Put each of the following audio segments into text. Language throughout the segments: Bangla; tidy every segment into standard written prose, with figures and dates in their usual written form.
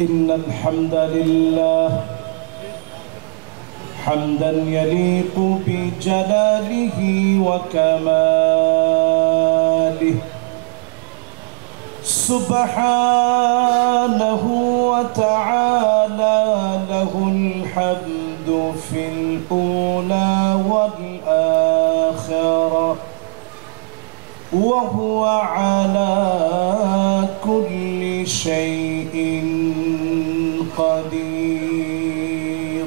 إن الحمد لله حمدا يليق بجلاله وكماله سبحانه وتعالى له الحمد في الأولى والآخرة وهو على كل شيء قدير.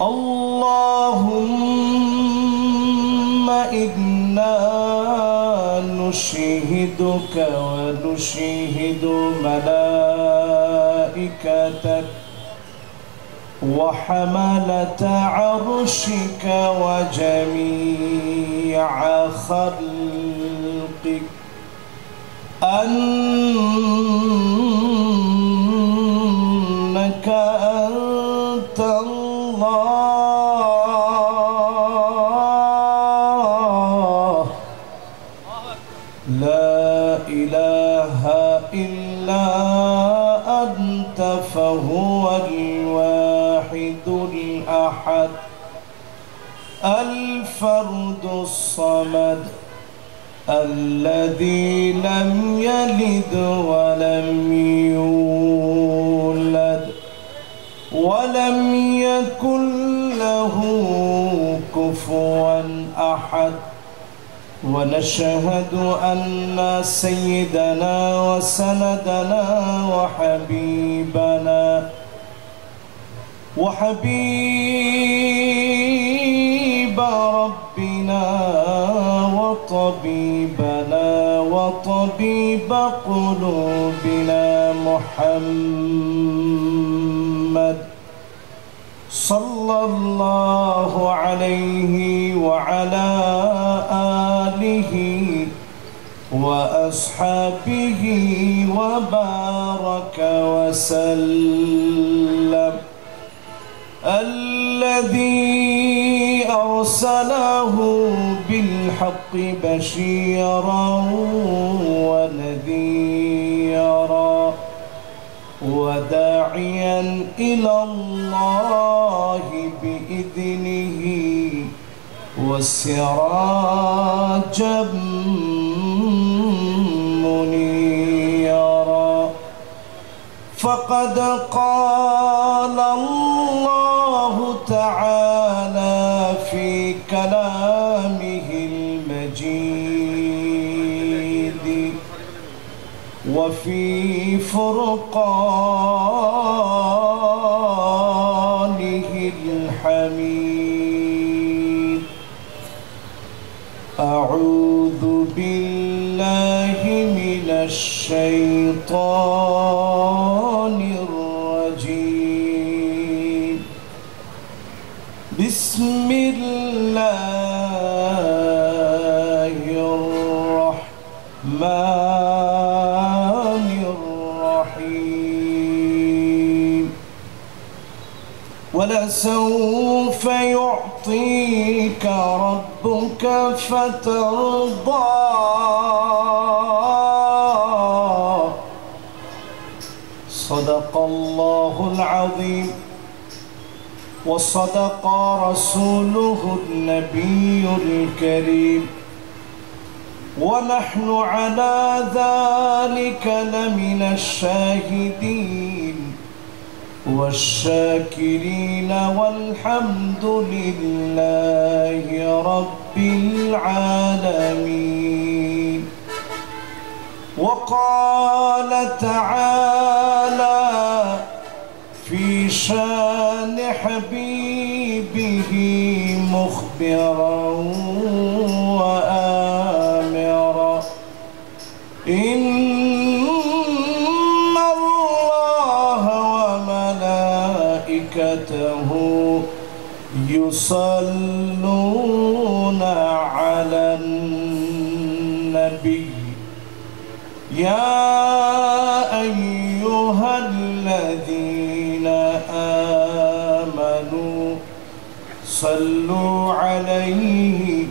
اللهم إنا نشهدك ونشهد ملائكتك وحملة عرشك وجميع خلقك أنك أنت الله لا إله إلا أنت فهو الواحد الأحد الفرد الصمد الذي لم يلد ولم يولد ولم يكن له كفوا أحد. ونشهد أن سيدنا وسندنا وحبيب ربنا وطبيبنا وطبيب قلوبنا محمد صلى الله عليه وعلى آله وأصحابه وبارك وسلم الذي أرسله بالحق بشيرا ونذيرا وداعيا إلى الله بإذنه وسراجا منيرا. فقد قال الله تعالى في كلامه المجيد وفي فرقانه الحميد. أعوذ بالله من الشيطان الرجيم. بسم الله الرحمن الرحيم. ولسوف يعطيك ربك فترضى. صدق الله العظيم وصدق رسوله النبي الكريم ونحن على ذلك لمن الشاهدين والشاكرين والحمد لله رب العالمين. وقال تعالى في شان حبيبه مخبرا وآمرا إن الله وملائكته يصلون على النبي يا أيها الذين آمنوا صلوا عليه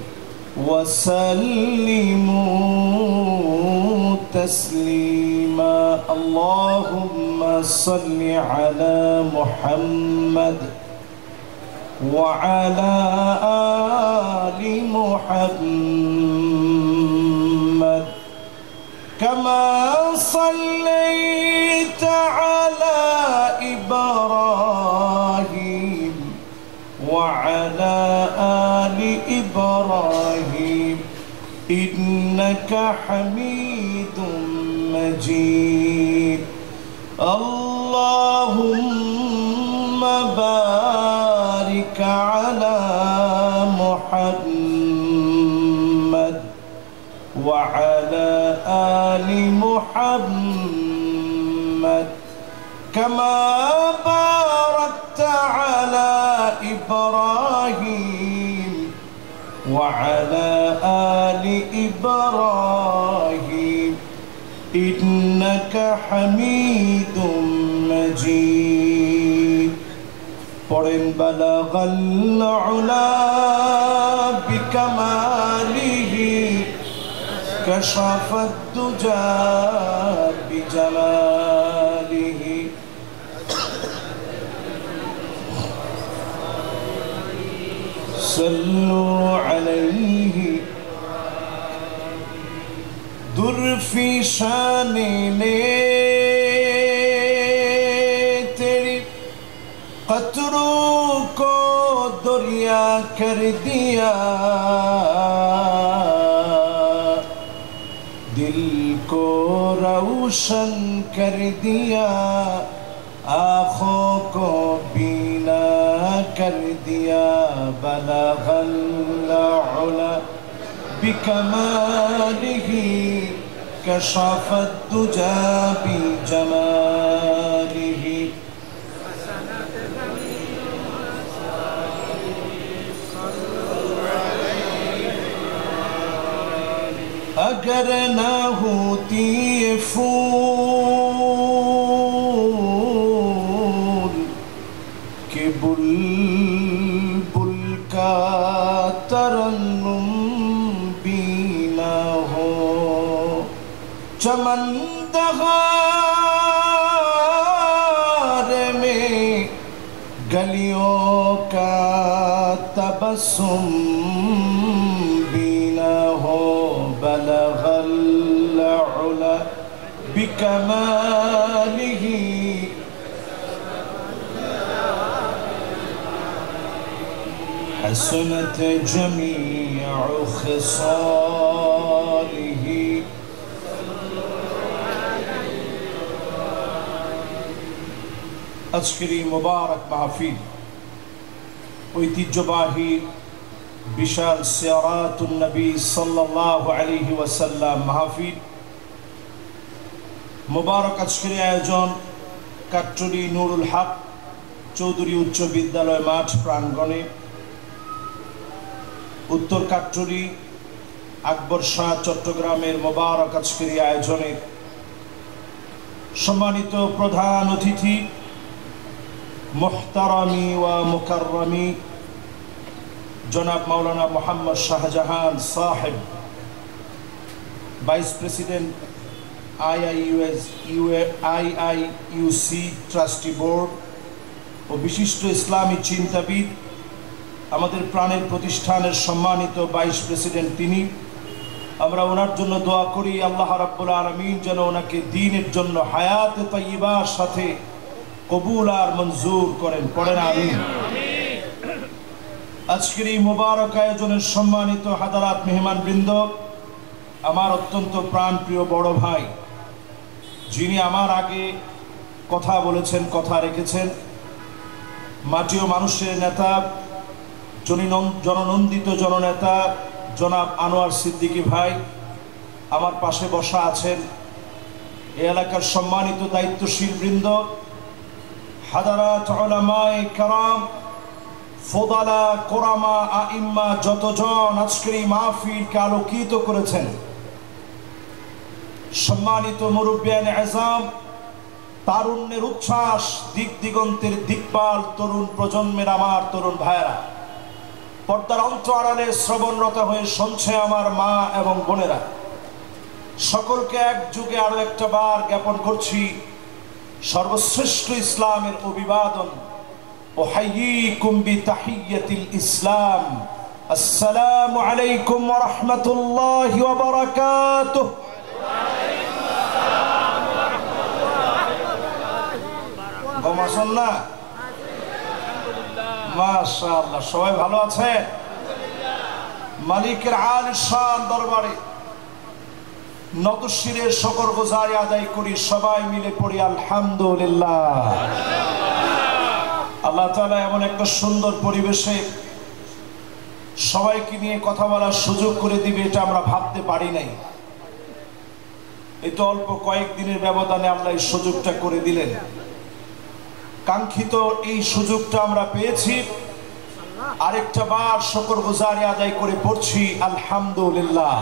وسلموا تسليما. اللهم صل على محمد وعلى آل محمد كما صليت على إبراهيم وعلى آل إبراهيم إنك حميد مجيد اللهم بارك على محمد وعلى آل محمد كما باركت على إبراهيم وعلى آل إبراهيم إنك حميد مجيد قرن بلغ العلا بكماله كشف الدجى بجماله صلوا عليه در فی شان نے تیری قطروں کو دریا کر دیا دل کو روشن کر دیا آنکھوں کو بینا کر دیا بلغ العلا بكماله كشف الدجى بجماله اگر نہ ہوتی یہ پھول کہ بلبل کا ترنم چمن دہار میں گلیوں کا تبسم بھی نہ ہو بلغ العلا بکمالہ حسنت جمیع خصالہ আজকের এই মোবারক মাহফিল ঐতিহ্যবাহী বিশাল সিয়ারাতুন নবী সাল্লাল্লাহু আলাইহি ওয়াসাল্লাম মাহফিল মোবারক আজকের আয়োজন কাট্টলী নুরুল হক চৌধুরী উচ্চ বিদ্যালয় মাঠ প্রাঙ্গণে উত্তর কাট্টলী আকবর শাহ চট্টগ্রামের মোবারক আজকের আয়োজনে সম্মানিত প্রধান অতিথি মুহতারামি ওয়া মুকাররামি জনাব মাওলানা Mohammad Shahjahan Sahib vice president IIUC trustee board ও বিশিষ্ট ইসলামী চিন্তাবিদ আমাদের প্রাণের প্রতিষ্ঠানের সম্মানিত ভাইস প্রেসিডেন্ট তিনি আমরা ওনার জন্য দোয়া করি আল্লাহ রাব্বুল আলামিন যেন ওনাকে দ্বীনের জন্য হায়াতে তাইয়্যিবার সাথে কবুল আর মঞ্জুর করেন পড়েন আমিন আজকের এই মোবারক আয়োজনের সম্মানিত হাদারাত মেহমানবৃন্দ আমার অত্যন্ত প্রাণপ্রিয় বড় ভাই যিনি আমার আগে কথা বলেছেন কথা রেখেছেন মাটি ও মানুষের নেতা জননন্দিত জননেতা জনাব আনোয়ার সিদ্দিকী ভাই আমার পাশে বসা আছেন এই এলাকার সম্মানিত দায়িত্বশীল বৃন্দ হাদারাত উলামায়ে কেরাম ফোদালা কোরামা আইম্মা যতজন আজকের এই মাহফিলকে আলোকিত করেছেন সম্মানিত মুরব্বিয়ানে আযম তারুণ্যের উচ্ছ্বাস দিক দিগন্তের দিকপাল তরুণ প্রজন্মের আমার তরুণ ভাইয়েরা পর্দার অন্তরালে শ্রবণরত হয়ে শুনছে আমার মা এবং বোনেরা সকলকে এক যুগে আরো একটা বার জ্ঞাপন করছি সর্বশ্রেষ্ঠ ইসলামের অভিবাদন, উহাইয়িকুম বিতাহিয়্যাতিল ইসলাম, আসসালামু আলাইকুম ওয়া রাহমাতুল্লাহি ওয়া বারাকাতুহু। ঘুমাসন না? মাশাআল্লাহ, সবাই ভালো আছে? মালিকের আলিশান দরবারে নতশিরে শুকর গুজারি আদায় করি, সবাই মিলে পড়ি আলহামদুলিল্লাহ। আল্লাহ তাআলা এমন একটা সুন্দর পরিবেশে সবাইকে নিয়ে কথা বলার সুযোগ করে দিবে, এটা আমরা ভাবতে পারি নাই। এই তো অল্প কয়েকদিনের ব্যবধানে আল্লাহ এই সুযোগটা করে দিলেন। কাঙ্ক্ষিত এই সুযোগটা আমরা পেয়েছি। আরেকটা বার শুকর গুজারি আদায় করে পড়ছি আলহামদুলিল্লাহ।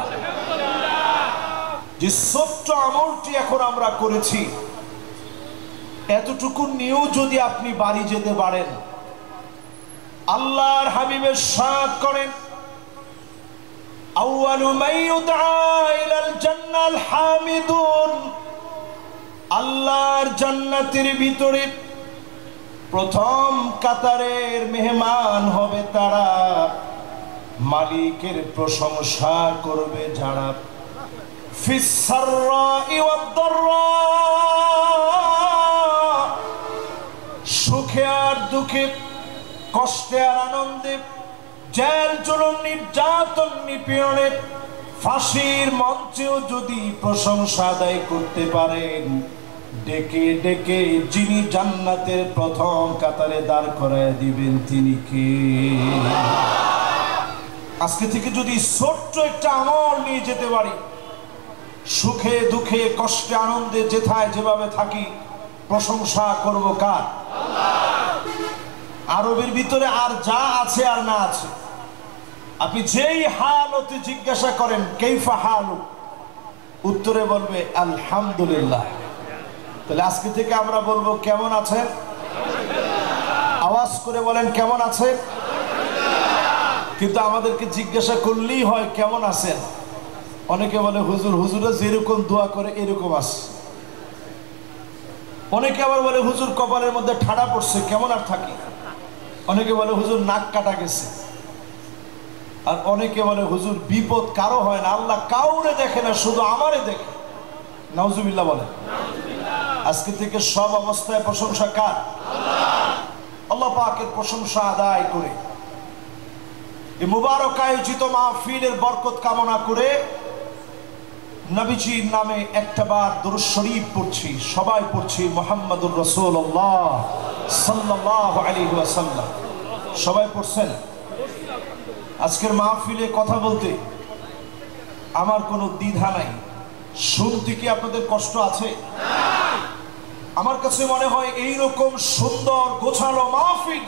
যে ছোট্ট আমলটি এখন আমরা করেছি, এতটুকু নিয়েও যদি আপনি বাড়ি যেতে পারেন, আল্লাহর হাবিবের সাথ করেন, আউয়ালু মান ইউদআ ইলাল জান্নাল হামিদুন, আল্লাহর জান্নাতের ভিতরে প্রথম কাতারের মেহমান হবে তারা, মালিকের প্রশংসা করবে যারা। ফিস সাররাই ওয়াদ দাররা, সুখে আর দুঃখে, কষ্টে আর আনন্দে, জেল জুলুম নির্যাতন নিপীড়নে, ফাঁসির মঞ্চেও যদি প্রশংসা আদায় করতে পারেন, ডেকে ডেকে যিনি জান্নাতের প্রথম কাতারে দাঁড় করায় দিবেন তিনি কে? আজকে থেকে যদি ছোট্ট একটা আমল নিয়ে যেতে পারি, সুখে দুঃখে কষ্টে আনন্দে যেথায় যেভাবে থাকি, প্রশংসা করব কার? আরবের ভিতরে আর যা আছে আর না আছে, আপনি যেই হালতে জিজ্ঞাসা করেন কাইফা হালু, উত্তরে বলবে আলহামদুলিল্লাহ। তাহলে আজকে থেকে আমরা বলবো কেমন আছেন? আওয়াজ করে বলেন কেমন আছেন। কিন্তু আমাদেরকে জিজ্ঞাসা করলেই হয় কেমন আছেন। অনেকে বলে হুজুর, হুজুরা যেরকম দোয়া করে এরকম আছে। অনেকে আবার বলে হুজুর কপালের মধ্যে ঠাড়া পড়ছে, কেমন আর থাকি। অনেকে বলে হুজুর নাক কাটা গেছে। আর অনেকে বলে হুজুর বিপদ কারো হয় না, আল্লাহ কাউরে দেখে না, শুধু আমারে দেখে। নাউজুবিল্লাহ বলে। আজকে থেকে সব অবস্থায় প্রশংসা কার? আল্লাহ পাকের প্রশংসা আদায় করে এই মুবারক আয়োজিত মাহফিলের বরকত কামনা করে নবীজির নামে একটা বার দুরূদ শরীফ পড়ছি, সবাই পড়ছি মুহাম্মাদুর রাসূলুল্লাহ সাল্লাল্লাহু আলাইহি ওয়াসাল্লাম। সবাই পড়ছেন? আজকের মাহফিলে কথা বলতে আমার কোনো দ্বিধা নাই। শুনতে কি আপনাদের কষ্ট আছে? আমার কাছে মনে হয় এইরকম সুন্দর গোছালো মাহফিল,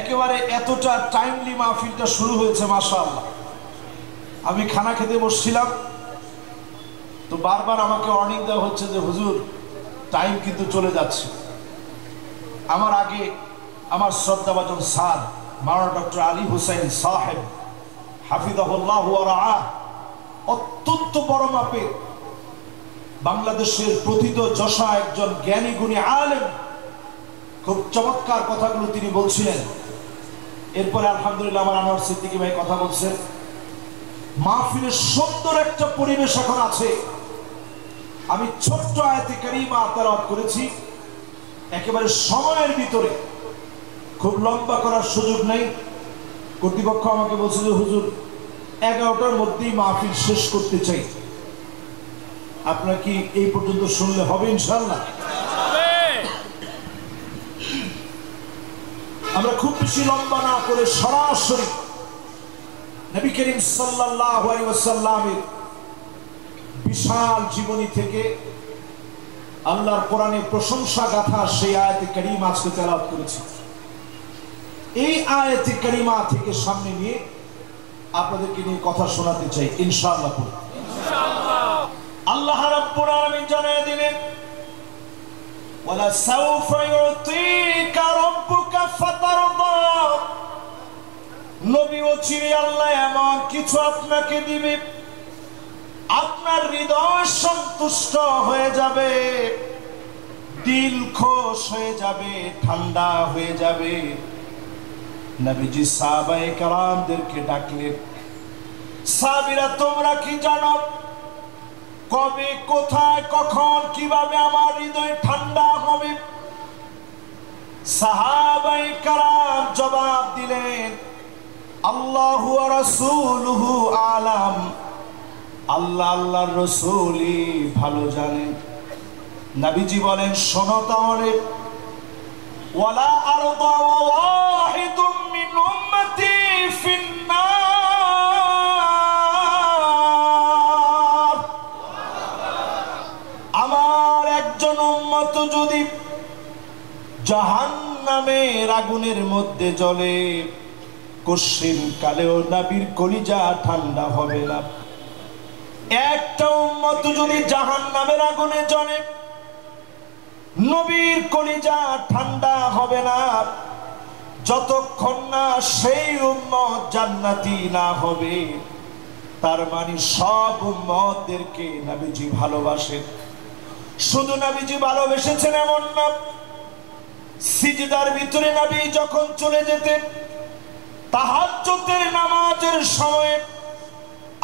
একেবারে এতটা টাইমলি মাহফিলটা শুরু হয়েছে মাশাআল্লাহ। আমি খানা খেতে বসছিলাম, তো বারবার আমাকে ওয়ার্নিং দেওয়া হচ্ছে যে হুজুর টাইম কিন্তু চলে যাচ্ছে। আমার আগে আমার শ্রদ্ধাভাজন স্যার মাওলানা ডক্টর আলী হুসাইন সাহেব হাফিজাহুল্লাহ ওয়া রাআহ, অত্যন্ত বড় মাপে বাংলাদেশের প্রথিত যশা একজন জ্ঞানী গুণী আলেম, খুব চমৎকার কথাগুলো তিনি বলছিলেন। এরপরে আলহামদুলিল্লাহ আমার আনোয়ার সিদ্দিকী ভাই কথা বলছেন। মাহফিলের সুন্দর একটা পরিবেশ এখন আছে। আমি ছোট্ট আয়াতে কারিমা তেলাওয়াত করেছি একেবারে সময়ের ভিতরে, খুব লম্বা করার সুযোগ নেই। কর্তৃপক্ষ আমাকে বলছে যে হুজুর 11টার মধ্যেই মাহফিল শেষ করতে চাই। আপনারা কি এই পর্যন্ত শুনলে হবে? ইনশাআল্লাহ আমরা খুব বেশি লম্বা না করে সরাসরি নবী করিম সাল্লাল্লাহু আলাইহি ওয়াসাল্লামের বিশাল জীবনী থেকে আল্লাহর কোরআনের প্রশংসা গাথা সেই আয়াতে কারিমা আজকে তেলাওয়াত করেছি। এই আয়াতে কারিমা থেকে সামনে নিয়ে আপনাদেরকে নিয়ে কথা শোনাতে চাই ইনশাআল্লাহ। আল্লাহ রাব্বুল আলামিন জানায় দিলেন, ওয়ালা সাউফা ইউতিকা রাব্বুকা ফাতারদা, নবী ও চিরে আল্লাহ এমন কিছু আপনাকে দিবে আপনার হৃদয় সন্তুষ্ট হয়ে যাবে। দিল খোশ হয়ে যাবে, ঠান্ডা হয়ে যাবে। নবীজি সাহাবায়ে কেরামদেরকে ডাকলেন, সাহাবীরা তোমরা কি জানো কবে, কোথায়, কখন, কিভাবে আমার হৃদয় ঠান্ডা হবে? সাহাবায়ে কেরাম জবাব দিলেন, আল্লাহু ওয়া রাসূলুহু আলাম, আল্লাহ আল্লাহর রাসূলই ভালো জানেন। নবীজি বলেন, শোনো তাহলে, ওয়ালা আরদা ওয়াহিদুম মিন উম্মতি ফিন্নার, আমার একজন উম্মত যদি জাহান্নামের আগুনের মধ্যে জ্বলে, কশিন কালেও নবীর কলিজা ঠান্ডা হবে না। একটা উম্মত যদি জাহান্নামের আগুনে জ্বলে, নবীর কলিজা ঠান্ডা হবে না যতক্ষণ না সেই উম্মত জান্নাতি না হবে। তার মানে সব উম্মতদেরকে নবীজি ভালোবাসেন। শুধু নবীজি ভালোবেসেছেন এমন না, সিজদার ভিতরে নবী যখন চলে যেতেন, তাহাজ্জুদের নামাজের সময়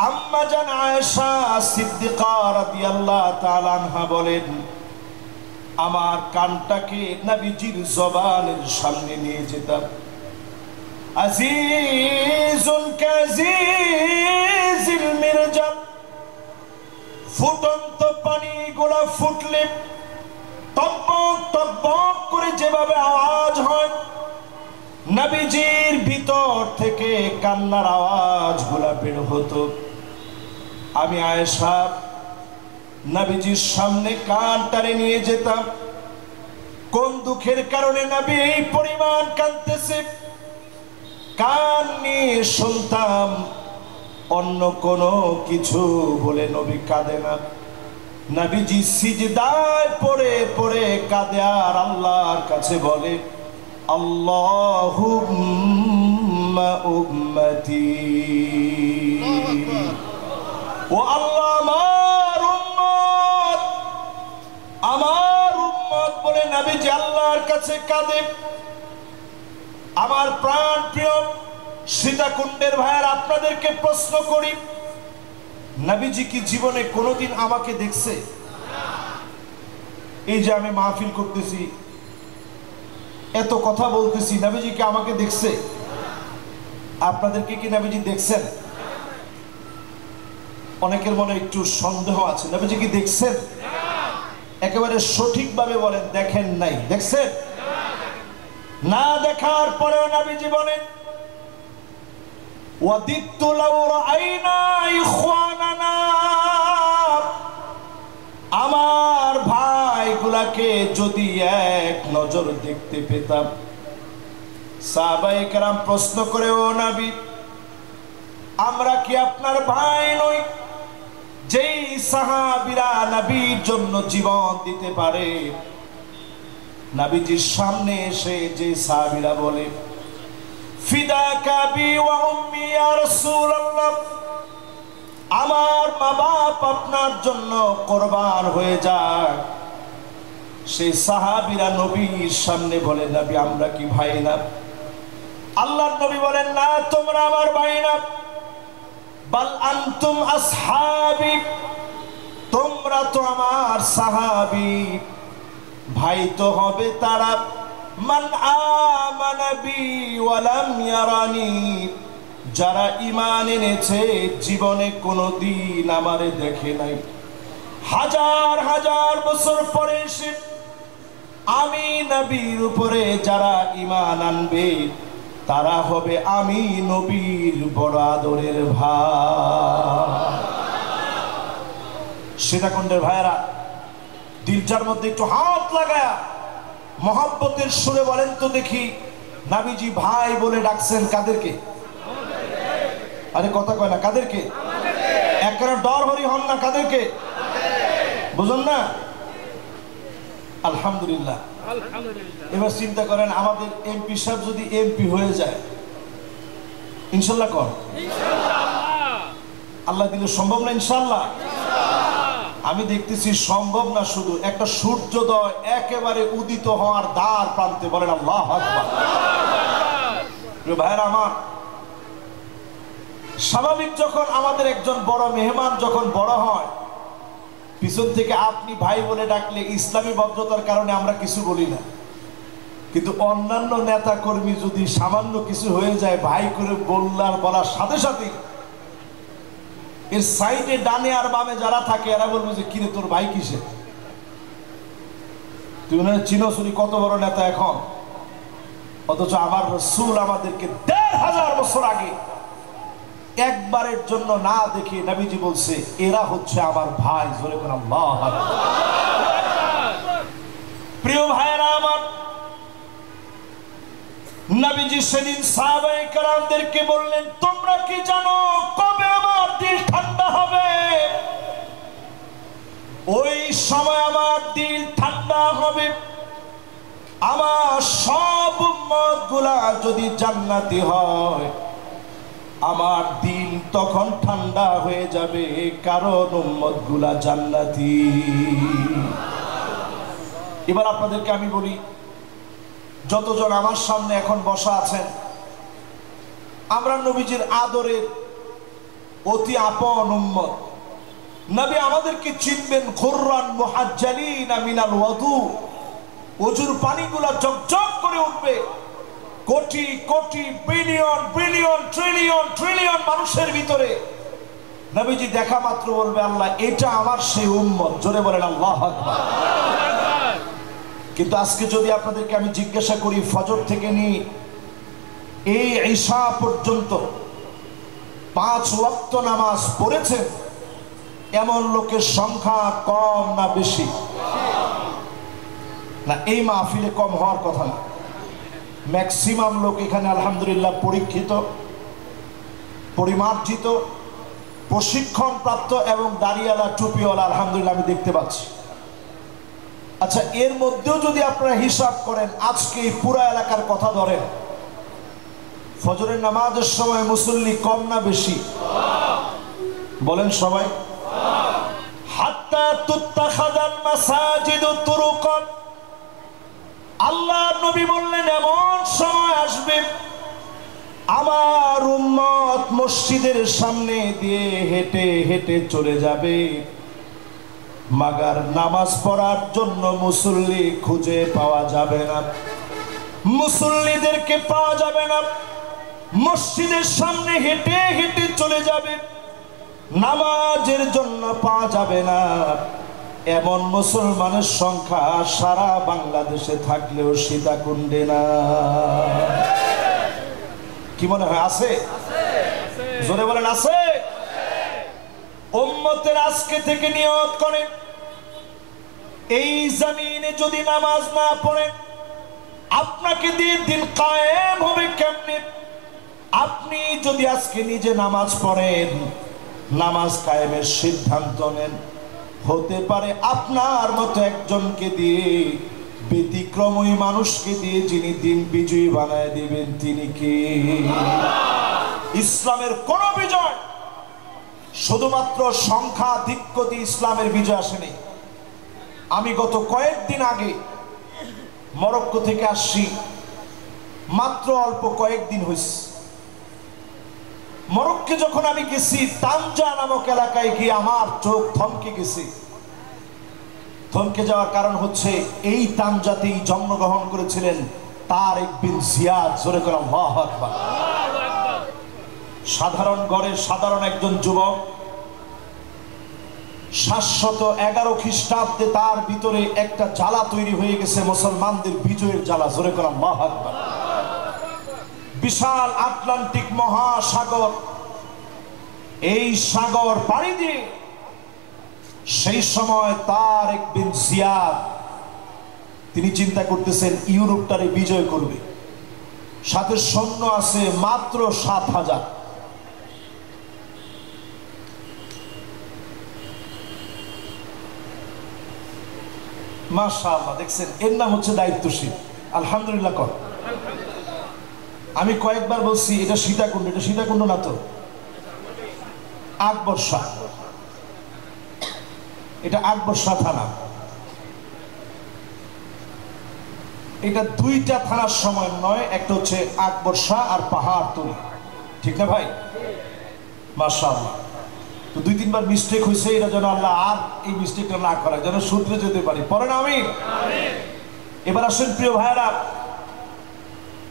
আম্মা জান আয়েশা সিদ্দিকা রাদিয়াল্লাহু তাআলা আনহা বলেন, আমার কানটাকে নবীজির জবানের সামনে নিয়ে যেতাম। আজিজুল কাজিজিল মিরজাম, ফুটন্ত পানি গোলা ফুটলে টকবক টকবক করে যেভাবে আওয়াজ হয়, নবীজির ভিতর থেকে কান্নার আওয়াজ গুলা বের হতো। আমি আয়েশা নবীজির সামনে কান টানে নিয়ে যেতাম। কোন দুঃখের কারণে নবী এই পরিমাণ কাঁদতেছে, কান নিয়ে শুনতাম। অন্য কোনো কিছু বলে নবী কাঁদে না। নবীজি সিজদায় পড়ে পড়ে কাঁদে আর আল্লাহর কাছে বলে, আল্লাহুম্মা উম্মতি, ও আল্লাহ আমার উম্মত বলে নবীজি আল্লাহর কাছে কাঁদে। আমার প্রাণ প্রিয় সীতাকুণ্ডের ভাইয়ের, আপনাদেরকে প্রশ্ন করি, নবীজি কি জীবনে কোনোদিন আমাকে দেখছে? এই যে আমি মাহফিল করতেছি, এত কথা বলতেছি, নবীজি কি আমাকে দেখছে? আপনাদেরকে কি নবীজি দেখছেন? অনেকের মনে একটু সন্দেহ আছে, নবীজি কি দেখছেন? একেবারে সঠিকভাবে বলেন, দেখেন নাই? দেখছেন? না দেখার পরেও নবীজি বলেন, ওয়াদিতু লাউ রাআইনা ইখওয়ানানা, আমার ভাইগুলাকে যদি এক নজর দেখতে পেতাম। সাহাবায়ে কেরাম প্রশ্ন করে, ও নবী, আমরা কি আপনার ভাই নই? যেই সাহাবীরা নবীর জন্য জীবন দিতে পারে, নবীজির সামনে এসে যে সাহাবীরা বলে, ফিদাকা বি ওয়া উম্মি ইয়া রাসূলুল্লাহ, আমার মা বাপ আপনার জন্য কুরবান হয়ে যায়, সেই সাহাবীরা নবীর সামনে বলে, নবী আমরা কি ভাই না? আল্লাহর নবী বলেন, না, তোমরা আমার ভাই না, বাল আনতুম আসহাবি, তোমরা তো আমার সাহাবী। ভাই তো হবে তারা, মান আমানা বি ওয়া লাম ইয়ারানি, যারা ঈমান এনেছে, জীবনে কোনোদিন আমারে দেখে নাই। হাজার হাজার বছর পরে এসে আমি নবীর উপরে যারা ঈমান আনবে, তারা হবে আমি নবীর বড় আদরের ভাই। সীতাকুণ্ডের ভাইয়েরা, দিলটার মধ্যে একটু হাত লাগায়া মহব্বতের সুরে বলেন তো দেখি, নবীজি ভাই বলে ডাকছেন কাদেরকে? আরে কথা কয় না, কাদেরকে? একবারে ডর হরি হন না, কাদেরকে? বুঝুন না? আলহামদুলিল্লাহ। এবার চিন্তা করেন, আমাদের এমপি সাহেব যদি এমপি হয়ে যায়, ইনশাল্লাহ কর, আল্লাহ দিলে সম্ভব না ইনশাল্লাহ? আমি দেখতেছি সম্ভব না, শুধু একটা সূর্যোদয় একেবারে উদিত হওয়ার দ্বার প্রান্তে, বলেন আল্লাহু আকবার। প্রিয় ভাইরা আমার, স্বাভাবিক যখন আমাদের একজন বড় মেহমান যখন বড় হয়, পিছন থেকে আপনি ভাই বলে ডাকলে ইসলামী ভদ্রতার কারণে আমরা কিছু বলি না, কিন্তু অন্যান্য নেতা কর্মী যদি সামান্য কিছু হয়ে যায়, ভাই করে বলার সাথে সাথে এর সাইডে ডানে আর বামে যারা থাকে এরা বলবে যে কিরে তোর ভাই কিসে, তুই মনে চিনোসুনি কত বড় নেতা এখন। অথচ আমার রাসূল আমাদেরকে ১৫০০ বছর আগে একবারের জন্য না দেখে নবীজি বলছে এরা হচ্ছে আমার ভাই। জোরে করে আল্লাহু আকবার। প্রিয় ভাইরা আমার, নবীজি সেদিন সাহাবায়ে কেরামদেরকে বললেন, তোমরা কি জানো কবে আমার দিল ঠান্ডা হবে? ওই সময় আমার দিল ঠান্ডা হবে, আমার সব উম্মত গুলা যদি জান্নাতি হয়, আমার দিল তখন ঠান্ডা হয়ে যাবে, কারণ উম্মত গুলা জান্নাতি। এবার আপনাদেরকে আমি বলি, যতজন আমার সামনে এখন বসা আছেন, আমরা নবীজির আদরের অতি আপন উম্মত। নবী আমাদেরকে চিনবেন খুররান মুহাজ্জালিনা মিনাল ওয়াদু, ওজুর পানিগুলা ঝকঝক করে উঠবে। Crore crore billion billion trillion trillion মানুষের ভিতরে নবীজি দেখা মাত্র বলবে, আল্লাহ এটা আমার সেই উম্মত। জোরে বলেন আল্লাহু আকবার। কিন্তু আজকে যদি আপনাদেরকে আমি জিজ্ঞাসা করি, ফজর থেকে নিয়ে এই ঈশা পর্যন্ত 5 ওয়াক্ত নামাজ পড়েছেন এমন লোকের সংখ্যা কম না বেশি? না, এই মাহফিলে কম হওয়ার কথা না। ম্যাক্সিমাম লোক এখানে আলহামদুলিল্লাহ পরীক্ষিত, পরিমার্জিত, প্রশিক্ষণ প্রাপ্ত এবং দাড়িওয়ালা টুপিওয়ালা আলহামদুলিল্লাহ আমি দেখতে পাচ্ছি। আচ্ছা, এর মধ্যেও যদি আপনারা হিসাব করেন, আজকে এই পুরো এলাকার কথা ধরেন, ফজরের নামাজের সময় মুসল্লি কম না বেশি? বলেন সবাই। হাত্তা তুত্তাখাযাল মাসাজিদু তুরুকান, আল্লাহর নবী বললেন এমন সময় আসবে আমার উম্মত মসজিদের সামনে দিয়ে হেঁটে হেঁটে চলে যাবে, মাগার নামাজ পড়ার জন্য মুসল্লি খুঁজে পাওয়া যাবে না, মুসল্লিদেরকে পাওয়া যাবে না। মসজিদের সামনে হেঁটে হেঁটে চলে যাবে, নামাজের জন্য পাওয়া যাবে না। এমন মুসলমানের সংখ্যা সারা বাংলাদেশে থাকলেও সীতাকুণ্ডে না। কি মনে হয় আছে? জোরে বলেন আছে। উম্মতের আজকে থেকে নিয়ত করেন, এই জমিনে যদি নামাজ না পড়েন আপনাকে দিয়ে দিন কায়েম হবে কেমনে? আপনি যদি আজকে নিজে নামাজ পড়েন, নামাজ কায়েমের সিদ্ধান্ত নেন, হতে পারে আপনার মতো একজনকে দিয়ে, ব্যতিক্রমী মানুষকে দিয়ে যিনি দিন বিজয়ী বানায় দিবেন তিনি কে? ইসলামের কোন বিজয় শুধুমাত্র সংখ্যাধিক্য দিয়ে ইসলামের বিজয় আসেনি। আমি গত কয়েকদিন আগে মরক্কো থেকে আসছি, মাত্র অল্প কয়েকদিন হয়েছে। মরক্কো যখন আমি গেছি, তানজা নামক এলাকায় গিয়ে আমার চোখ থমকে গেছে। থমকে যাওয়ার কারণ হচ্ছে এই তানজাতেই জন্মগ্রহণ করেছিলেন তারেক বিন জিয়াদ। জোরে করে আল্লাহু আকবার। সাধারণ ঘরের সাধারণ একজন যুবক, 711 খ্রিস্টাব্দে তার ভিতরে একটা জ্বালা তৈরি হয়ে গেছে, মুসলমানদের বিজয়ের জ্বালা। জোরে করে আল্লাহু আকবার। বিশাল আটলান্টিক মহাসাগর, এই সাগর পাড়ি দিয়ে সেই সময় তারেক বিন জিয়াদ তিনি চিন্তা করতেছেন ইউরোপটারে বিজয় করবে। সাথে সৈন্য আছে মাত্র 7,000। মাশাআল্লাহ, দেখছেন, এর নাম হচ্ছে দায়িত্বশীল। আলহামদুলিল্লাহ কর। আমি কয়েকবার বলছি এটা সীতাকুণ্ড, এটা সীতাকুণ্ড না তো, আকবর শাহ। এটা আকবরশা থানা। এটা দুইটা থানার সময় নয়, একটা হচ্ছে আকবরশা আর পাহাড়তলী, ঠিক না ভাই? মাশাআল্লাহ। তো 2-3 বার মিস্টেক হয়েছে, এটা যেন আল্লাহ আর এই মিস্টেকটা না করে, যেন শুধরে যেতে পারি। পরে না আমি এবার আসেন প্রিয় ভাইরা,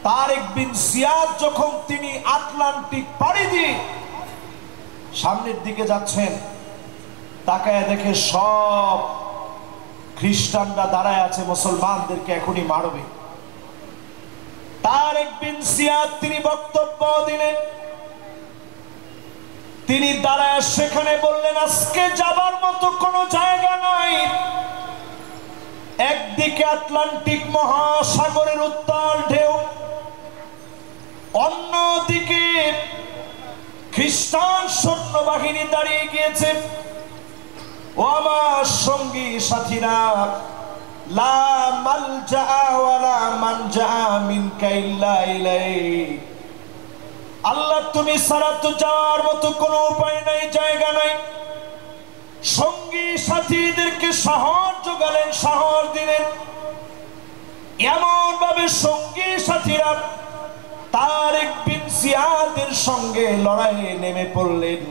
তারেক বিন জিয়াদ যখন তিনি আটলান্টিক পাড়ি দিয়ে সামনের দিকে যাচ্ছেন, তাকায় দেখে সব খ্রিস্টানরা দাঁড়ায় আছে, মুসলমানদেরকে এখনই মারবে। তারেক বিন জিয়াদ তিনি বক্তব্য দিলেন, তিনি দাঁড়ায় সেখানে বললেন, আজকে যাবার মতো কোনো জায়গা নাই। একদিকে আটলান্টিক মহাসাগরের উত্তাল ঢেউ, অন্যদিকে খ্রিস্টান সৈন্যবাহিনী দাঁড়িয়ে গিয়েছে। ও আমার সঙ্গী সাথীরা, লা মালজা ওয়ালা মানজা মিনকা ইল্লা ইলাইক। আল্লাহ তুমি ছাড়া তো যাওয়ার মতো কোনো উপায় নাই, জায়গা নাই। সঙ্গী সাথীদেরকে সাহস যোগালেন, সাহস দিলেন। এমন ভাবে সঙ্গী সাথীরা তারেক বিন জিয়াদের সঙ্গে লড়াইয়ে নেমে পড়লেন।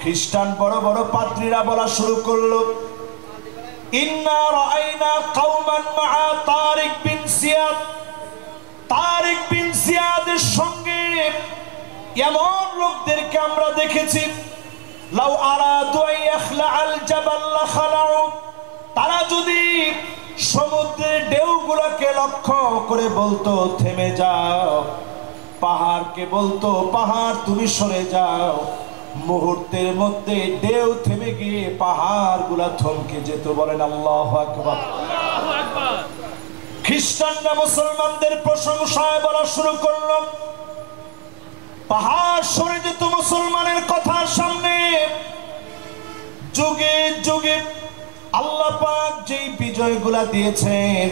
খ্রিস্টান বড় বড় পাদ্রীরা বলা শুরু করলো, ইন্না রাআইনা কওমান মাআ তারেক বিন জিয়াদ। তারেক বিন জিয়াদের সঙ্গে এমন লোকদেরকে আমরা দেখেছি, লাউ আরাদু আন ইয়াখলাআল জাবাল লাখালাউ। তারা যদি সমুদ্রের ঢেউগুলোকে লক্ষ্য করে বলতো থেমে যাও, পাহাড়কে বলতো পাহাড় তুমি সরে যাও, মুহূর্তের মধ্যে ঢেউ থেমে গিয়ে পাহাড়গুলা থমকে যেত। বলেন আল্লাহু আকবার। খ্রিস্টানরা মুসলমানদের প্রশংসায় বলা শুরু করল, পাহাড় সরে যেত মুসলমানের কথার সামনে। যুগে যুগে আল্লাহ পাক যেই বিজয়গুলা দিয়েছেন,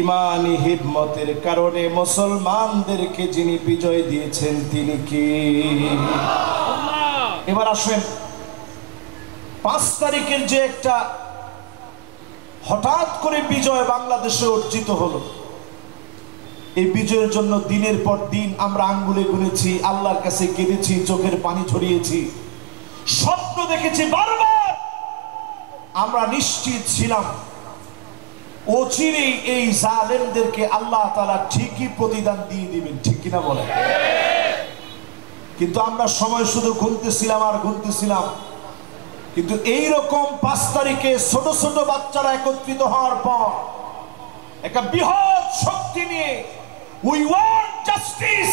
ইমানি হিম্মতের কারণে মুসলমানদেরকে যিনি বিজয় দিয়েছেন তিনি কে? এবার আসেন 5 তারিখের যে একটা হঠাৎ করে বিজয় বাংলাদেশে অর্জিত হলো, এই বিজয়ের জন্য দিনের পর দিন আমরা আঙ্গুলে গুনেছি, আল্লাহর কাছে কেঁদেছি, চোখের পানি ঝরিয়েছি, স্বপ্ন দেখেছি বারবার। আমরা নিশ্চিত ছিলাম অচিরেই এই জালেমদেরকে আল্লাহ তাআলা ঠিকই প্রতিদান দিয়ে দিবেন, ঠিক কিনা বলেন? কিন্তু আমরা সময় শুধু গুনতেছিলাম আর গুনতেছিলাম। কিন্তু এইরকম 5 তারিখে ছোট ছোট বাচ্চারা একত্রিত হওয়ার পর একটা বৃহৎ শক্তি নিয়ে উই ওয়ান্ট জাস্টিস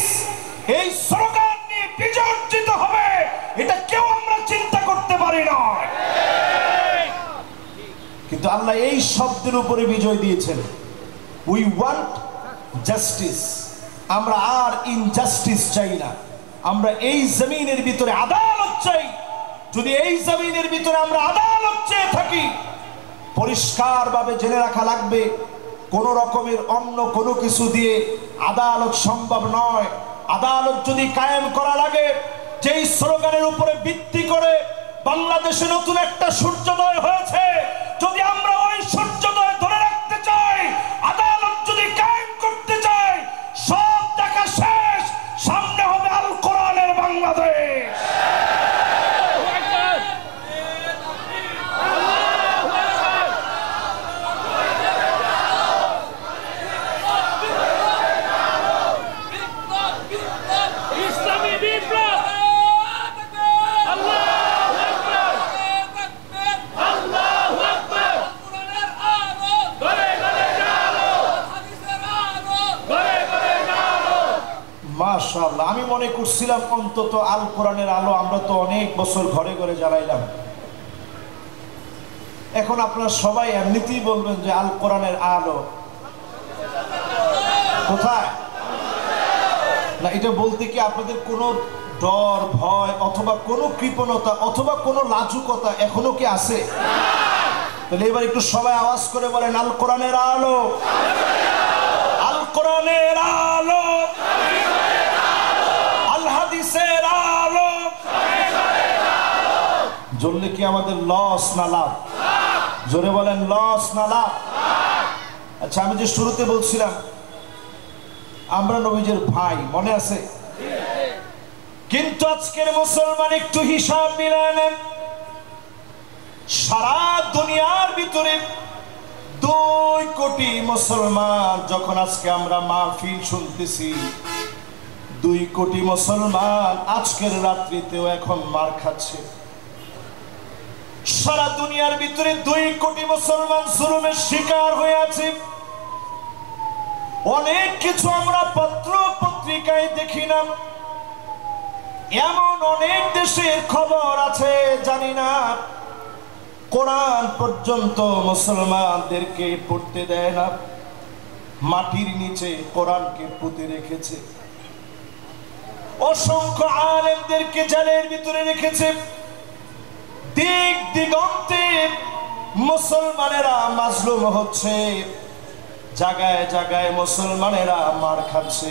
এই স্লোগান নিয়ে বিজয় অর্জিত হবে, এটা কেউ আমরা চিন্তা করতে পারি না। কিন্তু আল্লাহ এই শব্দের উপরে বিজয় দিয়েছেন, উই ওয়ান্ট জাস্টিস। আমরা আর ইনজাস্টিস চাই না, আমরা এই জমিনের ভিতরে আদালত চাই। যদি এই জমিনের ভিতরে আমরা আদালত চেয়ে থাকি, পরিষ্কার ভাবে জেনে রাখা লাগবে, কোন রকমের অন্য কোনো কিছু দিয়ে আদালত সম্ভব নয়। আদালত যদি কায়েম করা লাগে, যেই স্লোগানের উপরে ভিত্তি করে বাংলাদেশে নতুন একটা সূর্যোদয় হয়েছে, যদি আমরা ওই সূর্যোদয় ধরে রাখতে চাই, আদালত যদি কায়েম করতে চাই, সব দেখা শেষ, সামনে হবে আল কোরআনের বাংলাদেশ। মাশাআল্লাহ, আমি মনে করছিলাম অন্তত আল কোরআনের আলো আমরা তো অনেক বছর ঘরে ঘরে জ্বালাইলাম। এখন আপনারা সবাই এমনিতেই বলবেন যে আল কোরআনের আলো কোথায়? না, এটা বলতে কি আপনাদের কোনো ডর ভয় অথবা কোনো কৃপণতা অথবা কোনো লাজুকতা এখনো কি আছে? তাহলে এবার একটু সবাই আওয়াজ করে বলেন আল কোরআনের আলো, আল কোরআনের আলো, আল হাদিসের আলো। জ্বললে কি আমাদের লস না লাভ? জোরে বলেন, লস না লাভ? আচ্ছা, আমি যে শুরুতে বলছিলাম আমরা নবীজির ভাই, মনে আছে? কিন্তু আজকের মুসলমান একটু হিসাব মিলায় নেন। সারা দুনিয়ার ভিতরে 2 কোটি মুসলমান, যখন আজকে আমরা মাহফিল শুনতেছি, 2 কোটি মুসলমান আজকের রাত্রিতেও এখন মার খাচ্ছে। সারা দুনিয়ার ভিতরে 2 কোটি মুসলমান জুলুমের শিকার হয়ে আছে। অনেক কিছু আমরা পত্র পত্রিকায় দেখি না, এমন অনেক দেশের খবর আছে জানি না। কোরআন পর্যন্ত মুসলমানদেরকে পড়তে দেয় না, মাটির নিচে কোরআনকে পুঁতে রেখেছে। অসংখ্য আলেমদেরকে জেলের ভিতরে রেখেছে। দিক দিগন্তে মুসলমানেরা মাজলুম হচ্ছে, জায়গায় জায়গায় মুসলমানেরা মার খাচ্ছে।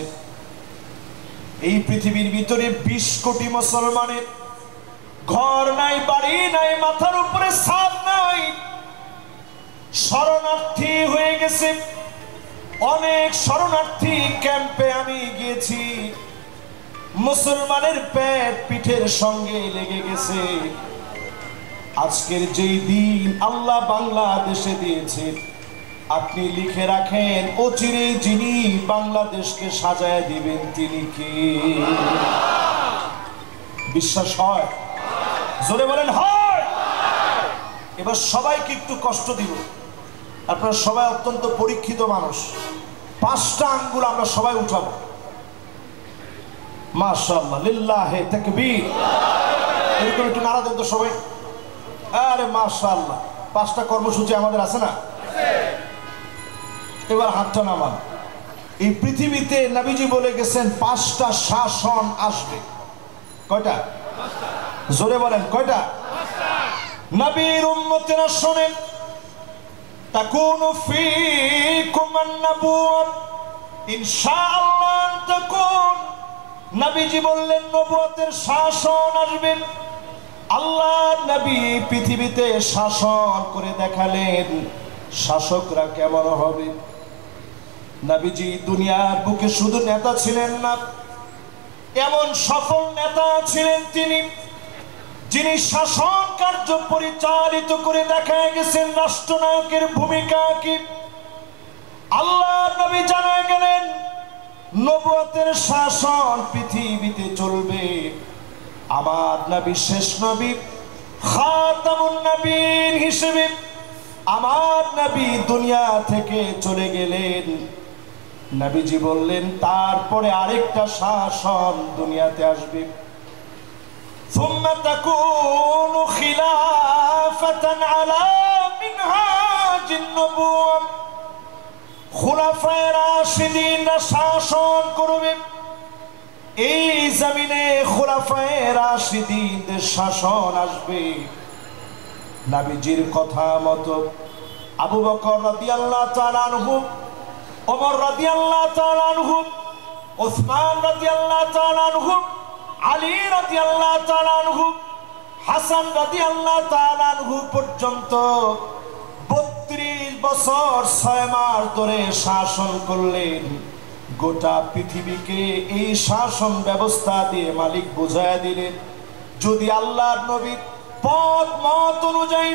এই পৃথিবীর ভিতরে 20 কোটি মুসলমানের ঘর নাই, বাড়ি নাই, মাথার উপরে ছাদ নাই, শরণার্থী হয়ে গেছে। অনেক শরণার্থী ক্যাম্পে আমি গিয়েছি, মুসলমানের পেট পিঠের সঙ্গে লেগে গেছে। আজকের যেই দিন আল্লাহ বাংলাদেশে দিয়েছে, আপনি লিখে রাখেন, অচিরে যিনি বাংলাদেশকে সাজায় দিবেন তিনি কে? বিশ্বাস হয়? জোরে বলেন, হয়? এবার সবাইকে একটু কষ্ট দিব। আপনারা সবাই অত্যন্ত পরীক্ষিত মানুষ। 5টা আঙ্গুল আমরা সবাই উঠাবো। মাশাআল্লাহ, লিল্লাহে তাকবীর। এরকম একটু নারা দেন তো সবাই। আরে মাশাআল্লাহ, 5টা কর্মসূচি আমাদের আছে না? এবার হাতটা নামান। এই পৃথিবীতে নবীজি বলে গেছেন 5টা শাসন আসবে। কয়টা? জোরে বলেন, কয়টা? নবীর উম্মতেরা শোনেন, তাকুনু ফীকুম আন-নবুওয়াত ইনশাআল্লাহ তাকুন। নবীজি বললেন নবুয়তের শাসন আসবে। আল্লাহ নবী পৃথিবীতে শাসন করে দেখালেন শাসকরা কেমন হবে। নবীজি দুনিয়ার বুকে শুধু নেতা ছিলেন না, এমন সফল নেতা ছিলেন তিনি, যিনি শাসন কার্য পরিচালিত করে দেখা গেছেন রাষ্ট্রনায়কের ভূমিকা কি। আল্লাহ নবী জানায় গেলেন নবুয়তের শাসন পৃথিবীতে চলবে। আমার নবী শেষ নবী, খাতামুন নবীন হিসেবে আমার নবী দুনিয়া থেকে চলে গেলেন। নবীজি বললেন তারপরে আরেকটা শাসন দুনিয়াতে আসবে। সুম্মা তাকুনু খিলাফাতান আলা মিনহাজিন নবুওয়া। খুলাফায়ে রাশিদিনরা শাসন করবে এই জমিনে। খুলাফায়ে রাশিদিনদের শাসন আসবে। নবীজির কথা মতো আবু বকর রাদিয়াল্লাহু তাআলা আনহু, ওমর রাদিয়াল্লাহু তাআলা আনহু, ওসমান রাদিয়াল্লাহু তাআলা আনহু, আলী রাদিয়াল্লাহু তাআলা আনহু, হাসান রাদিয়াল্লাহু তাআলা আনহু পর্যন্ত 32 বছর 6 মাস ধরে শাসন করলেন। গোটা পৃথিবীকে এই শাসন ব্যবস্থা দিয়ে মালিক বুঝায়া দিলেন, যদি আল্লাহর নবীর পথ মত অনুযায়ী,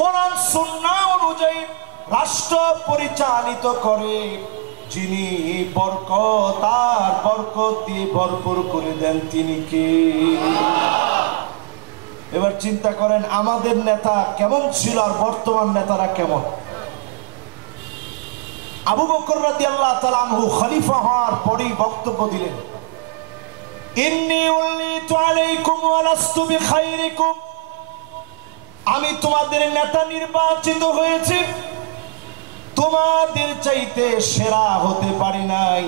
কোরআন সুন্নাহ অনুযায়ী রাষ্ট্র পরিচালিত করে, যিনি বরকত আর বরকত দিয়ে ভরপুর করে দেন তিনি কে? এবার চিন্তা করেন আমাদের নেতা কেমন ছিল আর বর্তমান নেতারা কেমন। আবু বকর রাদিয়াল্লাহু তাআলা আনহু খলিফা হওয়ার পরেই বক্তব্য দিলেন, ইন্নী উল্লিতু আলাইকুম ওয়া লাস্তু বিখাইরিকুম। আমি তোমাদের নেতা নির্বাচিত হয়েছি, তোমাদের চাইতে সেরা হতে পারি নাই।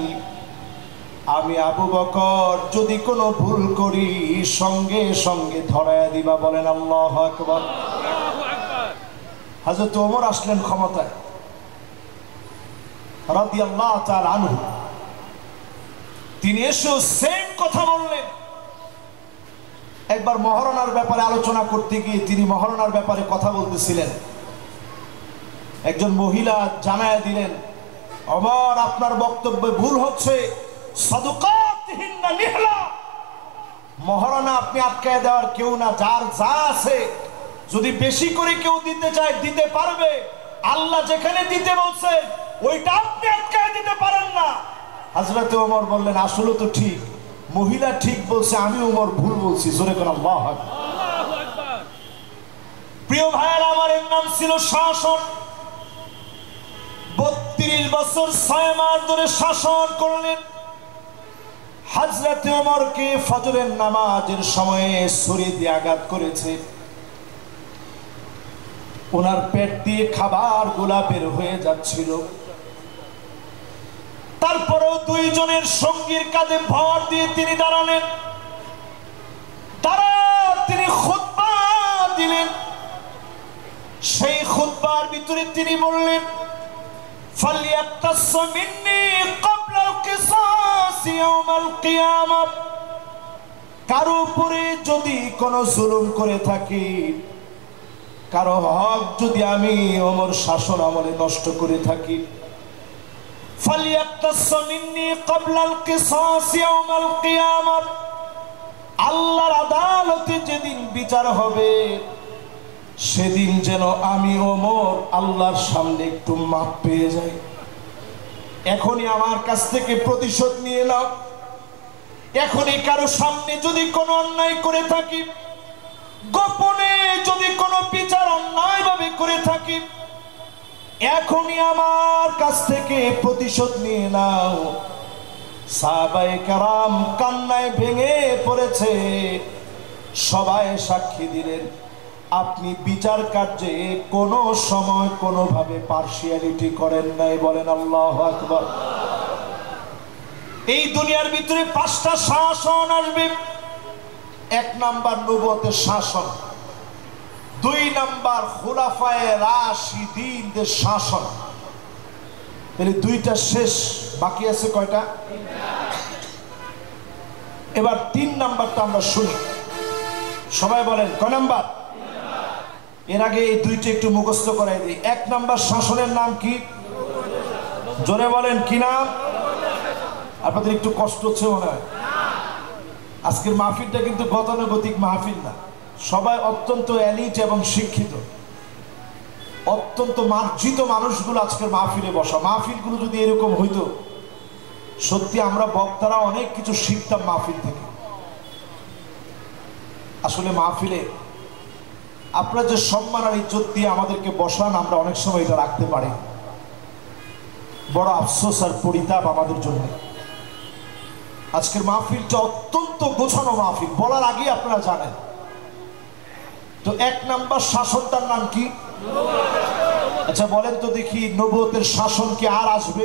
আমি আবু বকর যদি কোনো ভুল করি সঙ্গে সঙ্গে ধরায়া দিবা। বলেন আল্লাহু আকবার। হযরত ওমর আসলেন ক্ষমতায় রাদিয়াল্লাহু তাআলা আনহু। তিনি এসে সেম কথা বললেন, একবার মহারণার ব্যাপারে আলোচনা করতে গিয়ে তিনি মহারণার ব্যাপারে কথা বলতেছিলেন। একজন মহিলা জানায় দিলেন, ওমর আপনার বক্তব্যে ভুল হচ্ছে, সাদুকাতিহিন্না নিহলা, মহারণা আপনি আটকায় দেওয়ার কেউ না, যার যা আছে যদি বেশি করে কেউ দিতে চায় দিতে পারবে, আল্লাহ যেখানে দিতে বলছে ওইটা আপনি আটকায় দিতে পারেন না। হযরত ওমর বললেন, আসলে তো ঠিক, মহিলা ঠিক বলছে, আমি ওমর ভুল বলছি। জোরে কোন আল্লাহু আকবার। প্রিয় ভাইয়েরা আমার, এর নাম ছিল শাসন। 32 বছর 6 মাস ধরে শাসন করলেন। হযরত ওমরকে ফজরের নামাজের সময়ে ছুরি দিয়ে আঘাত করেছে। ওনার পেট দিয়ে খাবার গোলা বের হয়ে যাচ্ছিল। তারপরেও দুইজনের সঙ্গীর কাঁধে ভর দিয়ে তিনি দাঁড়ালেন। তিনি খুতবা দিলেন। সেই খুতবার ভিতরে তিনি বললেন, ফালিয়াক্তাস মিন্নি ক্বাবলা আল কিসাস ইয়াউমাল কিয়ামাহ, কারো উপরে যদি কোনো জুলুম করে থাকি, কারো হক যদি আমি ওমর শাসন আমলে নষ্ট করে থাকি, ফালিয়াক্তাস মিন্নি ক্বাবলা আল কিসাস ইয়াউমাল কিয়ামাহ, আল্লাহর আদালতে যেদিন বিচার হবে সেদিন যেন আমি ওমর আল্লাহর সামনে একটু মাপ পেয়ে যাই। এখনই আমার কাছ থেকে প্রতিশোধ নিয়ে নাও। এখনই কারো সামনে যদি কোনো অন্যায় করে থাকি, গোপনে যদি কোনো বিচার অন্যায়ভাবে করে থাকি, এখনই আমার কাছ থেকে প্রতিশোধ নিয়ে নাও। সাহাবায়ে কেরাম কান্নায় ভেঙে পড়েছে। সবাই সাক্ষী দিলেন, আপনি বিচার কার্যে কোনো সময় কোনোভাবে পার্সিয়ালিটি করেন নাই। বলেন আল্লাহু আকবার। এই দুনিয়ার ভিতরে 5টা শাসন আসবে। 1 নাম্বার নবুয়তের শাসন, 2 নাম্বার খুলাফায়ে রাশিদিনদের শাসন। তাহলে 2টা শেষ, বাকি আছে কয়টা? এবার 3 নাম্বারটা আমরা শুনি। সবাই বলেন কয় নাম্বার? এর আগে এই 2টা একটু মুখস্থ করাই দিই। 1 নাম্বার শাসনের নাম কি? জোরে বলেন, কি নাম? আপনাদের একটু কষ্ট হচ্ছে মনে হয়। আজকের মাহফিলটা কিন্তু গতানুগতিক মাহফিল না। সবাই অত্যন্ত এলিট এবং শিক্ষিত, অত্যন্ত মার্জিত মানুষগুলো আজকের মাহফিলে বসা। মাহফিলগুলো যদি এরকম হইতো, সত্যি আমরা বক্তারা অনেক কিছু শিখতাম মাহফিল থেকে। আসলে মাহফিলে আপনারা যে সম্মান আর ইজ্জত দিয়ে আমাদেরকে বসান, আমরা অনেক সময় এটা রাখতে পারি। বড় আফসোস আর পরিতাপ আমাদের জন্য। আজকের মাহফিলটা অত্যন্ত গোছানো মাহফিল, বলার আগেই আপনারা জানেন। তো 1 নাম্বার শাসনটার নাম কি? আচ্ছা বলেন তো দেখি, নবুয়তের শাসন কি আর আসবে?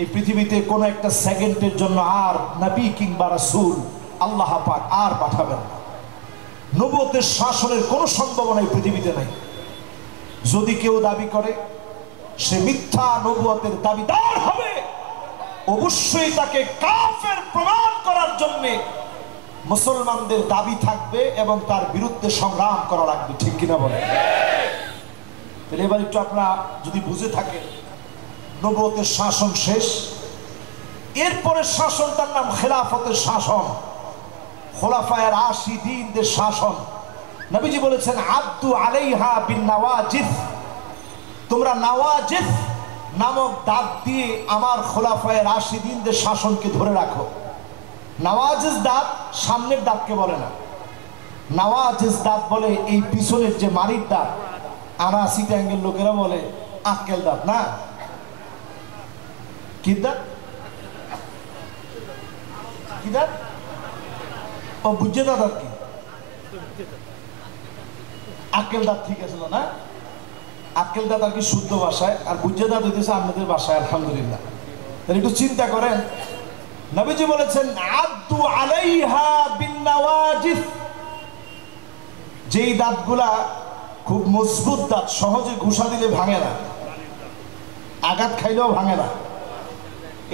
এই পৃথিবীতে কোন একটা সেকেন্ডের জন্য আর নবী কিংবা রাসূল আল্লাহ পাক আর পাঠাবেন না। নবুয়তের শাসনের কোনো সম্ভাবনা এই পৃথিবীতে নাই। যদি কেউ দাবি করে সে মিথ্যা নবুয়তের দাবিদার হবে, অবশ্যই তাকে কাফের প্রমাণ করার জন্য মুসলমানদের দাবি থাকবে এবং তার বিরুদ্ধে সংগ্রাম করা লাগবে। ঠিক কিনা বলেন? তাহলে এবার একটু আপনারা যদি বুঝে থাকেন, নবুয়তের শাসন শেষ। এরপরে শাসনটার নাম খেলাফতের শাসন, খুলাফায়ে রাশিদিনদের শাসন। নবীজি বলেছেন, আব্দু আলাইহা বিন নাওয়াজিদ, তোমরা নাওয়াজিদ নামক দাঁত দিয়ে আমার খুলাফায়ে রাশিদিনদের শাসনকে ধরে রাখো। নাওয়াজিজ দাঁত সামনের দাঁতকে বলে না, নাওয়াজিজ দাঁত বলে এই পিছনের যে মারির দাঁত। আমরা সিটাঙ্গের লোকেরা বলে আক্কেল দাঁত। না, কি দাঁত? কি দাঁত? ও বুঝে দাঁত আর কি, আক্কেল দাঁত ঠিক আছে না? আক্কেল দাঁত আর কি শুদ্ধ ভাষায়, আর বুঝে দাঁত হইতেছে আপনাদের ভাষায়। আলহামদুলিল্লাহ। তাহলে একটু চিন্তা করেন, নবীজি বলেছেন আদ্দু আলাইহা বিন নাওয়াজিদ, যেই দাঁতগুলা খুব মজবুত দাঁত, সহজে ঘুষা দিলে ভাঙে না, আঘাত খাইলেও ভাঙে না।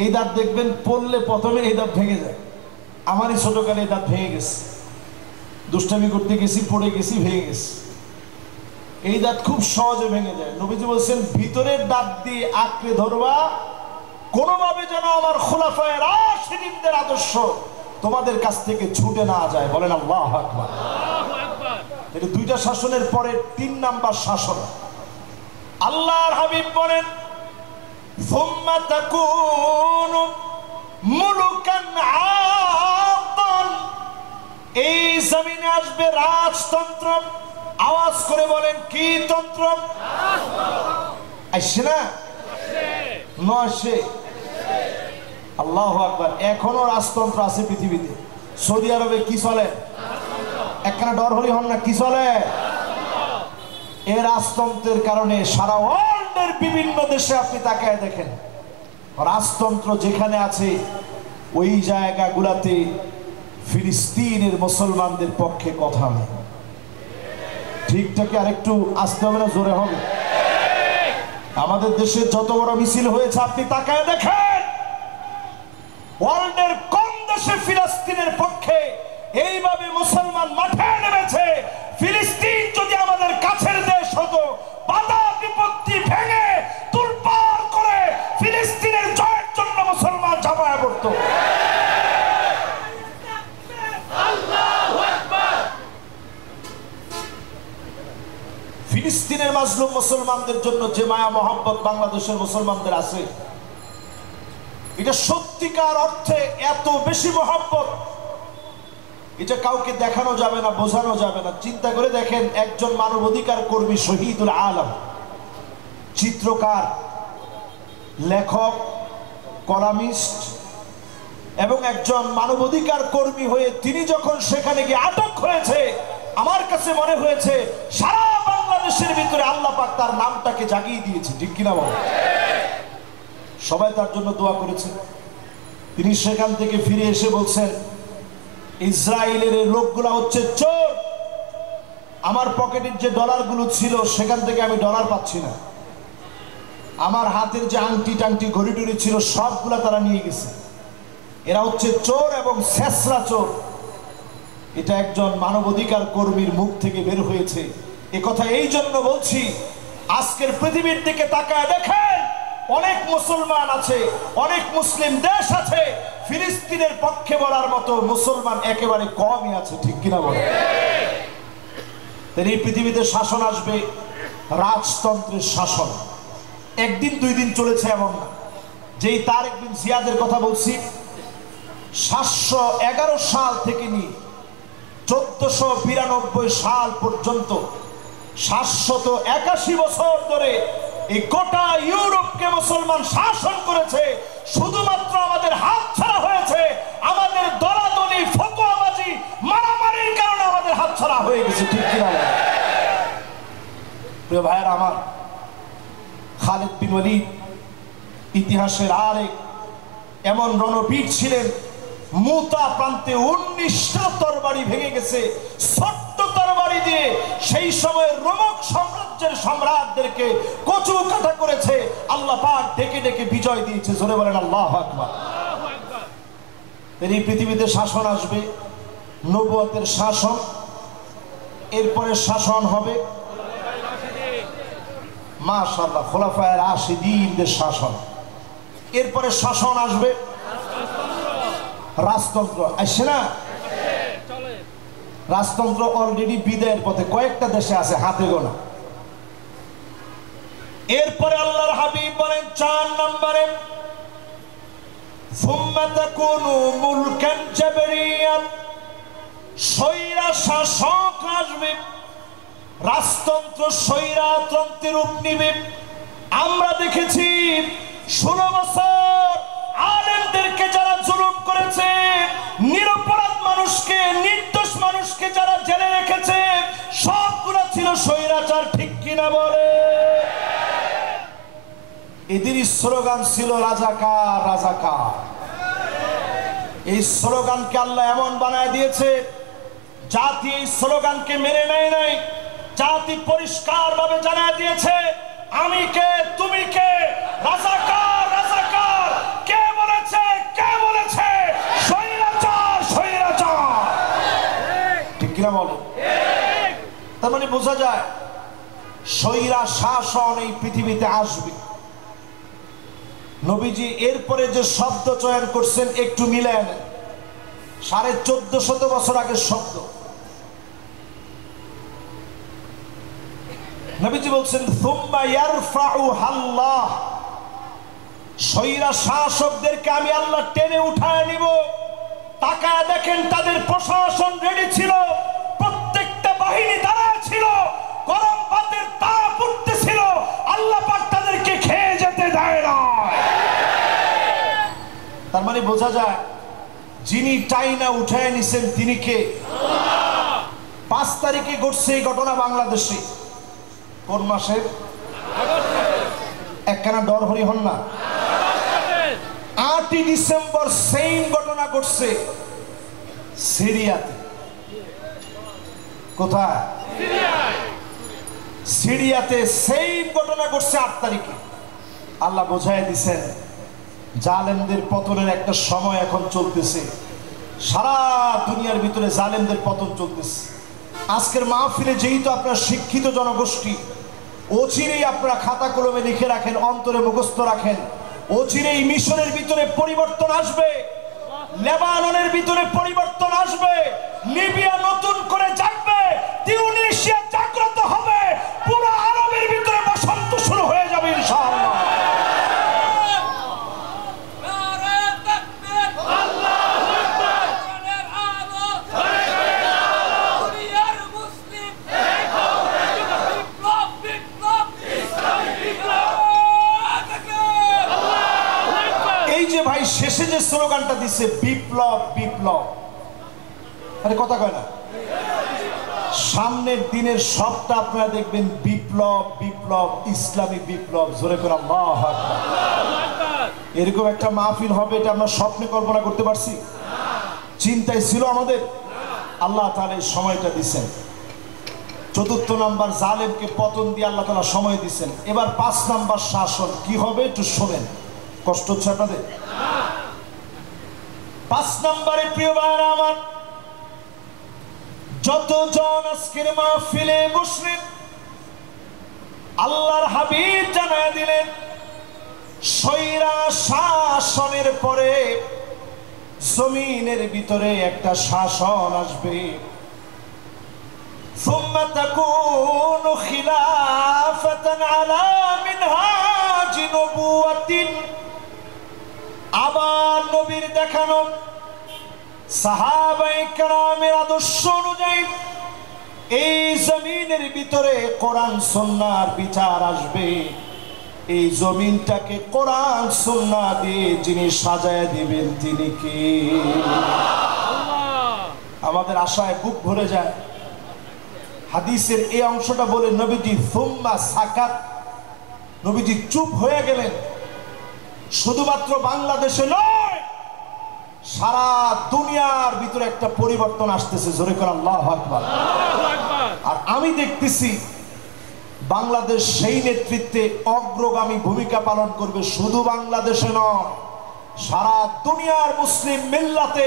এই দাঁত দেখবেন পড়লে প্রথমে এই দাঁত ভেঙে যায়। আমারই ছোটকালে এই দাঁত ভেঙে গেছে। দুষ্টামি করতে গেছি, পড়ে গেছি, ভেঙে গেছি। এই দাঁত খুব সহজে ভেঙে যায়। নবীজি বলছেন ভিতরের দাঁত দিয়ে আঁকড়ে ধরবা, কোনোভাবে যেন আমার খুলাফায়ে রাশিদিনদের আদর্শ তোমাদের কাছ থেকে ছুটে না যায়। বলেন আল্লাহু আকবার। এটা দুইটা শাসনের পরে 3 নাম্বার শাসন। আল্লাহর হাবিব বলেন সুম্মা তাকুনু মুলুকান আতান, এই জমিনে আসবে রাজতন্ত্র। আওয়াজ করে বলেন কি তন্ত্র? আসছে না? নয়। আল্লাহু আকবার। এখনো রাজতন্ত্র আছে পৃথিবীতে। সৌদি আরবে কি চলে? একখানা ডর হলি হন না, কি চলে? এই রাজতন্ত্রের কারণে সারা ওয়ার্ল্ডের বিভিন্ন দেশে আপনি তাকায় দেখেন, রাজতন্ত্র যেখানে আছে ওই জায়গাগুলাতে ফিলিস্তিনের মুসলমানদের পক্ষে কথা নেই। ঠিকঠাক আরেকটু আসতে হবে না জোরে হবে? আমাদের দেশে যত বড় মিছিল হয়েছে আপনি তাকায় দেখেন, ওয়ার্ল্ডের কোন দেশে ফিলিস্তিনের পক্ষে এইভাবে মুসলমান মাঠে নেমেছে? ফিলিস্তিন যদি আমাদের কাছের দেশ হতো, বাধা বিপত্তি ভেঙে তুলপাড় করে ফিলিস্তিনের জয়ের জন্য মুসলমান ঝাঁপায় পড়তো। ফিলিস্তিনের মাজলুম মুসলমানদের জন্য যে মায়া মোহাম্মত বাংলাদেশের মুসলমানদের আছে, এটা সত্যিকার অর্থে এত বেশি মোহাম্মত, এটা কাউকে দেখানো যাবে না, বোঝানো যাবে না। চিন্তা করে দেখেন, একজন মানবাধিকার কর্মী, শহীদুল আলম, চিত্রকার, লেখক, কলামিস্ট এবং একজন মানবাধিকার কর্মী হয়ে তিনি যখন সেখানে গিয়ে আটক হয়েছে, আমার কাছে মনে হয়েছে সারা বাংলাদেশের ভিতরে আল্লাহ পাক তার নামটাকে জাগিয়ে দিয়েছে। ঠিক কিনা বল? সবাই তার জন্য দোয়া করেছে। তিনি সেখান থেকে ফিরে এসে বলছেন, ইসরায়েলের লোকগুলা হচ্ছে চোর। আমার পকেটের যে ডলারগুলো ছিল সেখান থেকে আমি ডলার পাচ্ছি না। আমার হাতের যে আংটি টাংটি ঘড়ি টড়ি ছিল সবগুলা তারা নিয়ে গেছে। এরা হচ্ছে চোর এবং শেষরা চোর। এটা একজন মানবাধিকার কর্মীর মুখ থেকে বের হয়েছে। এ কথা এই জন্য বলছি, আজকের পৃথিবীর দিকে তাকায় দেখেন, অনেক মুসলমান আছে, অনেক মুসলিম দেশ আছে, ফিলিস্তিনের পক্ষে বলার মতো মুসলমান একেবারে কমই আছে। ঠিক কিনা বলে? এই পৃথিবীতে শাসন আসবে, রাজতন্ত্রের শাসন। একদিন দুই দিন চলেছে এমন না। যেই তারেক বিন জিয়াদের কথা বলছি, 711 সাল থেকে নিয়ে 1492 সাল পর্যন্ত 781 বছর ধরে এই গোটা ইউরোপকে মুসলমান শাসন করেছে। শুধুমাত্র আমাদের হাত ছাড়া হয়েছে, আমাদের দলাদলি, ফতোয়াবাজি, মারামারির কারণে আমাদের হাত ছাড়া হয়ে গেছে। ঠিক কিনা? প্রিয় ভাইয়ের আমার, খালিদ বিন ওয়ালিদ ইতিহাসের আরেক এমন রণবীর ছিলেন। মুতা প্রান্তে 19টা তরবারি ভেঙে গেছে, ছোট্ট তরবারি দিয়ে সেই সময় রোমক সাম্রাজ্যের সম্রাটদেরকে কচু কাটা করেছে। আল্লাহ পাক ডেকে ডেকে বিজয় দিয়েছে। জোরে বলেন আল্লাহু আকবার। এই পৃথিবীতে শাসন আসবে, নবুয়তের শাসন। এরপরে শাসন হবে মাশাআল্লাহ খোলাফায়ে রাশিদিনদের শাসন। এরপরে শাসন আসবে রাজতন্ত্র। আসছে না? রাজতন্ত্র অলরেডি বিদায়ের পথে, কয়েকটা দেশে আছে, হাতে গোনা। এরপরে আল্লাহর হাবিব বলেন 4 নম্বরে, সুম্মা তাকুনু মুলকান জাবরিয়ান, স্বৈরা শাসক আসবে, রাজতন্ত্র স্বৈরাতন্ত্রের রূপ নিবে। আমরা দেখেছি 16 বছর আলেমদেরকে যারা জুলুম করেছে, নিরপরাধ মানুষকে, নির্দোষ মানুষকে যারা জেলে রেখেছে, সবগুলো ছিল স্বৈরাচার। ঠিক কিনা বলে? এদেরই স্লোগান ছিল রাজাকার রাজাকার। এই স্লোগানকে আল্লাহ এমন বানায় দিয়েছে, জাতি এই স্লোগানকে মেনে নেয় নাই। জাতি পরিষ্কার ভাবে জানায় দিয়েছে, আমি কে, তুমি কে, রাজাকার রাজাকার। কে বলেছে? কে বলেছে? স্বৈরাচার স্বৈরাচার। ঠিক কিনা বলেন? তার মানে বোঝা যায় স্বৈরা শাসন এই পৃথিবীতে আসবে। নবীজি এরপরে যে শব্দ চয়ন করছেন একটু মিলে আনেন, 1450 বছর আগের শব্দ। নবীজি বলছেন সুম্মা ইয়ারফাউ আল্লাহ, স্বৈরা শাসকদেরকে আমি আল্লাহ টেনে উঠায় নিব। তাকায় দেখেন তাদের প্রশাসন রেডি ছিল, প্রত্যেকটা বাহিনী দাঁড়ায় ছিল, গরম ভাতের তাপ উঠতেছিল, আল্লাহ পাক তাদেরকে খেয়ে যেতে দেয় না। তার মানে বোঝা যায় যিনি টাইনা উঠায় নিছেন তিনি কে? 5 তারিখে ঘটছে এই ঘটনা বাংলাদেশে। কোন মাসের? একখানা ডর হরি হন না। 8ই ডিসেম্বর সেম ঘটনা ঘটছে সিরিয়াতে। কোথায়? সিরিয়াতে সেম ঘটনা ঘটছে 8 তারিখে। আল্লাহ বোঝায় দিছেন জালেমদের পতনের একটা সময় এখন চলতেছে, সারা দুনিয়ার ভিতরে জালেমদের পতন চলতেছে। আজকের মাহফিলে যেহেতু আপনারা শিক্ষিত জনগোষ্ঠী, অচিরেই আপনারা খাতা কলমে লিখে রাখেন, অন্তরে মুখস্থ রাখেন, অচিরেই মিশরের ভিতরে পরিবর্তন আসবে, লেবাননের ভিতরে পরিবর্তন আসবে, লিবিয়া নতুন করে জাগবে, তিউনিসিয়া জাগ্রত হবে, পুরো আরবের ভিতরে বসন্ত শুরু হয়ে যাবে ইনশাআল্লাহ। ভাই শেষে যে স্লোগানটা দিচ্ছে বিপ্লব বিপ্লব, আরে কথা কয় না, সামনের দিনের সবটা আপনারা দেখবেন বিপ্লব বিপ্লব, ইসলামী বিপ্লব। জোরে করে আল্লাহু আকবার। এরকম একটা মাহফিল হবে এটা আমরা স্বপ্নে কল্পনা করতে পারছি? চিন্তায় ছিল আমাদের? আল্লাহ তাআলা এই সময়টা দিচ্ছেন। 4র্থ নাম্বার জালেমকে পতন দিয়ে আল্লাহ তাআলা সময় দিচ্ছেন। এবার 5 নাম্বার শাসন কি হবে একটু শোনেন। কষ্ট হচ্ছে আপনাদের? 5 নম্বরে প্রিয় ভাইরা আমার, যতজন আজকের মাহফিলে বসলেন, আল্লাহর হাবিব জানায় দিলেন স্বৈরা শাসনের পরে জমিনের ভিতরে একটা শাসন আসবে। সুম্মা তাকুনু খিলাফাতান আলা মিনহাজি নবুওয়াতিন, আবার নবীর দেখানো সাহাবায়ে কেরামের আদর্শ অনুযায়ী এই জমিনের ভিতরে কোরআন সুন্নাহর বিচার আসবে। এই জমিনটাকে কোরআন সুন্নাহ দিয়ে যিনি সাজায় দিবেন তিনি কে? আমাদের আশায় বুক ভরে যায়। হাদিসের এই অংশটা বলে নবীজি সুম্মা সাকাত, নবীজি চুপ হয়ে গেলেন। শুধুমাত্র বাংলাদেশে নয়, সারা দুনিয়ার ভিতরে একটা পরিবর্তন আসতেছে। জোরে করে আল্লাহু আকবার। আর আমি দেখতেছি বাংলাদেশ সেই নেতৃত্বে অগ্রগামী ভূমিকা পালন করবে। শুধু বাংলাদেশে নয়, সারা দুনিয়ার মুসলিম মিল্লাতে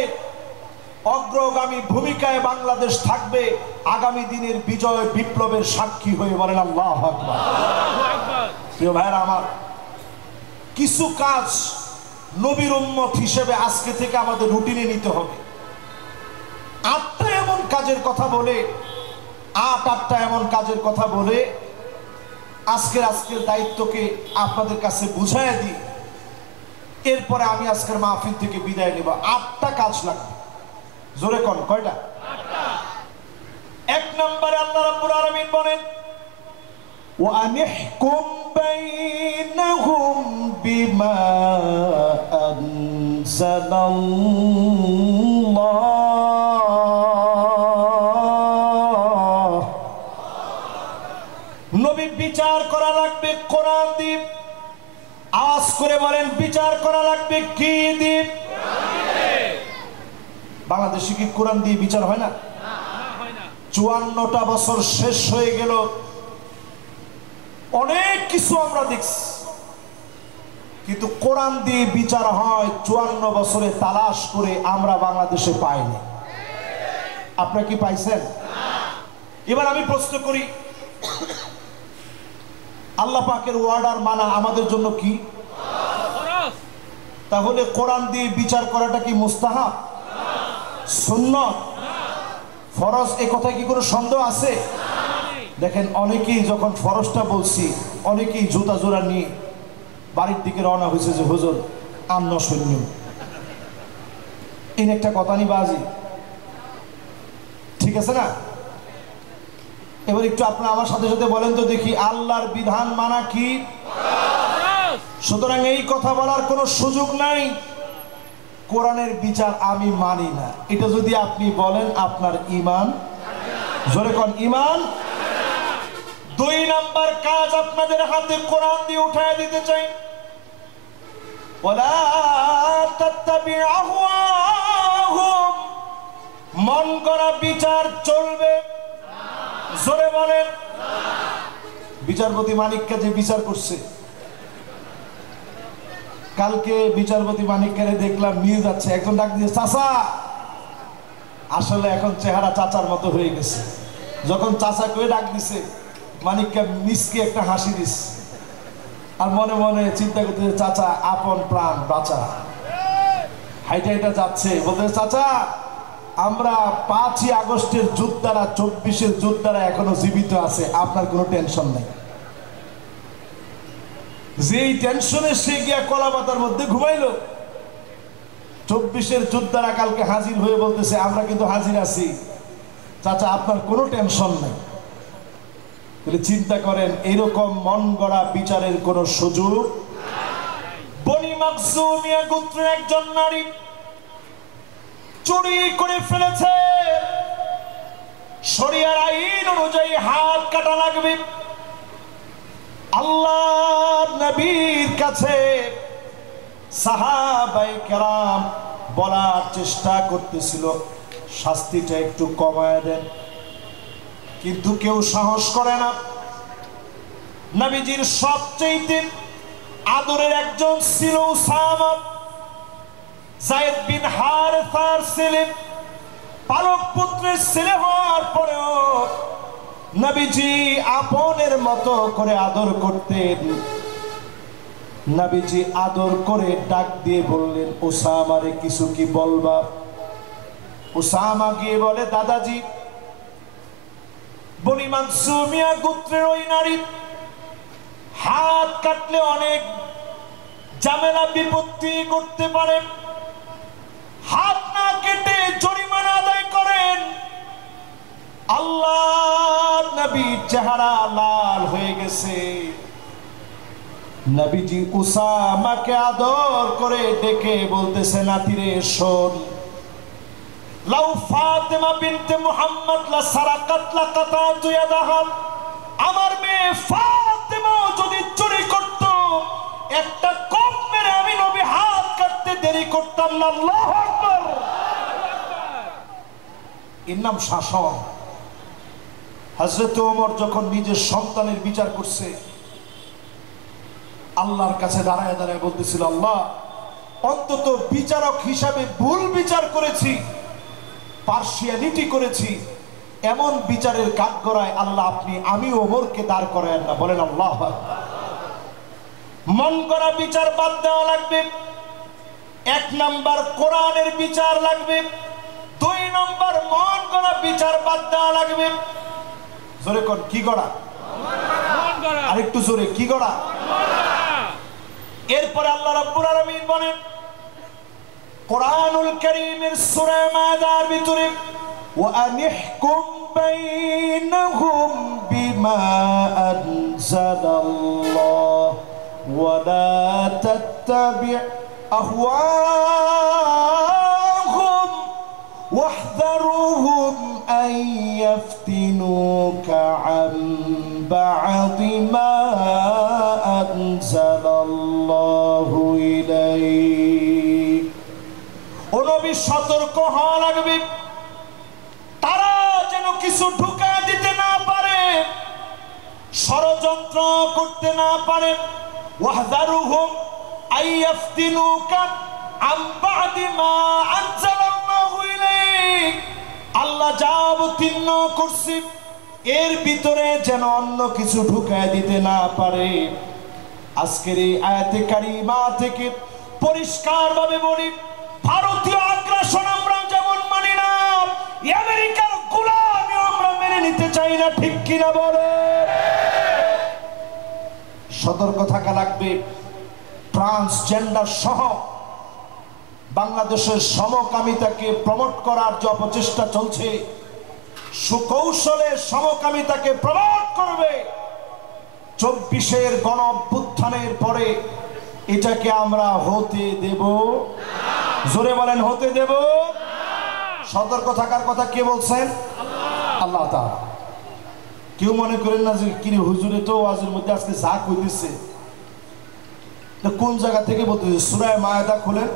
অগ্রগামী ভূমিকায় বাংলাদেশ থাকবে। আগামী দিনের বিজয় বিপ্লবের সাক্ষী হয়ে বলেন আল্লাহু আকবার। প্রিয় ভাইরা আমার, কিছু কাজ নবীর উম্মত হিসেবে আজকে থেকে আমাদের রুটিনে নিতে হবে। 8টা এমন কাজের কথা বলে, 8টা এমন কাজের কথা বলে আজকের দায়িত্বকে আপনাদের কাছে বুঝাইয়া দিই। এরপরে আমি আজকের মাহফিল থেকে বিদায় নেব। 8টা কাজ লাগবে। জোরে কোন কয়টা? 1 নম্বরে আল্লাহ রাব্বুল আলামিন বলেন ওয়া আনিহকুম বাইনাহুম বিমা আনজালাল্লাহ। নবী বিচার করা লাগবে কোরআন দিয়ে। আওয়াজ করে বলেন বিচার করা লাগবে কি দিয়ে? বাংলাদেশে কি কোরআন দিয়ে বিচার হয় না? 54টা বছর শেষ হয়ে গেল, অনেক কিছু আমরা দেখছি, কিন্তু কোরআন দিয়ে বিচার হয় 54 বছরে তালাশ করে আমরা বাংলাদেশে পাইনি। আপনারা কি পাইছেন? এবার আমি প্রশ্ন করি, আল্লাহ পাকের ওয়ার্ডার মানা আমাদের জন্য কি? তাহলে কোরআন দিয়ে বিচার করাটা কি মুস্তাহাব, সুন্নাত, ফরজ? এই কথায় কি কোনো সন্দেহ আছে? দেখেন, অনেকেই যখন ফরজটা বলছি, অনেকেই জুতা জোড়া নিয়ে বাড়ির দিকে রওনা হয়েছে যে হুজুর আন্ন সৈন্য। এই একটা কথা নি বাজি, ঠিক আছে না? এবার একটু আপনারা আমার সাথে সাথে বলেন তো দেখি, আল্লাহর বিধান মানা কি? সুতরাং এই কথা বলার কোনো সুযোগ নাই কোরআনের বিচার আমি মানি না, এটা যদি আপনি বলেন আপনার ঈমান, জোরে কোন ঈমান। 2 নাম্বার কাজ আপনাদের হাতে কোরআন দিয়ে উঠায় দিতে চাই, ওয়ালা তাত্তাবিউ আহওয়াহুম, মন গড়া বিচার চলবে, জোরে বলেন। বিচারপতি মানিককে যে বিচার করছে, কালকে বিচারপতি মানিককে দেখলাম নিয়ে যাচ্ছে, একজন ডাক দিয়ে চাচা, আসলে এখন চেহারা চাচার মতো হয়ে গেছে। যখন চাচা করে ডাক দিছে, মানিককে মিসকে একটা হাসি দিস, আর মনে মনে চিন্তা করতে, চাচা আপন প্রাণ বাঁচা। হাইটা হাইটা যাচ্ছে, বলতে চাচা আমরা 5ই আগস্টের যোদ্ধারা, 24-এর যোদ্ধারা এখনো জীবিত আছে, আপনার কোনো টেনশন নেই। যেই টেনশনে সে গিয়া কলা পাতার মধ্যে ঘুমাইলো, 24-এর যোদ্ধারা কালকে হাজির হয়ে বলতেছে আমরা কিন্তু হাজির আছি, চাচা আপনার কোনো টেনশন নেই। তাহলে চিন্তা করেন, এইরকম মন গড়া বিচারের কোনো সুযোগ। বনি মাখজুমিয়া গোত্রের একজন নারী চুরি করে ফেলেছে, শরিয়ার আইন অনুযায়ী হাত কাটা লাগবে। আল্লাহর নবীর কাছে সাহাবায়ে কেরাম বলার চেষ্টা করতেছিল শাস্তিটা একটু কমায় দেন, কিন্তু কেউ সাহস করে না। নবীজির সবচেয়ে আদরের একজন ছিল উসামা, যায়েদ বিন হারেসার ছেলে, পালক পুত্রের ছেলে হওয়ার পরেও নবীজি আপনের মতো করে আদর করতেন। নবীজি আদর করে ডাক দিয়ে বললেন, উসামারে কিছু কি বলবা? উসামা গিয়ে বলে, দাদাজি বনি মাখজুমিয়া গোত্রের ওই নারী হাত কাটলে অনেক ঝামেলা বিপত্তি করতে পারে, হাত না কেটে জরিমানা আদায় করেন। আল্লাহর নবীর চেহারা লাল হয়ে গেছে। নবীজি উসামাকে আদর করে ডেকে বলতেছে, নাতিরে শোন, লাউ ফাতেমা বিনতে মুহাম্মদ লা সারাকাত লা কাতাতু ইয়াদাহা, আমার মেয়ে ফাতেমা যদি চুরি করত, একটা কোপ মেরে আমি নবী হাত কাটতে দেরি করতাম না। আল্লাহু আকবার। এর নাম শাসন। হযরত ওমর যখন নিজের সন্তানের বিচার করছে, আল্লাহর কাছে দাঁড়ায় দাঁড়ায় বলতেছিল, আল্লাহ অন্তত বিচারক হিসাবে ভুল বিচার করেছি, পার্সিয়ালিটি করেছি, এমন বিচারের কাঠগড়ায় আল্লাহ আপনি আমি ওমরকে দাঁড় করায়েন না। বলেন আল্লাহু আকবার। মন গড়া বিচার বাদ দেওয়া লাগবে। 1 নাম্বার কোরআনের বিচার লাগবে, 2 নাম্বার মন গড়া বিচার বাদ দেওয়া লাগবে। জোরে কোন কি গড়া? আরেকটু জোরে, কি গড়া? এরপরে আল্লাহ রাব্বুল আলামিন বলেন কোরআনুল কারীমের সূরা মায়দার ভিতরে, ওয়া আনিহকুম বাইনাহুম বিমা আনজালাল্লাহ ওয়া লা তাত্তাবি' আহওয়াহুম ওয়াহযারুহুম আন ইয়াফতিনুকা আন বা'দি মা আনজালাল্লাহু ইলাইক। ও নবী সতর্ক হওয়া লাগবে, তারা যেন কিছু ঢুকা দিতে না পারে, ষড়যন্ত্র করতে না পারে। ওয়াহযারুহুম আইয়াফতিনুকা আম বা'দি মা আনজালাল্লাহু ইলাইক। আল্লাহ যা অবতীর্ণ করছে এর ভিতরে যেন অন্য কিছু ঢুকায় দিতে না পারে। আজকের এই আয়াতে কারিমা থেকে পরিষ্কারভাবে বলি, ভারতীয় আগ্রাসন আমরা যেমন মানি না, আমেরিকার গোলামি আমরা মেনে নিতে চাই না, ঠিক কিনা বলে? সতর্ক থাকা লাগবে। ট্রান্সজেন্ডার সহ বাংলাদেশের সমকামিতাকে প্রমোট করার যে অপচেষ্টা চলছে, সুকৌশলে সমকামিতাকে প্রমোট করবে, 24-এর গণ অভ্যুত্থানের পরে এটাকে আমরা হতে দেব? জোরে বলেন, হতে দেব? সতর্ক থাকার কথা কে বলছেন? আল্লাহ তাআলা। কেউ মনে করেন না যে কি হুজুরে তো ওয়াজের মধ্যে আজকে যা কইতেছে, কোন জায়গা থেকে বলতেছে? সূরা মায়েদা খুলেন,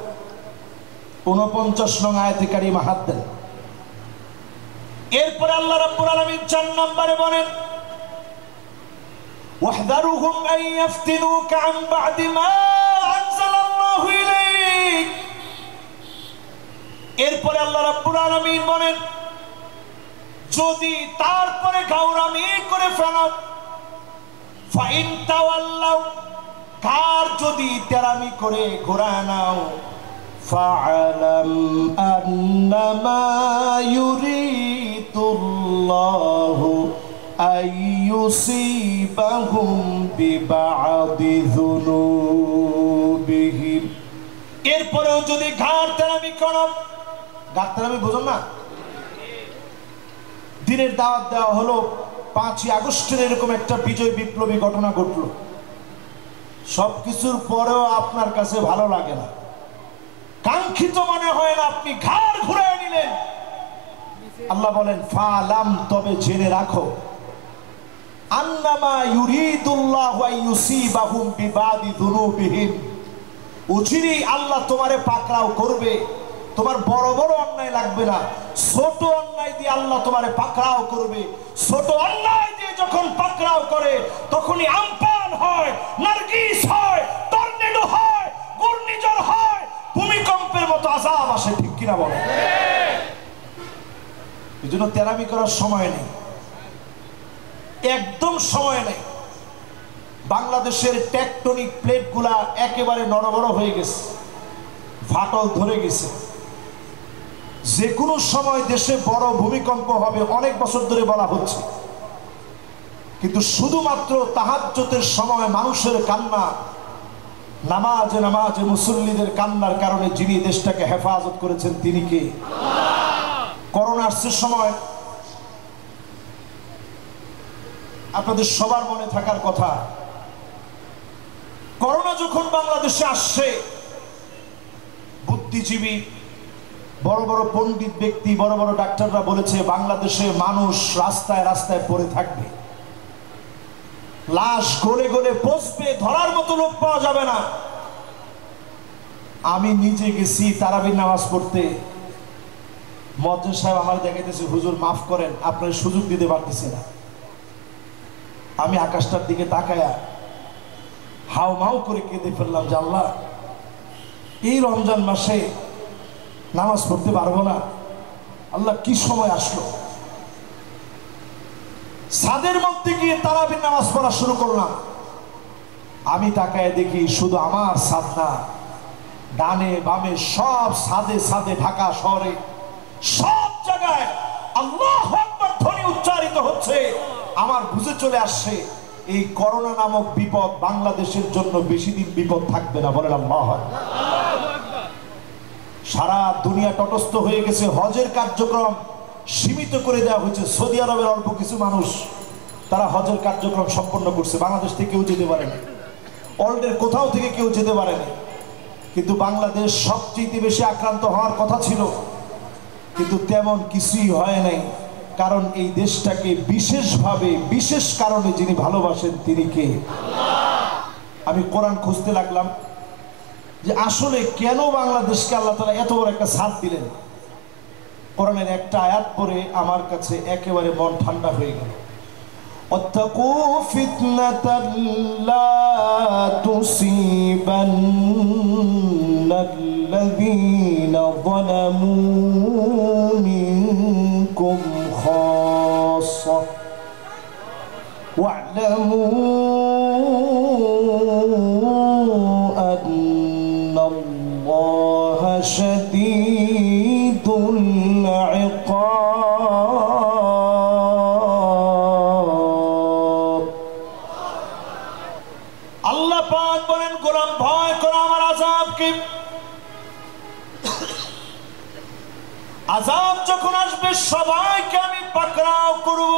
49 নং আয়াতে কারিমা হাত দেন। এরপরে আল্লাহ রাব্বুল আলামিন 4 নম্বরে বলেন, ওয়াহদারুহুম আন ইফতিনুকা আন বা'দি মা আনজালাল্লাহু ইলাইক। এরপরে আল্লাহ রাব্বুল আলামিন বলেন, যদি তারপরে গাওরামি করে ফেলো, ফাইন তাওয়াল্লাউ, কার যদি তেরামি করে ঘোরায় নাও, ফাআলাম আন্নামা ইউরিদুল্লাহু আইয়ুসিবাহুম বিবা'দি যুনুবিহিম। এরপরেও যদি ঘাড় তেরামি করো, ঘাড় তেরামি বুঝুন না, দিনের দাওয়াত দেওয়া হলো, 5ই আগস্টের এরকম একটা বিজয় বিপ্লবী ঘটনা ঘটলো, সবকিছুর পরেও আপনার কাছে ভালো লাগে না, কাঙ্ক্ষিত মনে হয় না, আপনি ঘাড় ঘুরিয়ে নিলেন। আল্লাহ বলেন, ফালাম, তবে জেনে রাখো, আন্নামা ইউরিদুল্লাহু আইয়ুসিবাহুম বিবাদি যুনুবিহিম, উচিরই আল্লাহ তোমারে পাকড়াও করবে। তোমার বড় বড় অন্যায় লাগবে না, ছোট অন্যায় দিয়ে আল্লাহ তোমারে পাকড়াও করবে। ছোট অন্যায় দিয়ে যখন পাকড়াও করে, তখনই আমপান হয়, নারগিস হয়, টর্নেডো হয়, ঘূর্ণিঝড় হয়, ভূমিকম্পের মতো আযাব আসে, ঠিক কিনা বলে? এই জন্য তেরামি করার সময় নেই, একদম সময় নেই। বাংলাদেশের টেকটনিক প্লেটগুলা একেবারে নড়বড় হয়ে গেছে, ফাটল ধরে গেছে, যে কোনো সময় দেশে বড় ভূমিকম্প হবে, অনেক বছর ধরে বলা হচ্ছে। কিন্তু শুধুমাত্র তাহাজ্জুদের সময় মানুষের কান্না, নামাজে নামাজে মুসল্লিদের কান্নার কারণে যিনি দেশটাকে হেফাজত করেছেন, তিনি কে? করোনা আসছে সময়, আপনাদের সবার মনে থাকার কথা, করোনা যখন বাংলাদেশে আসছে, বুদ্ধিজীবী, বড় বড় পণ্ডিত ব্যক্তি, বড় বড় ডাক্তাররা বলেছে বাংলাদেশে মানুষ রাস্তায় রাস্তায় পড়ে থাকবে, লাশ গলে গলে পচবে, ধরার মতো লোক পাওয়া যাবে না। আমি নিজে গেছি তারাবির নামাজ পড়তে, মুয়াজ্জিন সাহেব আমার দেখাইতেছে, হুজুর মাফ করেন, আপনার সুযোগ দিতে পারতেছি না। আমি আকাশটার দিকে তাকায়া হাউ মাউ করে কেঁদে ফেললাম যে আল্লাহ, এই রমজান মাসে নামাজ পড়তে পারবো না, আল্লাহ কি সময় আসলো। ছাদের মধ্যে গিয়ে তারাবির নামাজ পড়া শুরু করলাম। আমি তাকায় দেখি শুধু আমার ছাদ না, ডানে বামে সব ছাদে ছাদে, ঢাকা শহরে সব জায়গায় আল্লাহু আকবার ধ্বনি উচ্চারিত হচ্ছে। আমার বুঝে চলে আসছে, এই করোনা নামক বিপদ বাংলাদেশের জন্য বেশি দিন বিপদ থাকবে না। বলেন আল্লাহু আকবার। সারা দুনিয়া তটস্থ হয়ে গেছে, হজের কার্যক্রম সীমিত করে দেওয়া হয়েছে। সৌদি আরবের অল্প কিছু মানুষ তারা হজের কার্যক্রম সম্পন্ন করছে, বাংলাদেশ থেকে কেউ যেতে পারেনি, ওয়ার্ল্ডের কোথাও থেকে কেউ যেতে পারেনি। কিন্তু বাংলাদেশ সবচেয়ে বেশি আক্রান্ত হওয়ার কথা ছিল, কিন্তু তেমন কিছুই হয় নাই। কারণ এই দেশটাকে বিশেষভাবে, বিশেষ কারণে যিনি ভালোবাসেন তিনি কে? আমি কোরআন খুঁজতে লাগলাম যে আসলে কেন বাংলাদেশকে আল্লাহ তাআলা এত বড় একটা সাথ দিলেন। কোরআনের একটা আয়াত পড়ে আমার কাছে একেবারে মন ঠান্ডা হয়ে গেল। ওয়াত্তাকু ফিতনাতাল লা তুসিবান্নাল্লাযীনা যালামু মিনকুম খাসসা الله شديد العقاب আল্লাহ পাক বলেন গোলাম ভয় করো আমার আযাবকে আযাব যখন আসবে সবাইকে আমি পাকড়াও করব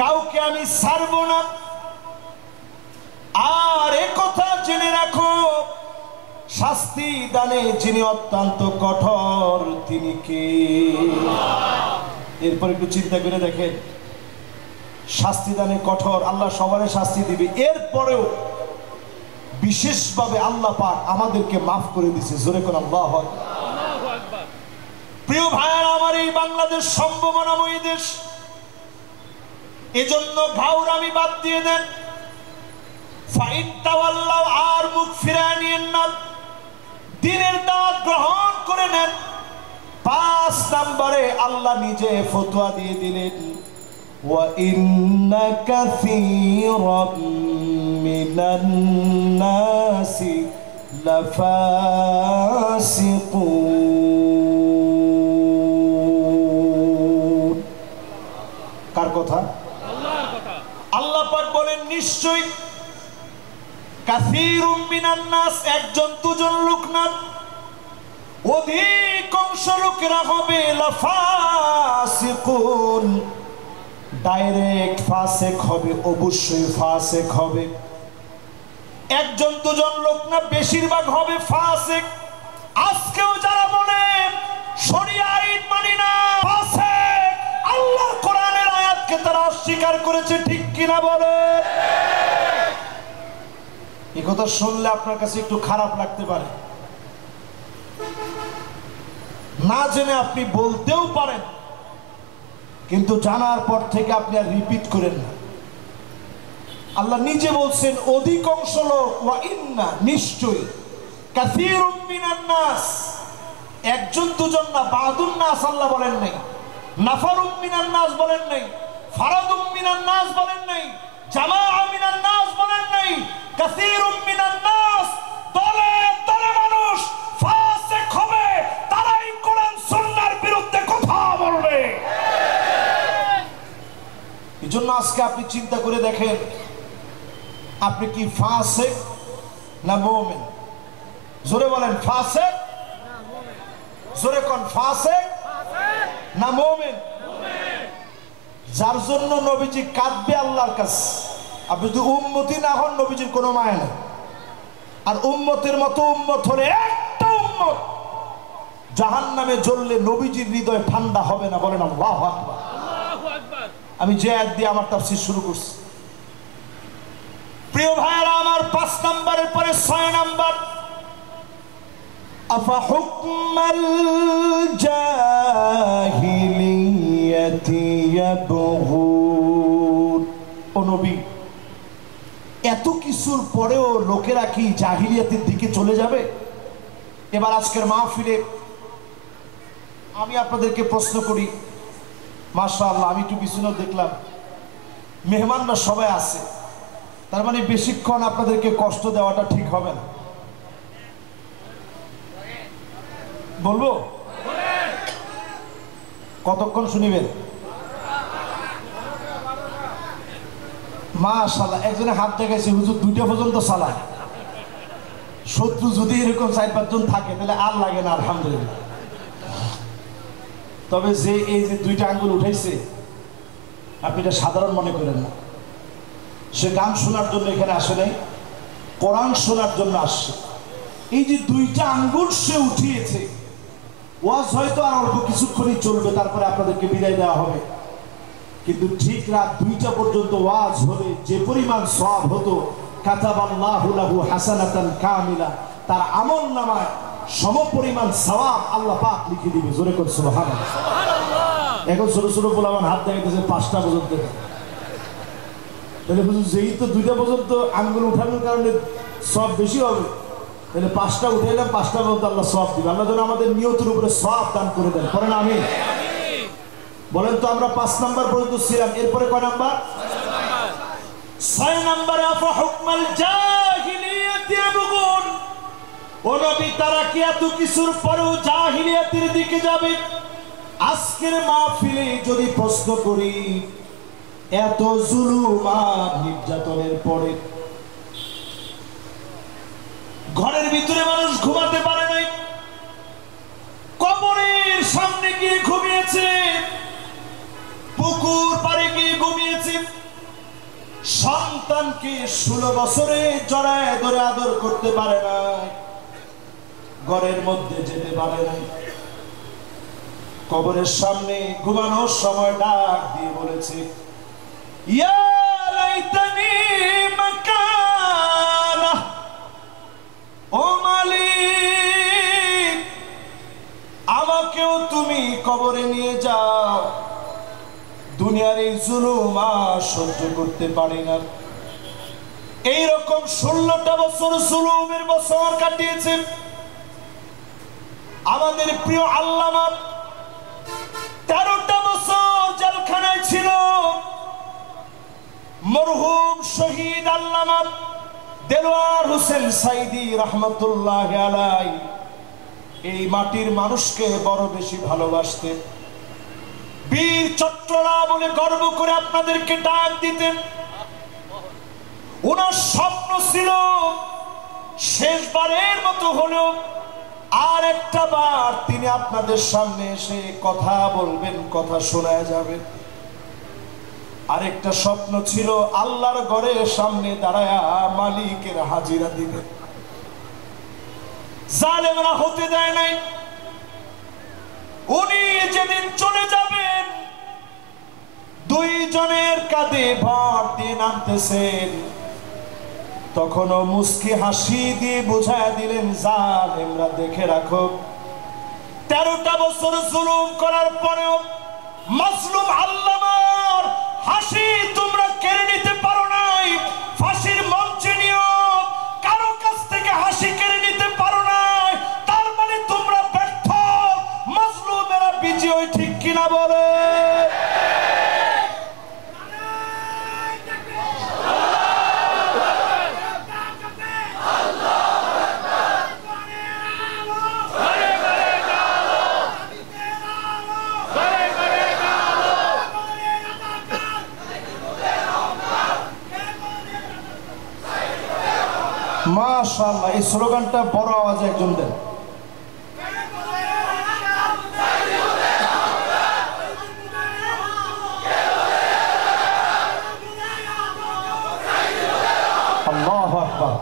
কাউকে আমি ছাড়ব না আর এই কথা জেনে রাখো শাস্তি দানে যিনি অত্যন্ত কঠোর তিনি কে এরপর একটু চিন্তা করে দেখেন শাস্তি দানে কঠোর আল্লাহ সবারে শাস্তি দিবে এরপরেও বিশেষভাবে আল্লাহ পাক আমাদেরকে মাফ করে দিয়েছে জোরে কোন আল্লাহু আকবার প্রিয় ভাইরা আমার এই বাংলাদেশ সম্ভাবনাময় দেশ এজন্য ঘাউরামি বাদ দিয়ে দেন ফাইন তাওয়াল্লাহ আর মুখ ফিরায় নিয়েন না দ্বীনের দাওয়াত গ্রহণ করে নেন 5 নম্বরে আল্লাহ নিজে ফতোয়া দিয়ে দিলেন ওয়া ইন্না কাসীরাম মিনান নাসি লাফাসিকুন কার কথা আল্লাহর কথা আল্লাহ পাক বলেন নিশ্চয়ই কাসীরুম মিনান নাস একজন দুজন লোক না অধিকাংশ লোকেরা হবে লাফাসিকুন ডাইরেক্ট ফাসিক হবে অবশ্যই ফাসিক হবে একজন দুজন লোক না বেশিরভাগ হবে ফাসিক আজকেও যারা বলে শরিয়া আইন মানি না ফাসিক আল্লাহর কোরআনের আয়াতকে তারা অস্বীকার করেছে ঠিক কিনা বলে এই কথা শুনলে আপনার কাছে একটু খারাপ লাগতে পারে না জেনে আপনি বলতেও পারেন কিন্তু জানার পর থেকে আপনি আর রিপিট করেন না আল্লাহ নিজে বলছেন অধিকাংশ লোক ওয়া ইন্না নিশ্চয়ই কাসীরুম মিনান নাস একজন দুজন না বাদুন নাস আল্লাহ বলেন নাই নাফারুম মিনান নাস বলেন নাই ফারাদুম মিনান নাস বলেন নাই জামাআ মিনান নাস বলেন নাই কাসীরুম মিনান নাস দলে দলে মানুষ ফাসিক হবে তারাই কোরআন সুন্নাহর বিরুদ্ধে কথা বলবে এজন্য আজকে আপনি চিন্তা করে দেখেন আপনি কি ফাসিক না মুমিন জোরে বলেন ফাসিক না মুমিন জোরে কোন ফাসিক না মুমিন যার জন্য নবীজি কাঁদবে আল্লাহর কাছে আপনি যদি উম্মতি না হন নবীজির কোনো মায়া নেই আর উম্মতের মতো উম্মত হলে একটা উম্মত জাহান্নামে জ্বললে নবীজির হৃদয় ঠান্ডা হবে না বলেন আল্লাহু আকবার আমি যে আয়াত দিয়ে আমার তাফসীর শুরু করছি প্রিয় ভাইরা আমার 5 নম্বরের পরে 6 নম্বর আফা হুকমাল জাহিলিয়াতি ইয়াবগুন ও নবী এত কিছুর পরেও লোকেরা কি জাহিলিয়াতের দিকে চলে যাবে এবার আজকের মাহফিলে আমি আপনাদেরকে প্রশ্ন করি মাশাআল্লাহ আমি একটু পিছনেও দেখলাম মেহমানরা সবাই আছে তার মানে বেশিক্ষণ আপনাদেরকে কষ্ট দেওয়াটা ঠিক হবে না বলবো কতক্ষণ শুনিবেন মাশাআল্লাহ একজনে হাত দেখাইছে হুজুর 2টা পর্যন্ত চালায় শত্রু যদি এরকম 4-5 জন থাকে তাহলে আর লাগে না আলহামদুলিল্লাহ তবে যে এই যে 2টা আঙ্গুল উঠাইছে আপনি এটা সাধারণ মনে করেন না সে গান শোনার জন্য এখানে আসে নাই কোরআন শোনার জন্য আসছে এই যে 2টা আঙ্গুল সে উঠিয়েছে ওয়াজ হয়তো আর অল্প কিছুক্ষণই চলবে তারপরে আপনাদেরকে বিদায় দেওয়া হবে কিন্তু ঠিক রাত 2টা পর্যন্ত ওয়াজ হলে যে পরিমাণ সওয়াব হতো কাতাবাল্লাহু লাহু হাসানাতান কামিলা তার আমলনামায় সমপরিমাণ সওয়াব আল্লাহ পাক লিখে দিবে জোরে করে সুবহানাল্লাহ সুবহানাল্লাহ এখন ছোট ছোট পোলাপান হাত দেখাইতেছে 5টা পর্যন্ত তাহলে বুঝুন যেই তো 2টা পর্যন্ত আঙ্গুল উঠানোর কারণে সওয়াব বেশি হবে তাহলে 5টা উঠাইলাম 5টা পর্যন্ত আল্লাহ সওয়াব দিবে আল্লাহ যেন আমাদের নিয়তের উপরে সওয়াব দান করে দেন করেন আমিন বলেন তো আমরা 5 নাম্বার পর্যন্ত ছিলাম এরপরে কয় নাম্বার 6 নাম্বারে আফা হুকমাল জাহিলিয়াতি ইয়াবগুন ও নবী, তারা কি এত কিছুর পরেও জাহিলিয়াতের দিকে যাবে? আজকের মাহফিলে যদি প্রশ্ন করি, এত জুলুম আর নির্যাতনের পরে ঘরের ভিতরে মানুষ ঘুমাতে পারে নাই, কবরের সামনে গিয়ে ঘুমিয়েছে, পুকুর পাড়ে গিয়ে ঘুমিয়েছে, সন্তানকে 16 বছরে জড়ায় ধরে আদর করতে পারে না, ঘরের মধ্যে যেতে পারে না, কবরের সামনে ঘুমানোর সময় ডাক দিয়ে বলেছে, ইয়া লাইতানি মাকানা, ও মালিক আমাকেও তুমি কবরে নিয়ে যাও, দুনিয়ার এই জুলুম আর সহ্য করতে পারি না। এইরকম 16টা বছর জুলুমের বছর কাটিয়েছে আমাদের প্রিয় আল্লামা। 13টা বছর জেলখানায় ছিল মরহুম শহীদ আল্লামা দেলোয়ার হোসেন সাইদি রহমতুল্লাহ আলাইহি। এই মাটির মানুষকে বড় বেশি ভালোবাসতেন, বীর চট্টলা বলে গর্ব করে আপনাদেরকে ডাক দিতেন। ওনার স্বপ্ন ছিল শেষবারের মতো হলেও আর একটা বার তিনি আপনাদের সামনে এসে কথা বলবেন, কথা শোনা যাবে। আরেকটা স্বপ্ন ছিল আল্লাহর ঘরের সামনে দাঁড়ায়া মালিকের হাজিরা দিবেন। জালেমরা হতে দেয় নাই। উনি যেদিন চলে যাবেন, দুইজনের কাঁধে ভর দিয়ে নামতেছেন, তখনও মুস্কি হাসি দিয়ে বুঝায় দিলেন, জালেমরা দেখে রাখো, 13টা বছর জুলুম করার পরেও মাজলুম আল্লামার হাসি তোমরা কেড়ে নিতে পারো নাই। ফাঁসির মঞ্চে নিয়েও কারো কাছ থেকে হাসি কেড়ে নিতে পারো নাই। তার মানে তোমরা ব্যর্থ, মাজলুমেরা বিজয়ী, ঠিক কিনা বলে? মাশাআল্লাহ, এই স্লোগানটা বড় আওয়াজে একজন দেন। আল্লাহু আকবার,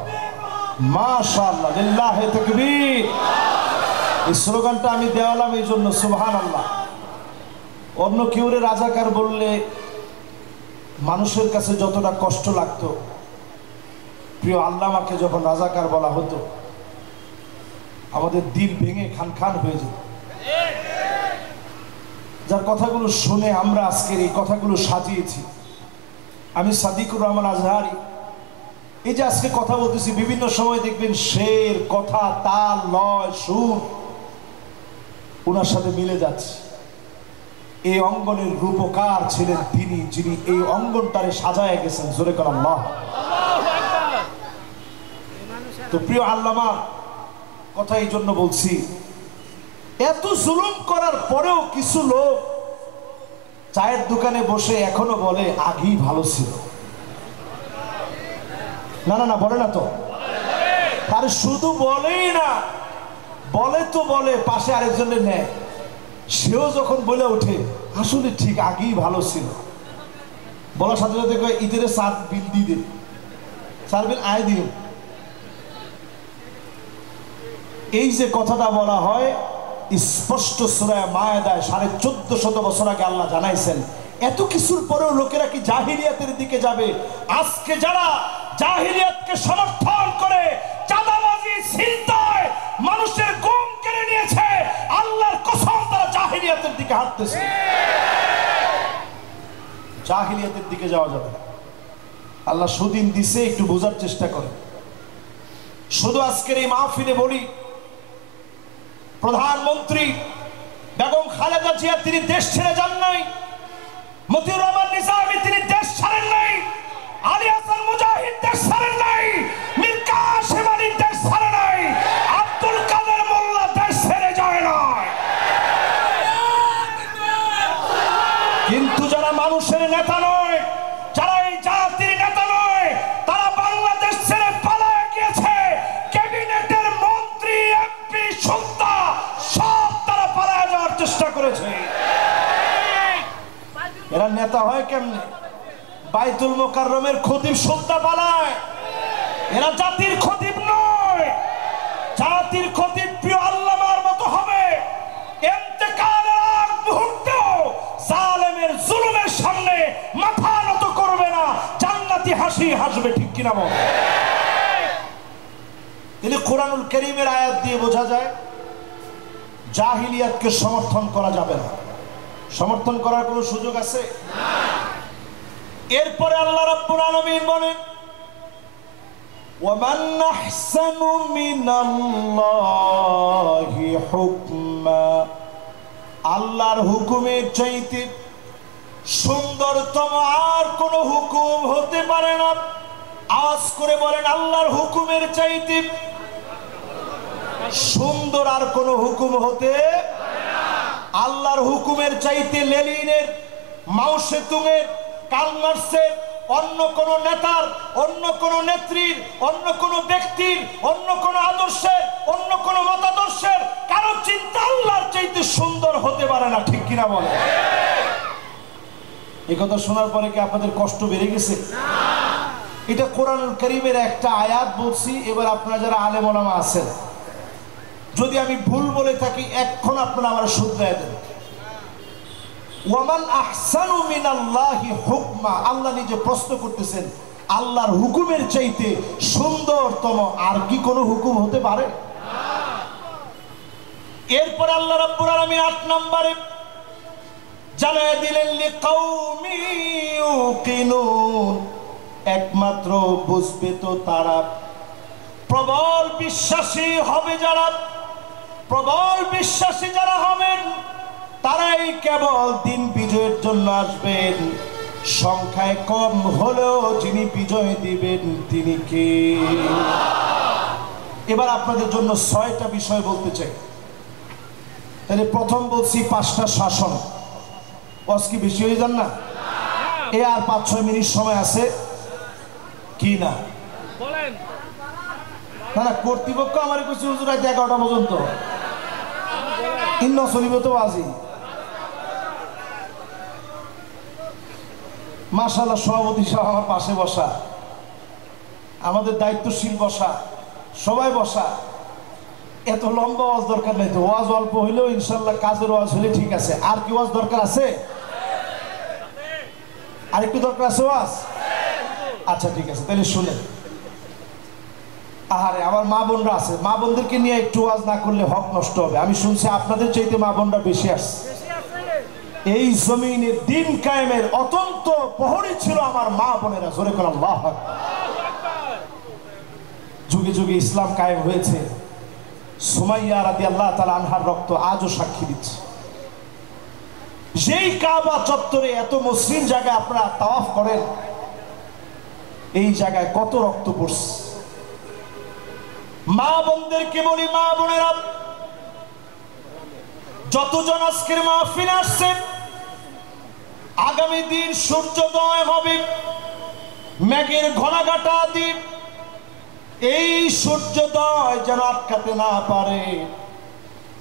মাশাআল্লাহ, লিল্লাহি তাকবীর। এই স্লোগানটা আমি দেওয়ালাম এই জন্য, সুবহানাল্লাহ। অন্য কেউরে রাজাকার বললে মানুষের কাছে যতটা কষ্ট লাগতো, প্রিয় আল্লামাকে যখন রাজাকার বলা হতো আমাদের দিল ভেঙে খান খান হয়ে যেত। যার কথাগুলো শুনে আমরা আজকের এই কথাগুলো সাজিয়েছি। আমি সাদিকুর রহমান আজহারি, এই যে আজকে কথা বলতেছি, বিভিন্ন সময় দেখবেন শের, কথা, তাল, লয়, সুর ওনার সাথে মিলে যাচ্ছে। এই অঙ্গনের রূপকার ছিলেন তিনি, যিনি এই অঙ্গনটারে সাজায় গেছেন। জোরে কর আল্লাহ। তো প্রিয় আল্লামা কথা এই জন্য বলছি, এত জুলুম করার পরেও কিছু লোক চায়ের দোকানে বসে এখনো বলে আগেই ভালো ছিল। না না না, বলে না তো, আর শুধু বলেই না, বলে তো বলে, পাশে আরেকজনের নেয়, সেও যখন বলে ওঠে আসলে ঠিক আগেই ভালো ছিল। বলার সাথে সাথে কয় ঈদের সার বিল দিয়ে দিন, সার বিল আয় দিন। এই যে কথাটা বলা হয়, স্পষ্ট সূরা মায়েদায় 1450 বছর আগে আল্লাহ জানাইছেন। এত কিছুর পরেও লোকেরা কি জাহিলিয়াতের দিকে যাবে? আজকে যারা জাহিলিয়াতকে সমর্থন করে চাঁদাবাজি, ছিনতাই, মানুষের গম কেড়ে নিয়েছে, আল্লাহর কসম তারা জাহিলিয়াতের দিকে হাঁটতেছে। জাহিলিয়াতের দিকে যাওয়া যাবে না। আল্লাহ সুদিন দিছে, একটু বোঝার চেষ্টা করে। শুধু আজকের এই মাহফিলে বলি, প্রধানমন্ত্রী বেগম খালেদা জিয়া তিনি দেশ ছেড়ে যান নাই, মতিউর রহমান নিজামী তিনি দেশ ছাড়েন নাই, আলী হাসান মুজাহিদ দেশ ছাড়েন নাই, মীর কাসেম আলী দেশ ছাড়েন নাই, নেতা হয় কেমনে? বাইতুল মোকাররমের খতিব সুলতা বানায়। এরা জাতির খতিব নয়, জাতির খতিব প্রিয় আল্লামার মতো হবে। ইন্তেকালের আগ মুহূর্তেও জালেমের জুলুমের সামনে মাথা নত করবে না, জান্নাতি হাসি হাসবে। ঠিক কিনা বল? তিনি কোরআনুল কারীমের আয়াত দিয়ে বোঝা যায় জাহিলিয়াতকে সমর্থন করা যাবে না। সমর্থন করার কোনো সুযোগ আছে? এরপরে আল্লাহ রাব্বুল আলামিন বলেন, ওয়ামান আহসানু মিনাল্লাহি হুকমা, আল্লাহর হুকুমের চাইতে সুন্দরতম আর কোন হুকুম হতে পারে না। আওয়াজ করে বলেন, আল্লাহর হুকুমের চাইতে সুন্দর আর কোন হুকুম হতে পারে না। আল্লাহর হুকুমের চাইতে লেনিনের, মাও সেতুংয়ের, কার্ল মার্ক্সের, অন্য কোন নেতার, অন্য কোন নেত্রীর, অন্য কোন ব্যক্তির, অন্য কোন আদর্শের, অন্য কোন মতাদর্শের কারো চিন্তা আল্লাহর চাইতে সুন্দর হতে পারে না। ঠিক কিনা বলে? এই কথা শোনার পরে কি আপনাদের কষ্ট বেড়ে গেছে? এটা কোরআনুল কারীমের একটা আয়াত বলছি। এবার আপনারা যারা আলেম ওলামা আছেন, যদি আমি ভুল বলে থাকি এখন আপনারা আমার শুধরায় দেন। ওয়ামান আহসানু মিনাল্লাহি হুকমা, আল্লাহ নিজে প্রশ্ন করতেছেন আল্লাহর হুকুমের চাইতে সুন্দরতম আর কি কোনো হুকুম হতে পারে? এরপর আল্লাহ রাব্বুল আলামিন ৮ নম্বরে জানায় দিলেন লিকাউমি ইউকিনুন, একমাত্র বুঝবে তো তারা, প্রবল বিশ্বাসী হবে যারা, প্রবল বিশ্বাসী যারা হবেন তারাই কেবল দিন বিজয়ের জন্য আসবেন। সংখ্যায় কম হলেও যিনি বিজয় দিবেন তিনি কে? এবার আপনাদের জন্য ৬টা বিষয় বলতে চাই। তাহলে প্রথম বলছি ৫টা শাসন। বস কি বেশি হয়ে যান না? এ আর ৫-৬ মিনিট সময় আছে কি না? না না, কর্তৃপক্ষ আমার কিছু হুজুর রাত ১১টা পর্যন্ত ইন্ন চলিব তো আজি। মাশাআল্লাহ, সভাপতি সাহেব আমার পাশে বসা, আমাদের দায়িত্বশীল বসা, সবাই বসা। এত লম্বা ওয়াজ দরকার নাই তো, ওয়াজ অল্প হইলেও ইনশাল্লাহ কাজের ওয়াজ হলে ঠিক আছে। আর কি ওয়াজ দরকার আছে? আর একটু দরকার আছে ওয়াজ? আচ্ছা ঠিক আছে, তাহলে শুনেন। আহারে আমার মা বোনরা আছে, মা বোনদেরকে নিয়ে একটু ওয়াজ না করলে হক নষ্ট হবে। আমি শুনছি আপনাদের চাইতে মা বোনরা বেশি আসছে। এই জমিনের দিন কায়েমের অত্যন্ত প্রহরী ছিল আমার মা বোনেরা। জোরে করে আল্লাহু আকবার। যুগে যুগে ইসলাম কায়েম হয়েছে। সুমাইয়া রাদিয়াল্লাহু তাআলা আনহার রক্ত আজও সাক্ষী দিচ্ছে। যেই কাবা চত্বরে এত মসৃণ জায়গায় আপনারা তাওয়াফ করেন, এই জায়গায় কত রক্ত পড়ছে। মা বোনদেরকে বলি, মা বোনেরা যতজন আজকের মাহফিলে আসছেন, আগামী দিন সূর্যোদয় হবে মেঘের ঘনাঘাটা দ্বীপ, এই সূর্যোদয় যেন আটকাতে না পারে।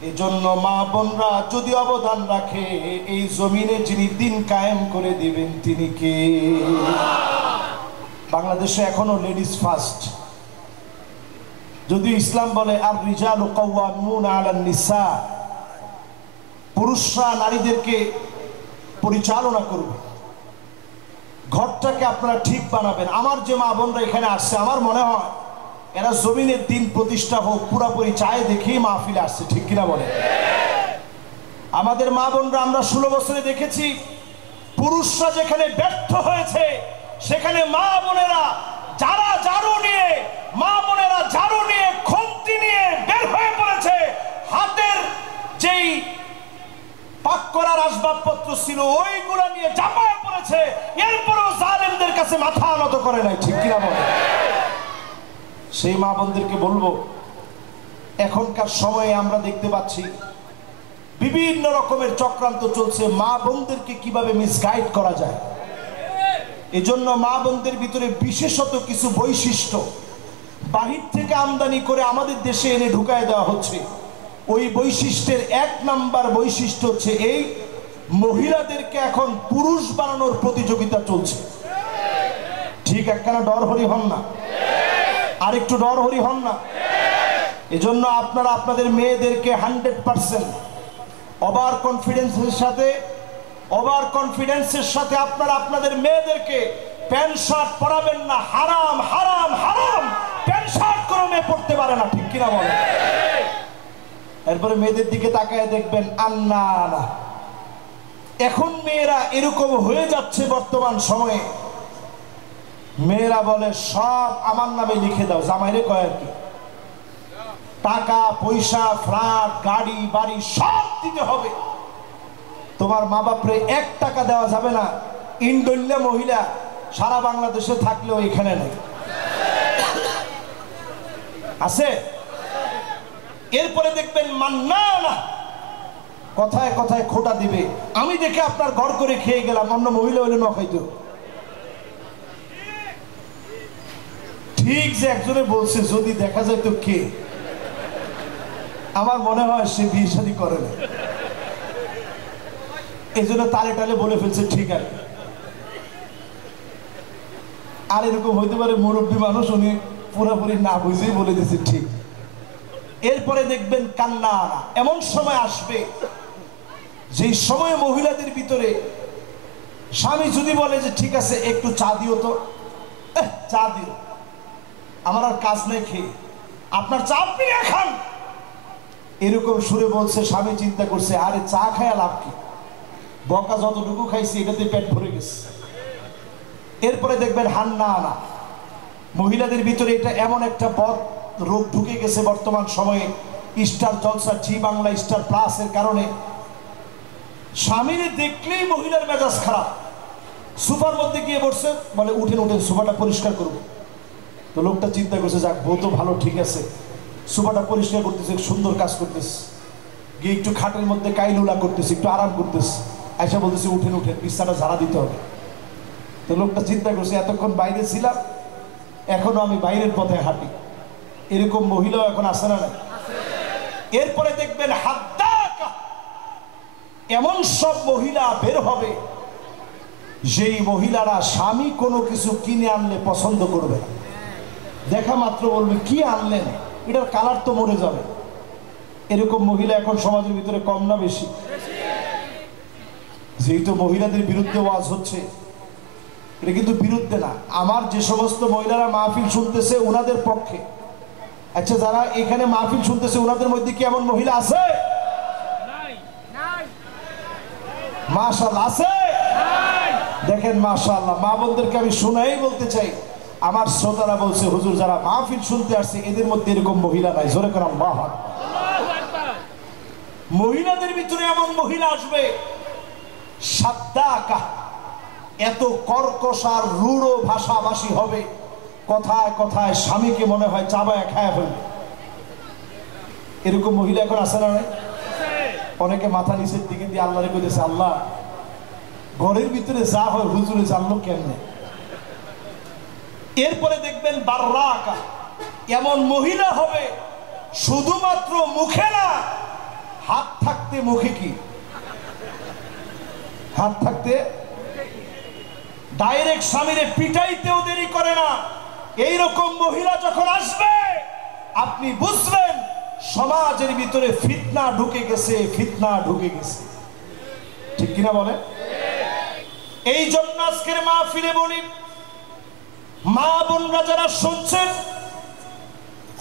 এজন্য মা বোনরা যদি অবদান রাখে, এই জমিনে যিনি দিন কায়েম করে দিবেন তিনি কে? বাংলাদেশে এখনো লেডিস ফার্স্ট, যদিও ইসলাম বলে আর রিজালু কাওয়ামুনা আলান নিসা, পুরুষরা নারীদেরকে পরিচালনা করবে, ঘরটাকে আপনারা ঠিক বানাবেন। আমার যে মা বোনরা এখানে আসছে, আমার মনে হয় এরা জমিনের দিন প্রতিষ্ঠা হোক পুরাপুরি চায় দেখেই মাহফিলে আসছে। ঠিক কিনা বলে? আমাদের মা বোনরা আমরা 16 বছরে দেখেছি, পুরুষরা যেখানে ব্যর্থ হয়েছে সেখানে মা বোনেরা যারা ঝাড়ু নিয়ে, মা বোনেরা ঝাড়ু নিয়ে, খুন্তি নিয়ে বের হয়ে পড়েছে। হাতের যেই পাক করার আসবাবপত্র ছিল ওইগুলা নিয়ে চাপায় পড়েছে, এরপরেও জালেমদের কাছে মাথা নত করে নাই। ঠিক কিনা বলে? সেই মা বোনদেরকে বলবো, এখনকার সময়ে আমরা দেখতে পাচ্ছি বিভিন্ন রকমের চক্রান্ত চলছে, মা বোনদেরকে কিভাবে মিসগাইড করা যায়। এজন্য মা বোনদের ভিতরে বিশেষত কিছু বৈশিষ্ট্য বাহির থেকে আমদানি করে আমাদের দেশে এনে ঢুকায় দেওয়া হচ্ছে। ওই বৈশিষ্ট্যের 1 নাম্বার বৈশিষ্ট্য হচ্ছে এই, মহিলাদেরকে এখন পুরুষ বানানোর প্রতিযোগিতা চলছে। ঠিক একখানা ডর হরি হন না, আর একটু ডর হরি হন না। এজন্য আপনারা আপনাদের মেয়েদেরকে 100% ওভার কনফিডেন্সের সাথে আপনারা আপনাদের মেয়েদেরকে প্যান্ট শার্ট পরাবেন না। হারাম হারাম হারাম, প্যান্ট শার্ট কোনো মেয়ে পড়তে পারে না, ঠিক কিনা বলেন? এরপরে মেয়েদের দিকে তাকায় দেখবেন আন্না না। এখন মেয়েরা এরকম হয়ে যাচ্ছে বর্তমান সময়ে, মেয়েরা বলে সব আমার নামে লিখে দাও। জামাইরে কয় আর কি, টাকা পয়সা ফ্ল্যাট গাড়ি বাড়ি সব দিতে হবে, তোমার মা বাপরে 1 টাকা দেওয়া যাবে না। ইন্ডোলিয়া মহিলা সারা বাংলাদেশে থাকলেও এখানে নেই, আছে। এরপরে দেখবেন মান্না না, কথায় কথায় খোটা দিবে। আমি দেখে আপনার ঘর করে খেয়ে গেলাম, অন্য মহিলা হলে না খাইতো। ঠিক যে একজনে বলছে যদি দেখা যায় তো কে, আমার মনে হয় সে বিয়ে শাদী করে না, এই জন্য তালে টালে বলে ফেলছে ঠিক আছে। আর এরকম হইতে পারে মুরব্বী মানুষ, উনি পুরোপুরি না বুঝেই বলে দিচ্ছে ঠিক। এরপরে দেখবেন কান্না আনা। এমন সময় আসবে যেই সময় মহিলাদের ভিতরে স্বামী যদি বলে যে ঠিক আছে একটু চা দিও তো, চা দিও, আমার আর কাজ নেই খেয়ে, আপনার চা আপনি খান, এরকম সুরে বলছে। স্বামী চিন্তা করছে আরে চা খায়া লাভ কি, বকা যতটুকু খাইছি এটাতে পেট ভরে গেছে। এরপরে দেখবেন হান্না আনা। মহিলাদের ভিতরে এটা এমন একটা বদ রোগ ঢুকে গেছে বর্তমান সময়ে, স্টার জলসা জি বাংলা স্টার প্লাসের কারণে। স্বামীরে দেখলেই মহিলার মেজাজ খারাপ। সোফার মধ্যে গিয়ে বসছে, বলে উঠেন উঠেন সোফাটা পরিষ্কার করবো। তো লোকটা চিন্তা করছে যাক বউ তো ভালো, ঠিক আছে, সোফাটা পরিষ্কার করতেছে, সুন্দর কাজ করতেছে। গিয়ে একটু খাটের মধ্যে কাইলুলা করতেছে, একটু আরাম করতেছে, আয়সা বলতেছে উঠেন উঠেন বিছানাটা ঝাড়া দিতে হবে। তো লোকটা চিন্তা করছে এতক্ষণ বাইরে ছিলাম, এখনো আমি বাইরের পথে হাঁটি। এরকম মহিলাও এখন আসে না নাই? এরপরে দেখবেন হাদ্দাকা, এমন সব মহিলা বের হবে যেই মহিলারা স্বামী কোনো কিছু কিনে আনলে পছন্দ করবে না, দেখা মাত্র বলবে কি আনলেন, এটার কালার তো মরে যাবে। এরকম মহিলা এখন সমাজের ভিতরে কম না বেশি? যেহেতু মহিলাদের বিরুদ্ধে ওয়াজ হচ্ছে, এটা কিন্তু বিরুদ্ধে না, আমার যে সমস্ত মহিলারা মাহফিল শুনতেছে ওনাদের পক্ষে। আচ্ছা যারা এখানে মাহফিল শুনতেছে ওনাদের মধ্যে কি এমন মহিলা আছে? মাশাআল্লাহ আছে। দেখেন মাশাআল্লাহ, মা বোনদেরকে আমি শুনাই বলতে চাই, আমার শ্রোতারা বলছে হুজুর যারা মাহফিল শুনতে আসছে এদের মধ্যে এরকম মহিলা নাই। জোরে করে আল্লাহু আকবার। মহিলাদের ভিতরে এমন মহিলা আসবে সাদ্দাকা, এত কর্কশার রূঢ় ভাষাভাষী হবে, কথায় কথায় স্বামীকে মনে হয় চাবায় খায় ফেলবে। এরকম মহিলা এখন আসে না? অনেকে মাথা নিচের দিকে দিয়ে আল্লাহরে কইতেছে আল্লাহ ঘরের ভিতরে যা হয় হুজুরে জানলো কেমনে। এরপরে দেখবেন বাররাকা, এমন মহিলা হবে শুধুমাত্র মুখে না, হাত থাকতে মুখে কি, হাত থাকতে ডাইরেক্ট স্বামীরে পিটাইতেও দেরি করে না। এইরকম মহিলা যখন আসবে আপনি বুঝবেন সমাজের ভিতরে ফিতনা ঢুকে গেছে, ফিতনা ঢুকে গেছে, ঠিক কিনা বলে? এই জন্য আজকের মাহফিলে বলি, মা বোনরা যারা শুনছেন,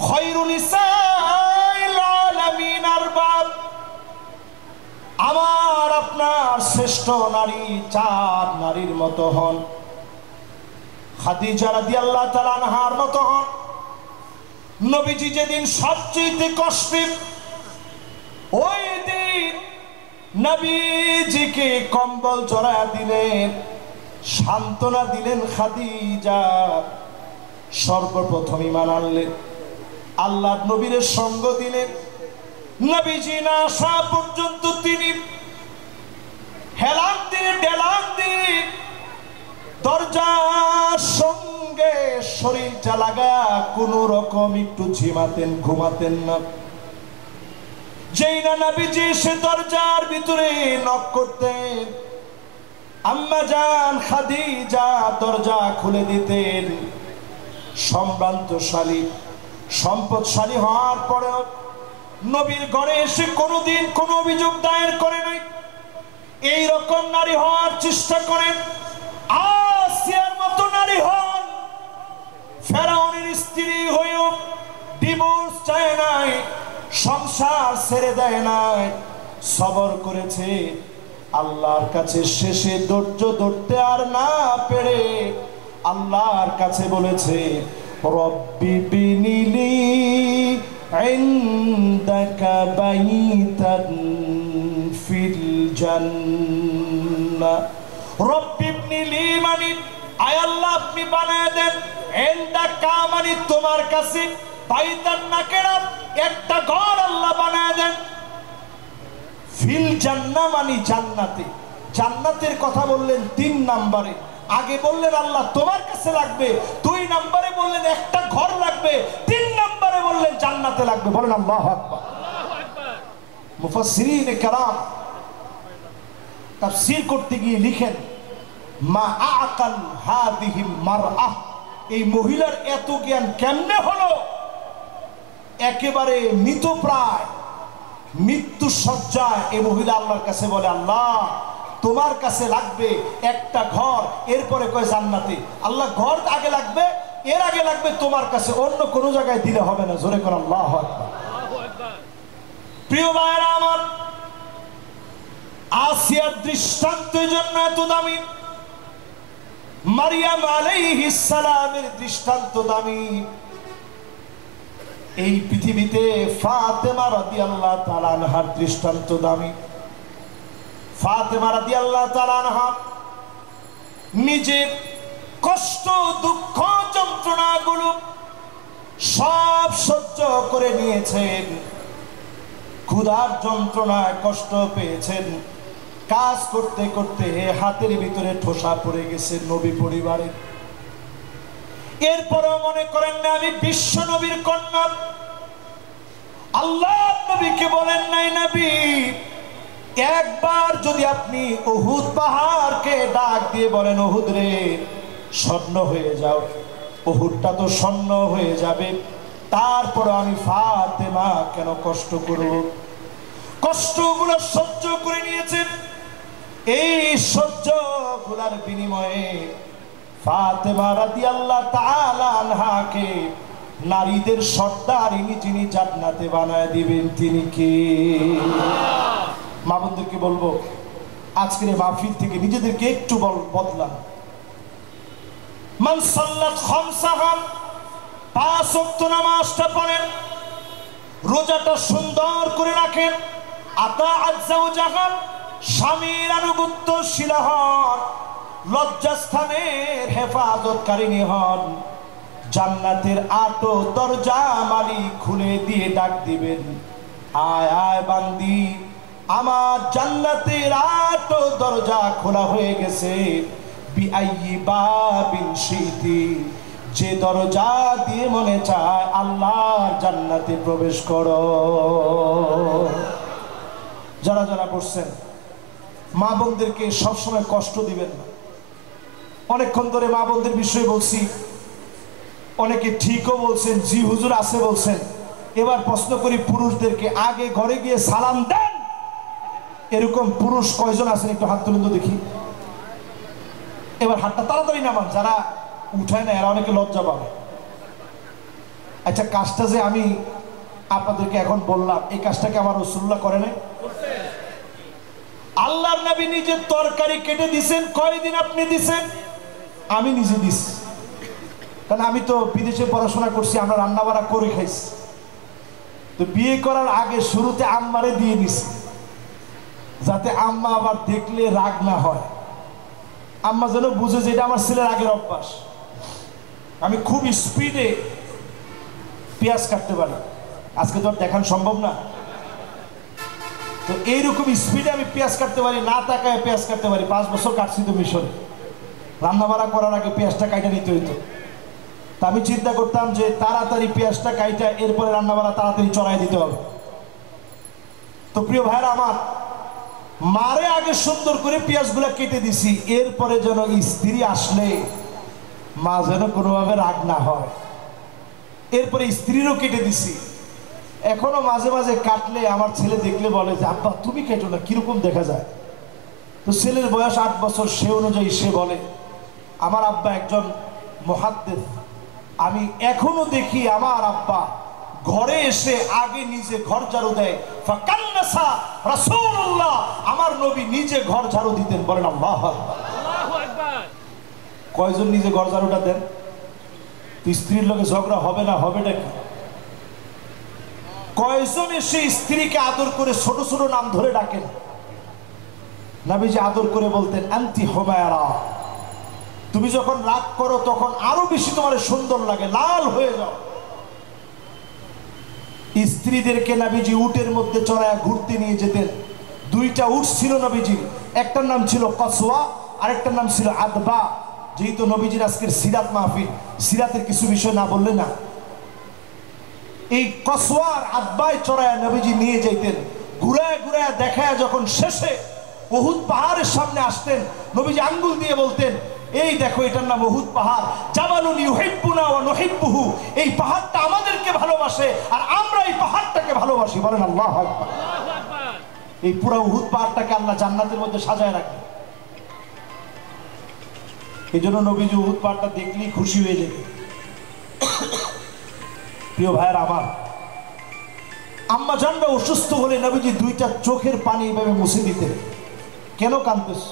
খায়রুন নিসাইল আলামিন আরবাব, আমার আপনার শ্রেষ্ঠ নারী 4 নারীর মতো হন। খাদিজা রাদিয়াল্লাহু তাআলা আনহার মতো হন। নবীজি যেদিন সবচেয়ে কষ্টে, ওই দিন নবীজিকে কম্বল জড়ায়া দিলেন, সান্ত্বনা দিলেন খাদিজা। সর্বপ্রথম ঈমান আনলেন, আল্লাহর নবীর সঙ্গ দিলেন। নবীজি না আসা পর্যন্ত তিনি হেলান দিয়ে ডেলান দিয়ে দরজার সঙ্গে শরীরটা লাগা কোন রকম একটু ঝিমাতেন, ঘুমাতেন না। যেই না নবীজি সে দরজার ভিতরে নক করতেন, আম্মা জান খাদিজা দরজা খুলে দিতেন। সম্ভ্রান্তশালী সম্পদশালী হওয়ার পরেও নবীর ঘরে এসে কোনোদিন কোনো অভিযোগ দায়ের করে নাই। এই রকম নারী হওয়ার চেষ্টা করেন, আসিয়ার মতো নারী হন। ফেরাউনের স্ত্রী হয়েও ডিভোর্স চায় নাই, সংসার ছেড়ে দেয় নাই, সবর করেছে। আল্লাহর কাছে শেষে ধৈর্য ধরতে আর না পেরে আল্লাহর কাছে বলেছে, রব্বি বিনিলি ইনদাকা বাইতান ফিল জান্নাহ। রব্বি বিনিলি মানে আয় আল্লাহ আপনি বানায় দেন, ইনদাকা মানে তোমার কাছে, বাইতান নাকেরা একটা ঘর আল্লাহ বানায় দেন, ফিল জান্নাহ মানে জান্নাতে। জান্নাতের কথা বললেন 3 নম্বরে। আগে বললেন আল্লাহ তোমার কাছে লাগবে, 2 নম্বরে বললেন একটা ঘর লাগবে, 3 নম্বরে বললেন জান্নাতে লাগবে। বলেন আল্লাহু আকবার। মুফাসসিরিনে কেরাম তাফসীর করতে গিয়ে লিখেন, মা আকাল হাদিহিল মারআহ, এই মহিলার এত জ্ঞান কেমনে হলো? একেবারে মৃতপ্রায় মৃত্যু সজ্জায় এই মহিলা আল্লাহর কাছে বলে, আল্লাহ তোমার কাছে লাগবে একটা ঘর, এরপরে কয় জান্নাতে। আল্লাহ ঘর আগে লাগবে, এর আগে লাগবে তোমার কাছে, অন্য কোনো জায়গায় দিলে হবে না। জোরে করে আল্লাহু আকবার। প্রিয় ভাইরা আমার, আসিয়ার দৃষ্টান্তের জন্য এত দামি, মারিয়াম আলাইহিস সালামের দৃষ্টান্ত দামি। এই পৃথিবীতে ফাতেমা রাদিয়াল্লাহু তাআলা আনহার দৃষ্টান্ত দামি। ফাতেমা রাদিয়াল্লাহু তাআলা আনহা নিজের কষ্ট দুঃখ যন্ত্রণাগুলো সব সহ্য করে নিয়েছেন। ক্ষুধার যন্ত্রণায় কষ্ট পেয়েছেন, কাজ করতে করতে হাতের ভিতরে ঠোসা পড়ে গেছে নবী পরিবারে। এরপরও মনে করেন না আমি বিশ্ব নবীর কন্যা। আল্লাহ নবীকে বলেন নাই, নবী একবার যদি আপনি উহুদ পাহাড়কে ডাক দিয়ে বলেন, উহুদ রে স্বর্ণ হয়ে যাও, উহুদটা তো স্বর্ণ হয়ে যাবে, তারপর আমি ফাতেমা কেন কষ্ট করব? কষ্টগুলো সহ্য করে নিয়েছেন। এই সহ্যগুলোর বিনিময়ে ফাতেমা রাদিয়াল্লাহু তাআলা আনহাকে নারীদের সর্দারিনী যিনি জান্নাতে বানায় দিবেন তিনি কে? মা বোনদেরকে বলবো, আজকের মাহফিল থেকে নিজেদেরকে একটু বদলান। মান সাল্লাত খামসাহা, 5 ওয়াক্ত নামাজটা পড়েন, রোজাটা সুন্দর করে রাখেন, আতাআত যাওজাহা, স্বামীর আনুগত্যশীল হন, লজ্জাস্থানের হেফাজতকারিনী হন, জান্নাতের 8 দরজা মালিক খুলে দিয়ে ডাক দিবেন, আয় আয় বান্দি, আমার জান্নাতের 8 দরজা খোলা হয়ে গেছে। বিআইয়ি বাবিন শিতি, যে দরজা দিয়ে মনে চায় আল্লাহর জান্নাতে প্রবেশ করো। যারা যারা বসছেন, মা বোনদেরকে সবসময় কষ্ট দিবেন না। অনেকক্ষণ ধরে মা বোনদের বিষয়ে বলছি, অনেকে ঠিকও বলছেন, জি হুজুর আছে বলছেন। এবার প্রশ্ন করি পুরুষদেরকে, আগে ঘরে গিয়ে সালাম দেন এরকম পুরুষ কয়জন আছেন? একটু হাত তুলেন তো দেখি। এবার হাতটা তাড়াতাড়ি নামান, যারা উঠায় না এরা অনেকে লজ্জা পাবে। আচ্ছা, কাজটা যে আমি আপনাদেরকে এখন বললাম, এই কাজটাকে আমার রাসূলুল্লাহ করে নাই? আল্লাহর নবী নিজে তরকারি কেটে দিছেন। কয়দিন আপনি দিছেন? আমি নিজে দিছি, কারণ আমি তো বিদেশে পড়াশোনা করছি, আমরা রান্না বাড়া করে খাইছি। তো বিয়ে করার আগে শুরুতে আম্মারে দিয়ে নিছি, যাতে আম্মা আবার দেখলে রাগ না হয়, আম্মা যেন বুঝে যে এটা আমার ছেলের আগের অভ্যাস। আমি খুব স্পিডে পেঁয়াজ কাটতে পারি, আজকে তো আর দেখানো সম্ভব না। তো এইরকম স্পিডে আমি পেঁয়াজ কাটতে পারি, না তাকায় পেঁয়াজ কাটতে পারি। 5 বছর কাটছি তো মিশরে। রান্নাবাড়া করার আগে পেঁয়াজটা কাইটা নিতে হইতো। তা আমি চিন্তা করতাম যে তাড়াতাড়ি পেঁয়াজটা কাইটা এরপরে রান্নাবাড়া তাড়াতাড়ি চড়াই দিতে হবে। তো প্রিয় ভাইরা আমার, মারে আগে সুন্দর করে পেঁয়াজগুলা কেটে দিছি, এরপরে যেন স্ত্রী আসলে মা যেন কোনোভাবে রাগ না হয়, এরপরে স্ত্রীরও কেটে দিছি। এখনো মাঝে মাঝে কাটলে আমার ছেলে দেখলে বলে যে আব্বা তুমি কেটো না, কিরকম দেখা যায়। তো ছেলের বয়স 8 বছর, সে অনুযায়ী সে বলে আমার আব্বা একজন মুহাদ্দিস, আমি এখনো দেখি আমার আব্বা ঘরে এসে আগে নিজে ঘর ঝাড়ু দেয়। ফাকান্নাসা রাসূলুল্লাহ, আমার নবী নিজে ঘর ঝাড়ু দিতেন। বলেন আল্লাহু আকবার। কয়জন নিজে ঘর ঝাড়ুটা দেন? স্ত্রীর লোকে ঝগড়া হবে না, হবেটা কি? কয়জন এসে স্ত্রীকে আদর করে ছোট ছোট নাম ধরে ডাকেন? নবীজি আদর করে বলতেন আনতি হুমায়রা, তুমি যখন রাগ করো তখন আরো বেশি তোমার সুন্দর লাগে, লাল হয়ে যাও। স্ত্রীদেরকে নবীজি উটের মধ্যে চড়ায় ঘুরতে নিয়ে যেতেন। 2টা উট ছিল নবীজির, একটার নাম ছিল কসওয়া, আরেকটার নাম ছিল আদবা। যেহেতু নবীজির আজকের সিরাত মাহফিল, সিরাতের কিছু বিষয় না বললে না। এই কসওয়ার আদবায় চড়ায় নবীজি নিয়ে যেতেন, ঘুরায় ঘুরায় দেখায়। যখন শেষে উহুদ পাহাড়ের সামনে আসতেন, নবীজি আঙ্গুল দিয়ে বলতেন এই দেখো এটার নাম উহুদ পাহাড়, জাবালুন ইউহিব্বুনা ওয়া নুহিব্বুহু, এই পাহাড়টা আমাদেরকে ভালোবাসে আর আমরা এই পাহাড়টাকে ভালোবাসি। বলেন আল্লাহু আকবার। এই পুরো উহুদ পাহাড়টাকে আল্লাহ জান্নাতের মধ্যে সাজায় রাখে। এই জন্য নবীজি উহুদ পাহাড়টা দেখলেই খুশি হয়ে যেত। প্রিয় ভাইয়ের আমার, আম্মা জানরা অসুস্থ হলে নবীজি 2টা চোখের পানি এভাবে মুছে দিতেন। কেন কাঁদতেছ?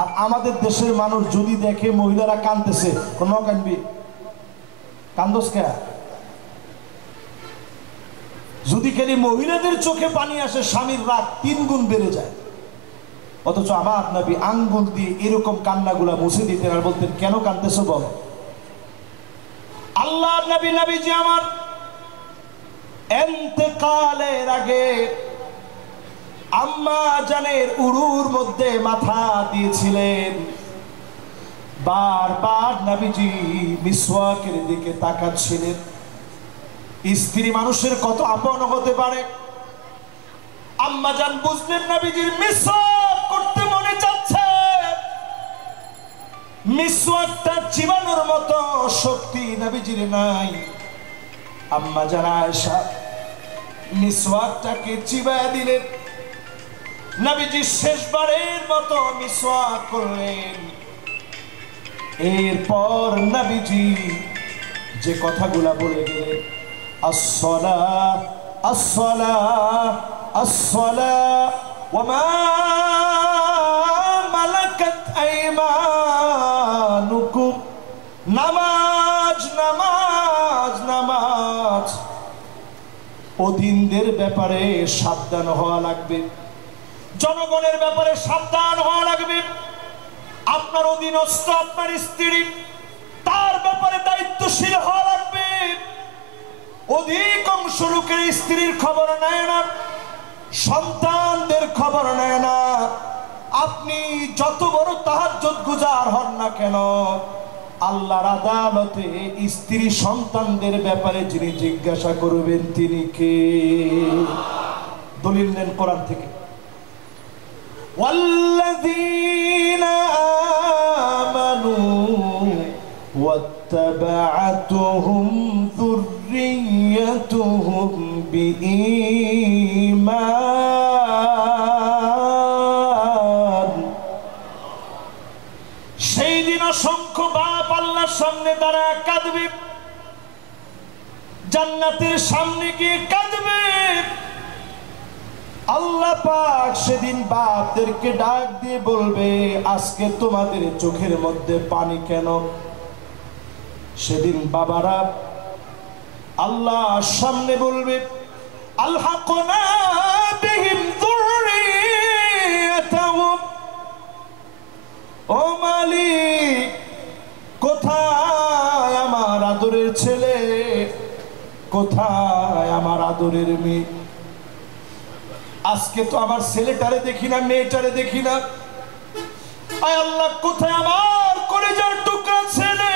আর আমাদের দেশের মানুষ যদি দেখে মহিলারা কাঁদতেছে, কোন কাঁদবি, কান্দোস কে? যদি খালি মহিলাদের চোখে পানি আসে, স্বামীর রাগ 3 গুণ বেড়ে যায়। অথচ আমার নবী আঙ্গুল দিয়ে এরকম কান্নাগুলা মুছে দিতেন আর বলতেন কেন কাঁদতেছো বল। আল্লাহর নবী, নবীজি আমার ইন্তেকালের আগে আম্মা জানের উরুর মধ্যে মাথা দিয়েছিলেন। বারবার নবীজি মিসওয়াকের দিকে তাকাচ্ছিলেন। স্ত্রী মানুষের কত আপন হতে পারে। আম্মা জান বুঝলেন নবীজির মিসওয়াক করতে মনে চাচ্ছে, মিসওয়াকটা চিবানোর মতো শক্তি নবীজির নাই। আম্মা জান আয়েশা মিসওয়াকটাকে চিবায় দিলেন। নবীজি শেষবারের মতো মিসওয়াক করলেন। এরপর নবীজি যে কথাগুলা বলে গেলেন, আসসালাহ আসসালাহ আসসালাহ ওয়া মা মালাকাত আইমানুকুম, নামাজ নামাজ নামাজ। অধীনদের ব্যাপারে সাবধান হওয়া লাগবে, জনগণের ব্যাপারে সাবধান হওয়া লাগবে। আপনার অধীনস্থ আপনার স্ত্রী, তার ব্যাপারে দায়িত্বশীল হওয়া লাগবে। অধিকাংশ লোকের স্ত্রীর খবর নেয় না, সন্তানদের খবর নেয় না। আপনি যত বড় তাহাজ্জুদ গুজার হন না কেন, আল্লাহর আদালতে স্ত্রী সন্তানদের ব্যাপারে যিনি জিজ্ঞাসা করবেন তিনি কে? দলিল নেন কোরআন থেকে। والذين آمنوا واتبعتهم ذريتهم بإيمان, সেই দিন অসংখ্য বাপ আল্লাহর সামনে দাঁড়ায় কাঁদবে, জান্নাতের সামনে গিয়ে কাঁদবে। আল্লাহ পাক সেদিন বাপদেরকে ডাক দিয়ে বলবে আজকে তোমাদের চোখের মধ্যে পানি কেন? সেদিন বাবারা আল্লাহর সামনে বলবে আলহাকনা বিহিম যুররিয়াতাহুম, ও মালিক কোথায় আমার আদরের ছেলে, কোথায় আমার আদরের মেয়ে? আজকে তো আমার ছেলেটারে দেখি না, মেয়েটারে দেখি না। আয় আল্লাহ কোথায় আমার কলিজার টুকরা ছেলে?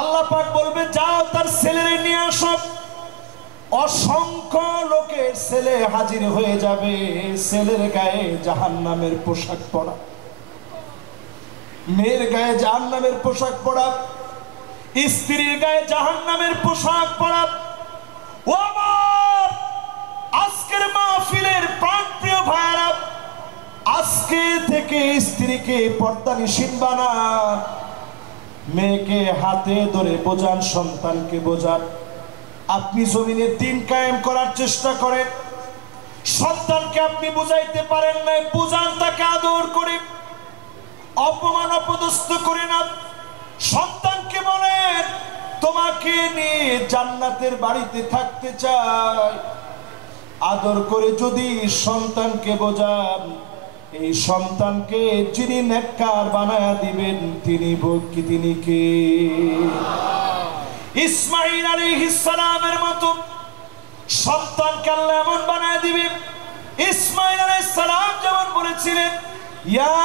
আল্লাহ পাক বলবে যাও তার ছেলেরে নিয়ে আসো। অসংখ্য লোকের ছেলে হাজির হয়ে যাবে, ছেলের গায়ে জাহান্নামের পোশাক পরা, মেয়ের গায়ে জাহান্নামের পোশাক পরা, স্ত্রীর গায়ে জাহান্নামের পোশাক পরা। ও আমার আজকের মাহফিলের প্রাণপ্রিয় ভাইরা, আজকে থেকে স্ত্রীকে পর্দানিশীন বানান, মেয়েকে হাতে ধরে বোঝান, সন্তানকে বোঝান। আপনি জমিনে দিন কায়েম করার চেষ্টা করেন, সন্তানকে আপনি বুঝাইতে পারেন নাই, বুঝান, তাকে আদর করে, অপমান অপদস্থ করে না। সন্তানকে বলেন তোমাকে নিয়ে জান্নাতের বাড়িতে থাকতে চাই। আদর করে যদি সন্তানকে বোঝান, এই সন্তানকে যিনি নেককার বানায়া দিবেন তিনি কে? ইসমাঈল আলাইহিস সালামের মতো সন্তানকে আল্লাহ এমন বানায়া দিবে। ইসমাঈল আলাইহিস সালাম যেমন বলেছিলেন, ইয়া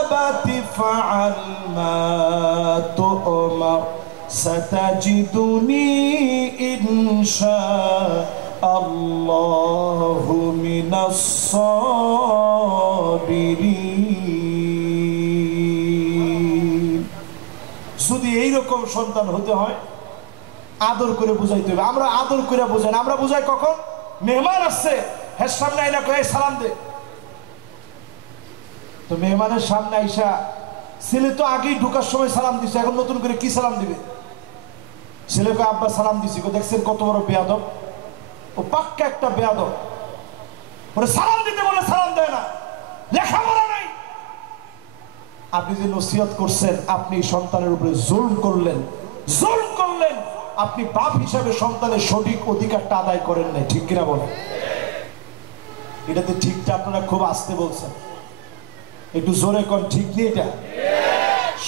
আবাতি ফাআল মা তু'মার সাতাজিদুনি ইনশাআল্লাহু মিনাস সাবিরিন। যদি এইরকম সন্তান হতে হয়, আদর করে বুঝাইতে হবে। আমরা আদর করে বোঝাই না, আমরা বুঝাই কখন? মেহমান আসছে, হ্যাঁ সামনে আইনা কয়ে সালাম দে। তো মেহমানের সামনে আইসা ছেলে তো আগেই ঢোকার সময় সালাম দিছে, এখন নতুন করে কি সালাম দিবে? ছেলেকে আব্বা সালাম দিছি, দেখছেন কত বড় বেয়াদব, ও পাক্কা একটা বেয়াদব। ওরে সালাম দিতে বলে সালাম দেয় না, লেখাপড়া নাই। আপনি যে নসিহত করছেন, আপনি সন্তানের উপরে জুলম করলেন। আপনি বাপ হিসাবে সন্তানের সঠিক অধিকারটা আদায় করেন নাই, ঠিক কিনা বলেন? এটাতে ঠিকটা আপনারা খুব আস্তে বলছেন, একটু জোরে কোন ঠিক নেই এটা।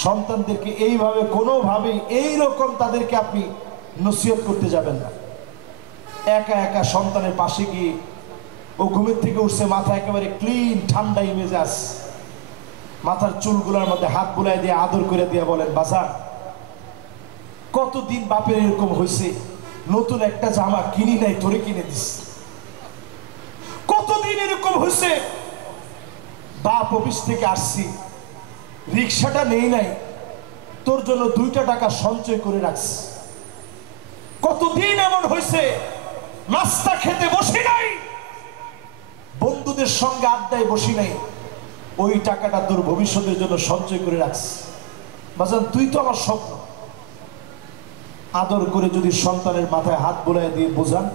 সন্তানদেরকে এইভাবে কোনোভাবেই এইরকম তাদেরকে আপনি নসিহত করতে যাবেন না। একা একা সন্তানের পাশে গিয়ে, ও ঘুমের থেকে উঠছে, মাথা একেবারে ক্লিন ঠান্ডা মেজাজ, মাথার চুলগুলোর মধ্যে হাত বুলাই দিয়ে আদর করে দিয়ে বলেন, বাজার কতদিন বাপের এরকম হয়েছে, নতুন একটা জামা কিনি নাই, তোরে কিনে দিস। কতদিন এরকম হয়েছে, বাপ অফিস থেকে আসছি, রিক্সাটা নেই নাই, তোর জন্য 2টা টাকা সঞ্চয় করে রাখছি। কতদিন এমন হয়েছে, নাস্তা খেতে বসি নাই, বন্ধুদের সঙ্গে আড্ডায় বসি নাই, ওই টাকাটা তোর ভবিষ্যতের জন্য সঞ্চয় করে রাখছি। বাজান তুই তো আমার স্বপ্ন। আদর করে যদি সন্তানের মাথায় হাত বোলায় দিয়ে বোঝান,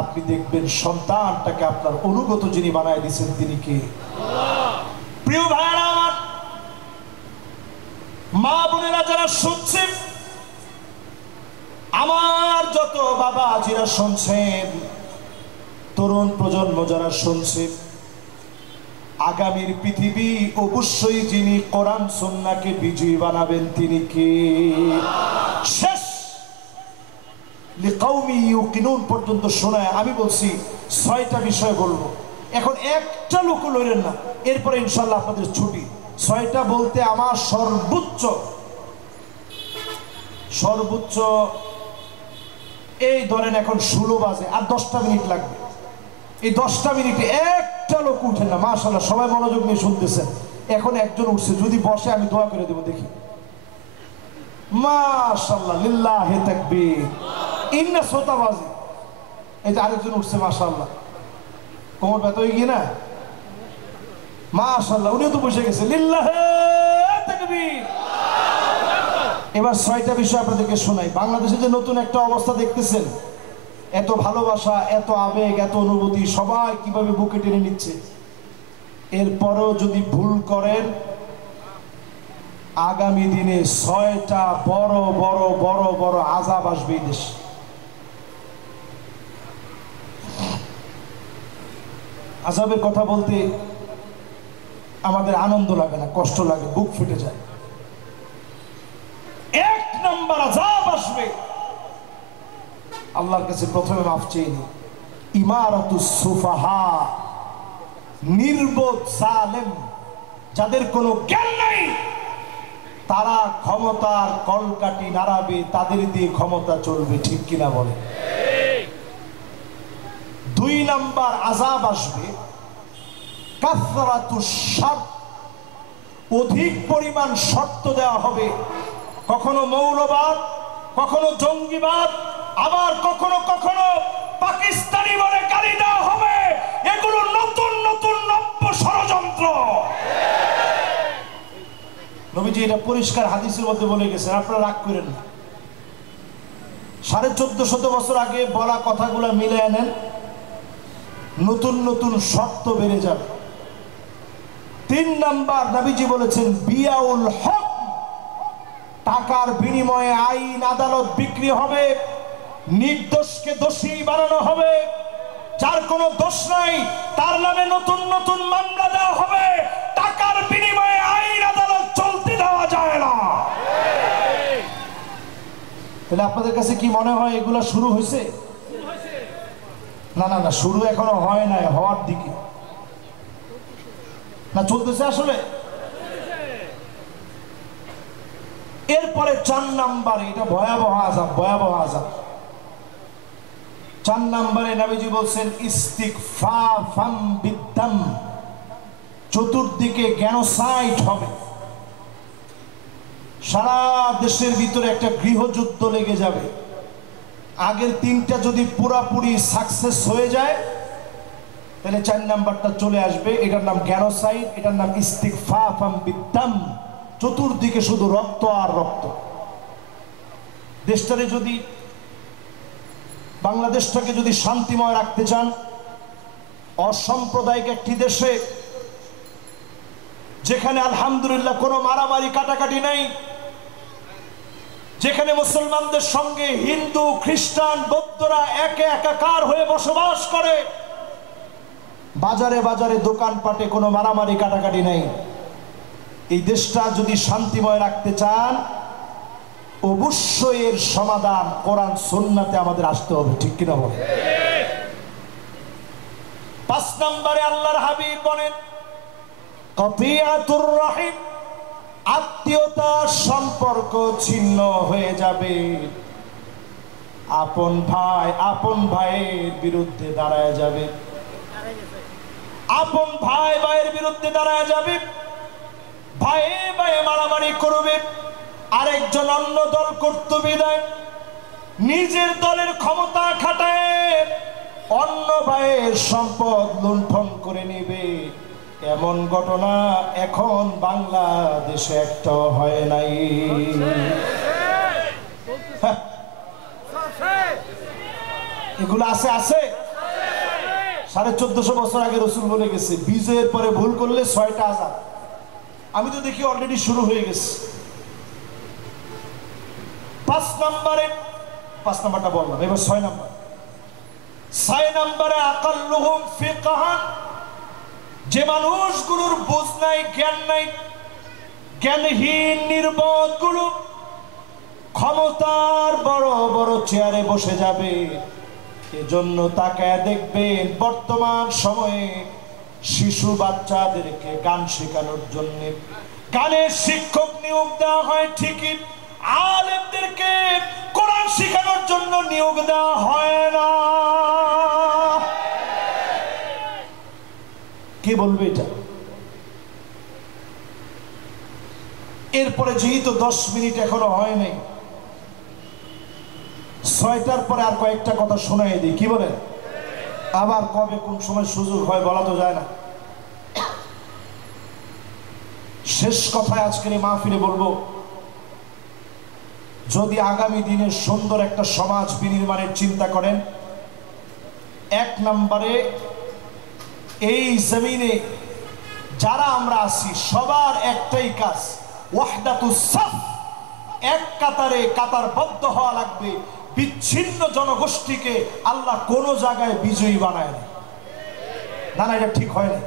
আপনি দেখবেন সন্তানটাকে আপনার অনুগত যিনি বানায় দিচ্ছেন তিনি কে? প্রিয় ভাইরা আমার, মা বোনেরা যারা শুনছেন, আমার যত বাবা যারা শুনছেন, তরুণ প্রজন্ম যারা শুনছেন, আগামীর পৃথিবী অবশ্যই যিনি কোরআন সুন্নাহকে বিজয়ী বানাবেন তিনি কে? শেষ লিকাউমি ইউকিনুন পর্যন্ত শোনায় আমি বলছি 6টা বিষয় বলবো। এখন একটা লোক লইলেন না, এরপরে ইনশাল্লাহ আপনাদের ছুটি। 6টা বলতে আমার সর্বোচ্চ এই ধরেন এখন 16 বাজে, আর 10টা মিনিট লাগবে। এই 10টা মিনিটে একটা লোক উঠেন না, মাশাআল্লাহ সবাই মনোযোগ নিয়ে শুনতেছেন। এখন একজন উঠছে, যদি বসে আমি দোয়া করে দেবো, দেখি। মাশাআল্লাহ, লিল্লাহি তাকবীর, ইন্না সোতা বাজে। এই যে আরেকজন উঠছে, মাশাআল্লাহ, কোমর ব্যথা হয়ে গিয়ে না, মাশাআল্লাহ, উনিও তো বসে গেছে, লিল্লাহি তাকবীর। এবার 6টা বিষয় আপনাদেরকে শোনাই। বাংলাদেশে যে নতুন একটা অবস্থা দেখতেছেন, এত ভালোবাসা, এত আবেগ, এত অনুভূতি, সবাই কিভাবে বুকে টেনে নিচ্ছে। এরপরেও যদি ভুল করেন, আগামী দিনে 6টা বড় বড় বড় বড় আযাব আসবে এই দেশে। আযাবের কথা বলতে আমাদের আনন্দ লাগে না, কষ্ট লাগে, বুক ফেটে যায়। 1 নম্বর আযাব আসবে, আল্লাহর কাছে প্রথমে মাফ চেয়ে নি, ইমারাতুস সুফাহা, নির্বোধ জালেম, যাদের কোনো জ্ঞান নাই, তারা ক্ষমতার কলকাঠি নাড়াবে, তাদের দিয়ে ক্ষমতা চলবে, ঠিক কিনা বলে? নাম্বার আযাব আসবে কাসরাতুশ শারত, অধিক পরিমাণ শর্ত দেওয়া হবে। কখনো মৌলবাদ, কখনো জঙ্গিবাদ, আবার কখনো কখনো পাকিস্তানি বলে গালি দেওয়া হবে। এগুলো নতুন নতুন নব্য ষড়যন্ত্র। নবীজি এটা পরিষ্কার হাদিসের মধ্যে বলে গেছেন, আপনারা রাগ করেন না। 1450 বছর আগে বলা কথাগুলো মিলে আনেন, নতুন নতুন শর্ত বেড়ে যাবে। 3 নাম্বার নবীজি বলেছেন বিয়াউল হক, টাকার বিনিময়ে আইন আদালত বিক্রি হবে, নির্দোষকে দোষী বানানো হবে, যার কোনো দোষ নাই তার নামে নতুন নতুন মামলা দেওয়া হবে। টাকার বিনিময়ে আইন আদালত চলতে দেওয়া যায় না। তাহলে আপনাদের কাছে কি মনে হয় এগুলা শুরু হয়েছে? না না না, শুরু এখনো হয় নাই, হওয়ার দিকে না, চলতেছে আসলে। এরপরে 4 নাম্বারে, এটা ভয়াবহ আযাব, ভয়াবহ আযাব। 4 নাম্বারে নবীজি বলছেন ইস্তিগফাফাম বিদ্দাম, চতুর্দিকে জেনোসাইড হবে। সারা দেশের ভিতরে একটা গৃহযুদ্ধ লেগে যাবে। আগের 3টা যদি পুরাপুরি সাকসেস হয়ে যায় তাহলে 4 নাম্বারটা চলে আসবে। এটার নাম জেনোসাইড, এটার নাম ইস্তিগফাফাম বিদ্দাম। চতুর্দিকে শুধু রক্ত আর রক্ত। দেশটারে যদি, বাংলাদেশটাকে যদি শান্তিময় রাখতে চান, অসাম্প্রদায়িক একটি দেশে যেখানে আলহামদুলিল্লাহ কোনো মারামারি কাটাকাটি নাই, যেখানে মুসলমানদের সঙ্গে হিন্দু খ্রিস্টান বৌদ্ধরা একে একাকার হয়ে বসবাস করে, বাজারে বাজারে দোকানপাটে কোনো মারামারি কাটাকাটি নাই, এই দেশটা যদি শান্তিময় রাখতে চান অবশ্যই এর সমাধান কোরআন সুন্নাতে আমাদের আসতে হবে, ঠিক কিনা বলেন? 5 নম্বরে আল্লাহর হাবিব বলেন কতিয়াতুর রহিম, আত্মীয়তার সম্পর্ক ছিন্ন হয়ে যাবে। আপন ভাই আপন ভাইয়ের বিরুদ্ধে দাঁড়ায় যাবে, আপন ভাই ভাইয়ের বিরুদ্ধে দাঁড়ায় যাবে, ভাইয়ে ভাইয়ে মারামারি করবে, আরেকজন অন্য দল করতে বিদায় নিজের দলের ক্ষমতা খাটায় অন্য ভাইয়ের সম্পদ লুণ্ঠন করে নিবে। এমন ঘটনা এখন বাংলাদেশে একটা হয় নাই। এগুলো আছে আছে 1450 বছর আগে রাসূল বলে গেছে বিজয়ের পরে ভুল করলে 6টা আযাব। আমি তো দেখি অলরেডি শুরু হয়ে গেছে। 5 নম্বরে, 5 নম্বরটা বললাম, এবার 6 নম্বর। 6 নম্বরে আকাল্লুহুম ফিকহান, যে মানুষগুলোর বুঝ নাই, জ্ঞান নাই, জ্ঞানহীন নির্বোধ গুলো ক্ষমতার বড় বড় চেয়ারে বসে যাবে। এজন্য তাকায় দেখবেন বর্তমান সময়ে শিশু বাচ্চাদেরকে গান শেখানোর জন্য গানের শিক্ষক নিয়োগ দেওয়া হয় ঠিকই, আলেমদেরকে কোরআন শেখানোর জন্য নিয়োগ দেওয়া হয় না। কে বলবে এটা? এরপরে যেহেতু 10 মিনিট এখনো হয় নাই, 6টার পরে আর কয়েকটা কথা শোনাই দিই, কি বলেন? আবার কবে কোন সময় সুযোগ হয় বলা তো যায় না। শেষ কথায় আজকের এই মাহফিলে বলবো, যদি আগামী দিনের সুন্দর একটা সমাজ বিনির্মাণের চিন্তা করেন, 1 নম্বরে এই জমিনে যারা আমরা আছি সবার একটাই কাজ, ওয়াহদাতুস সাফ, এক কাতারে কাতারবদ্ধ হওয়া লাগবে। বিচ্ছিন্ন জনগোষ্ঠীকে আল্লাহ কোন জায়গায় বিজয়ী বানায় না। না না, এটা ঠিক হয় না,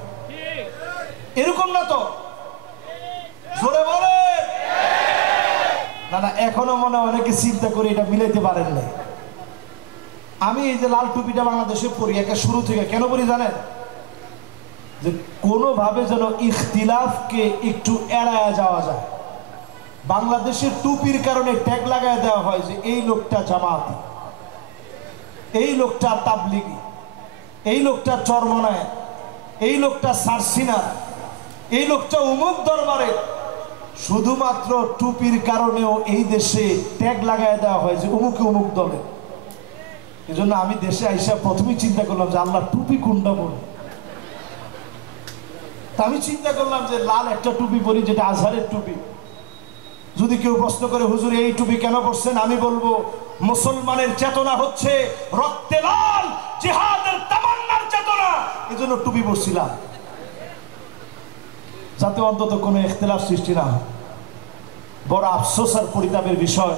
এরকম না তো, জোরে বলে না না। এখনো মনে অনেকে চিন্তা করে এটা মিলাইতে পারেন না। আমি এই যে লাল টুপিটা বাংলাদেশে পরি একে শুরু থেকে, কেন পরি জানেন? যে কোনোভাবে যেন ইখতিলাফকে একটু এড়ায়া যাওয়া যায়। বাংলাদেশের টুপির কারণে ট্যাগ লাগায় দেওয়া হয় যে এই লোকটা জামাতি, এই লোকটা তাবলিগি, এই লোকটা চরমনায়, এই লোকটা সারসিনা, এই লোকটা অমুক দরবারে। শুধুমাত্র টুপির কারণেও এই দেশে ট্যাগ লাগায় দেওয়া হয় যে অমুকে অমুক দলে। এই জন্য আমি দেশে আইসা প্রথমেই চিন্তা করলাম যে আল্লাহ টুপি কোনটা পরি। আমি চিন্তা করলাম যে লাল একটা টুপি পরি, যেটা আজহারের টুপি। যদি কেউ প্রশ্ন করে হুজুর এই টুপি কেন পরছেন, আমি বলবো মুসলমানের চেতনা হচ্ছে রক্তে লাল, জিহাদের তামান্নার চেতনা, এজন্য টুপি পরছিলাম, যাতে অন্তত কোনো ইখতিলাফ সৃষ্টি না হয়। বড় আফসোস আর পরিতাপের বিষয়,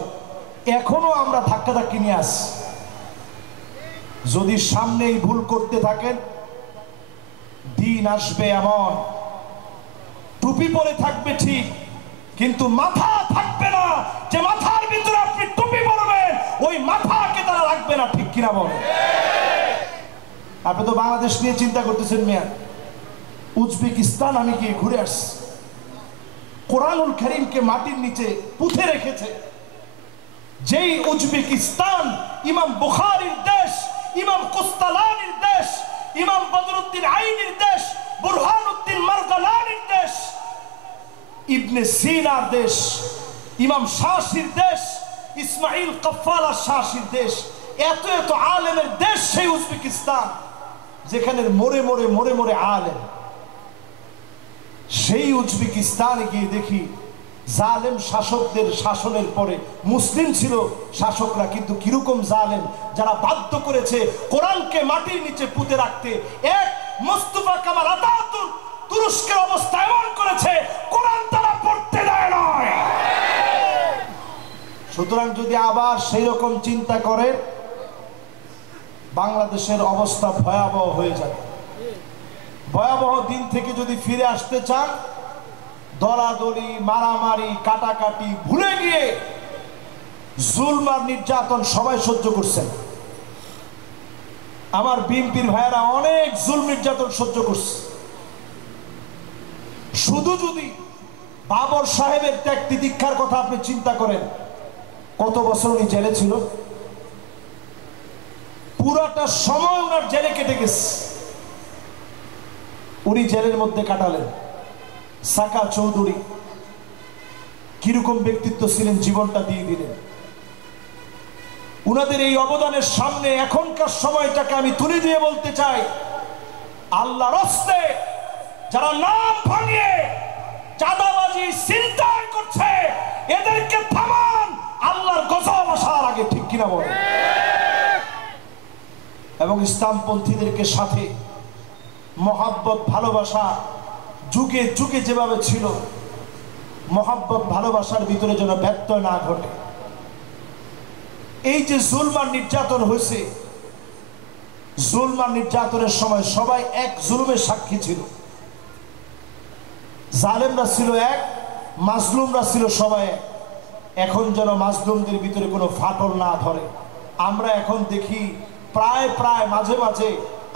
এখনো আমরা ধাক্কাধাক্কি নিয়ে আসি। যদি সামনেই ভুল করতে থাকেন, দিন আসবে এমন টুপি পরে থাকবে ঠিক, কিন্তু মাথা থাকবে না, যে মাথার ভিতরে আপনি টুপি পরবেন ওই মাথাকে তারা রাখবে না, ঠিক কিনা বলেন? আপনি তো বাংলাদেশ নিয়ে চিন্তা করতেছেন মিয়া, উজবেকিস্তান আমি গিয়ে ঘুরে আসছি, কোরআনুল কারীমকে মাটির নিচে পুঁতে রেখেছে। যেই উজবেকিস্তান ইমাম বুখারীর দেশ, ইমাম কুস্তালানির দেশ, ইমাম বদরুদ্দিন আইনির দেশ, বুরহানুদ্দিন মারগালানির দেশ, ইবনে সিনার দেশ, ইমাম শাসির দেশ, ইসমাইল কফফালা শাসির দেশ, এত এত আলেমের দেশ সেই উজবেকিস্তান, যেখানে মোড়ে মোড়ে মোড়ে মোড়ে আলেম। সেই উজবেকিস্তানে গিয়ে দেখি জালেম শাসকদের শাসনের পরে মুসলিম ছিল শাসকরা, কিন্তু কিরকম জালেম, যারা বাধ্য করেছে কোরআনকে মাটির নিচে পুঁতে রাখতে। এক মুস্তাফা কামাল আতাতুর্ক তুরস্কের অবস্থা এমন করেছে, কোরআন তারা পড়তে দেয় না। সুতরাং যদি আবার সেই রকম চিন্তা করে, বাংলাদেশের অবস্থা ভয়াবহ হয়ে যাবে। ভয়াবহ দিন থেকে যদি ফিরে আসতে চান, দলাদলি, মারামারি, কাটাকাটি ভুলে গিয়ে জুলম আর নির্যাতন সবাই সহ্য করছেন। আমার বিএনপির ভাইয়েরা অনেক জুলম নির্যাতন সহ্য করছে। শুধু যদি বাবর সাহেবের ত্যাগ তিতিক্ষার কথা আপনি চিন্তা করেন, কত বছর উনি জেলে ছিল, পুরাটা সময় ওনার জেলে কেটে গেছে, উনি জেলের মধ্যে কাটালেন। সাকা চৌধুরী কিরকম ব্যক্তিত্ব ছিলেন, জীবনটা দিয়ে দিলেন। উনাদের এই অবদানের সামনে এখনকার সময়টাকে আমি তুলে দিয়ে বলতে চাই, আল্লাহর রাস্তে যারা নাম ভাঙিয়ে চাঁদাবাজি ছিনতাই করছে, এদেরকে থামান, আল্লাহর গজব আসার আগে, ঠিক কিনা বলে? এবং ইসলামপন্থীদেরকে সাথে মহাব্বত ভালোবাসা যুগে যুগে যেভাবে ছিল, মহাব্বত ভালোবাসার ভিতরে যেন ব্যত্যয় না ঘটে। এই যে জুলম আর নির্যাতন হয়েছে, জুলম আর নির্যাতনের সময় সবাই এক জুলুমের সাক্ষী ছিল। জালেমরা ছিল এক, মাজলুমরা ছিল সবাই এক। এখন যেন মাজলুমদের ভিতরে কোনো ফাটল না ধরে। আমরা এখন দেখি প্রায় প্রায় মাঝে মাঝে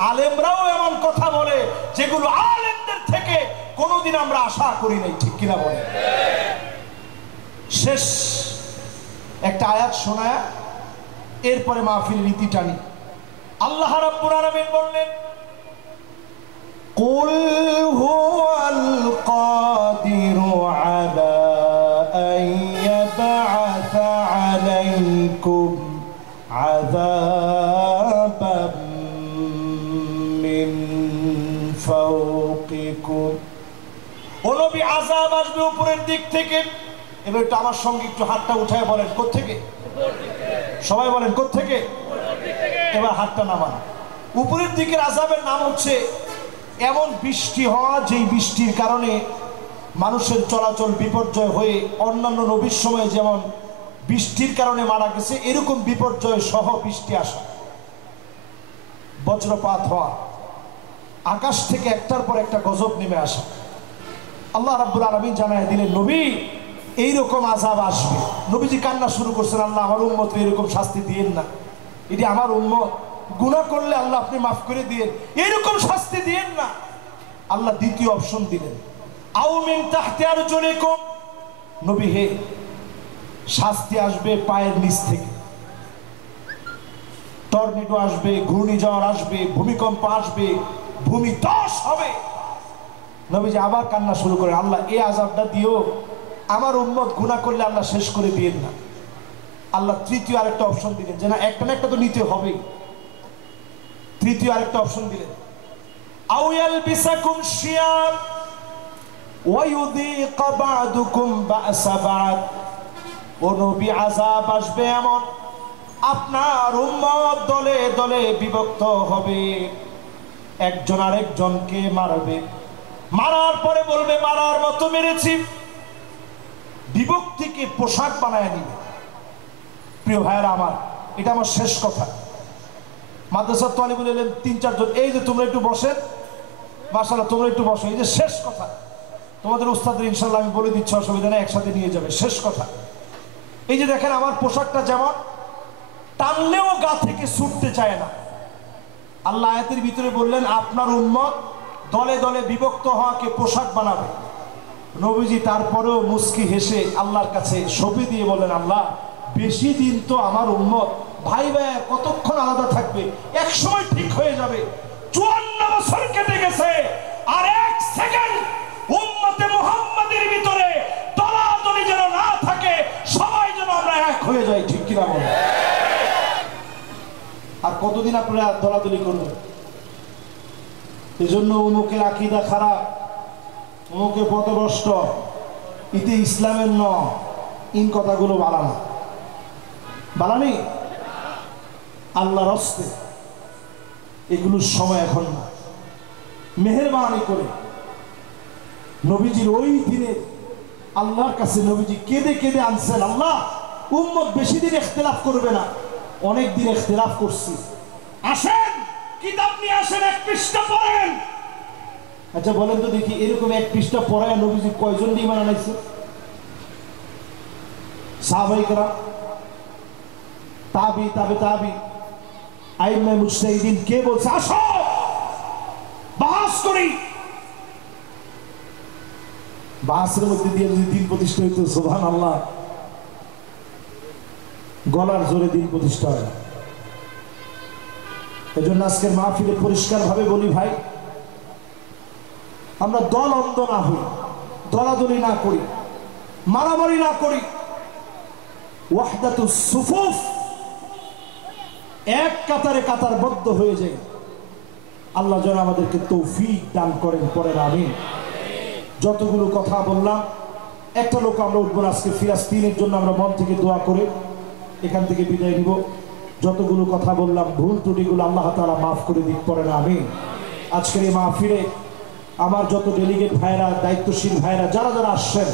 আলেমরাও এমন কথা বলে যেগুলো আলেমদের থেকে কোনোদিন আমরা আশা করি নাই, ঠিক কিনা বলে? শেষ একটা আয়াত শোনায় এরপরে মাহফিলের রীতি টানি। আল্লাহ রাব্বুল আলামিন বললেন, কুল হুয়াল কাদিরু আলা আন ইয়াবআসা আলাইকুম আযাবাম মিন ফাওকিকুম। ও নবী, আযাব আসবে উপরের দিক থেকে। এবার একটু আমার সঙ্গে একটু হাতটা উঠায় বলেন, কোত্থেকে? সবাই বলেন কোত্থেকে? এবার হাতটা নামান। উপরের দিকের আযাবের নাম হচ্ছে এমন বৃষ্টি হওয়া, যেই বৃষ্টির কারণে মানুষের চলাচল বিপর্যয় হয়ে, অন্যান্য নবীর সময় যেমন বৃষ্টির কারণে মারা গেছে, এরকম বিপর্যয় সহ বৃষ্টি আসা, বজ্রপাত হওয়া, আকাশ থেকে একটার পর একটা গজব নেমে আসা। আল্লাহ রাব্বুল আলামিন জানায় দিলেন, নবী এইরকম আযাব আসবে। নবীজি কান্না শুরু করছেন, আল্লাহ আমার উম্মতকে এরকম শাস্তি দিয়েন না, এটি আমার উম্মত, গুনাহ করলে আল্লাহ আপনি মাফ করে দিয়েন, এরকম শাস্তি দিয়েন না। আল্লাহ দ্বিতীয় অপশন দিলেন, আও মিন তাহতি আরজুলিকুম, নবী হে শাস্তি আসবে পায়ের নিচ থেকে। টর্নেডো আসবে, ঘূর্ণিঝড় আসবে, ভূমিকম্প আসবে, ভূমিধস হবে। নবীজি আবার কান্না শুরু করে, আল্লাহ এই আযাবটা দিও, আমার উম্মত গুনাহ করলে আল্লাহ শেষ করে দিয়েন না। আল্লাহ তৃতীয় আরেকটা অপশন দিলেন যে না, একটা না একটা তো নিতে হবেই। তৃতীয় আরেকটা অপশন দিলেন, আও ইয়ালবিসাকুম শিয়াব ওয়া ইউযীকা বা'দুকুম বা'সা বা'দ। ও নবী, আযাব আসবে এমন, আপনার উম্মত দলে দলে বিভক্ত হবে, একজন আরেকজনকে মারবে, মারার পরে বলবে মারার মতো মেরেছি, বিভক্তিকে পোশাক বানায় নিবে। প্রিয় ভাইয়েরা আমার, এটা আমার শেষ কথা। মাদ্রাসার তালিবুল ইলম ৩-৪ জন, এই যে তোমরা একটু বসেন, মাশাআল্লাহ তোমরা একটু বসো, এই যে শেষ কথা, তোমাদের উস্তাদের ইনশাআল্লাহ আমি বলে দিচ্ছি, অসুবিধা নেই, একসাথে নিয়ে যাবে। শেষ কথা, এই যে দেখেন আমার পোশাকটা যেমন টানলেও গা থেকে ছুটতে চায় না। আল্লাহ আয়াতের ভিতরে বললেন আপনার উম্মত দলে দলে বিভক্ত হওয়াকে পোশাক বানাবে। নবীজি তারপরেও মুস্কি হেসে আল্লাহর কাছে সঁপে দিয়ে বলেন, আল্লাহ বেশি দিন তো আমার উম্মত ভাই ভাই কতক্ষণ আলাদা থাকবে, এক সময় ঠিক হয়ে যাবে। 54 বছর কেটে গেছে, আর 1 সেকেন্ড উম্মতে মুহাম্মাদের ভিতরে দলাদলি যেন না থাকে, সবাই যেন আমরা এক হয়ে যাই, ঠিক কিনা বলেন? আর কতদিন আপনারা দলাদলি করবেন? এই জন্য অমুকের আকীদা খারাপ, অমুকে পথভ্রষ্ট, ইতে ইসলামের ন, ইন কথাগুলো বাড়ানো বাড়ানি আল্লাহর হস্তে, এগুলোর সময় এখন না। মেহেরবানি করে নবীজির ওই দিনে আল্লাহর কাছে নবীজি কেঁদে কেঁদে আনছেন, আল্লাহ উম্মত বেশি দিন ইখতিলাফ করবে না, অনেক দিন ইখতিলাফ করছি, আসেন কিতাব নিয়ে আসেন, 1 পৃষ্ঠা পড়েন। আচ্ছা বলেন তো দেখি, এরকম 1 পৃষ্ঠা পড়ায় নবীজি কয়জন ঈমান আনাইছে? সাহাবায়ে কেরাম, তাবি তাবে তাবি, আইম্মা মুজতাহিদিন, কে বলছে আসো বাহাস করি? বাহাসের মধ্যে দিয়ে যদি দিন প্রতিষ্ঠা হইতো, সুবহানাল্লাহ, গলার জোরে দিন প্রতিষ্ঠা হয়। এই জন্য আজকের মাহফিলে পরিষ্কার ভাবে বলি, ভাই আমরা দল অন্ধ না হই, দলাদলি না করি, মারামারি না করি, ওয়াহদাতুস সুফুফ, এক কাতারে কাতারবদ্ধ হয়ে যায়। আল্লাহ যেন আমাদেরকে তৌফিক দান করেন, পড়েন আমিন। যতগুলো কথা বললাম, একটা লোক আমরা উঠবো না আজকে, ফিলিস্তিনের জন্য আমরা মন থেকে দোয়া করে এখান থেকে বিদায় নিব। যতগুলো কথা বললাম, ভুল ত্রুটিগুলো আল্লাহ তাআলা মাফ করে দিক, পড়েন আমিন। আজকের এই মাহফিলে আমার যত ডেলিগেট ভাইরা, দায়িত্বশীল ভাইরা, যারা যারা আসছেন,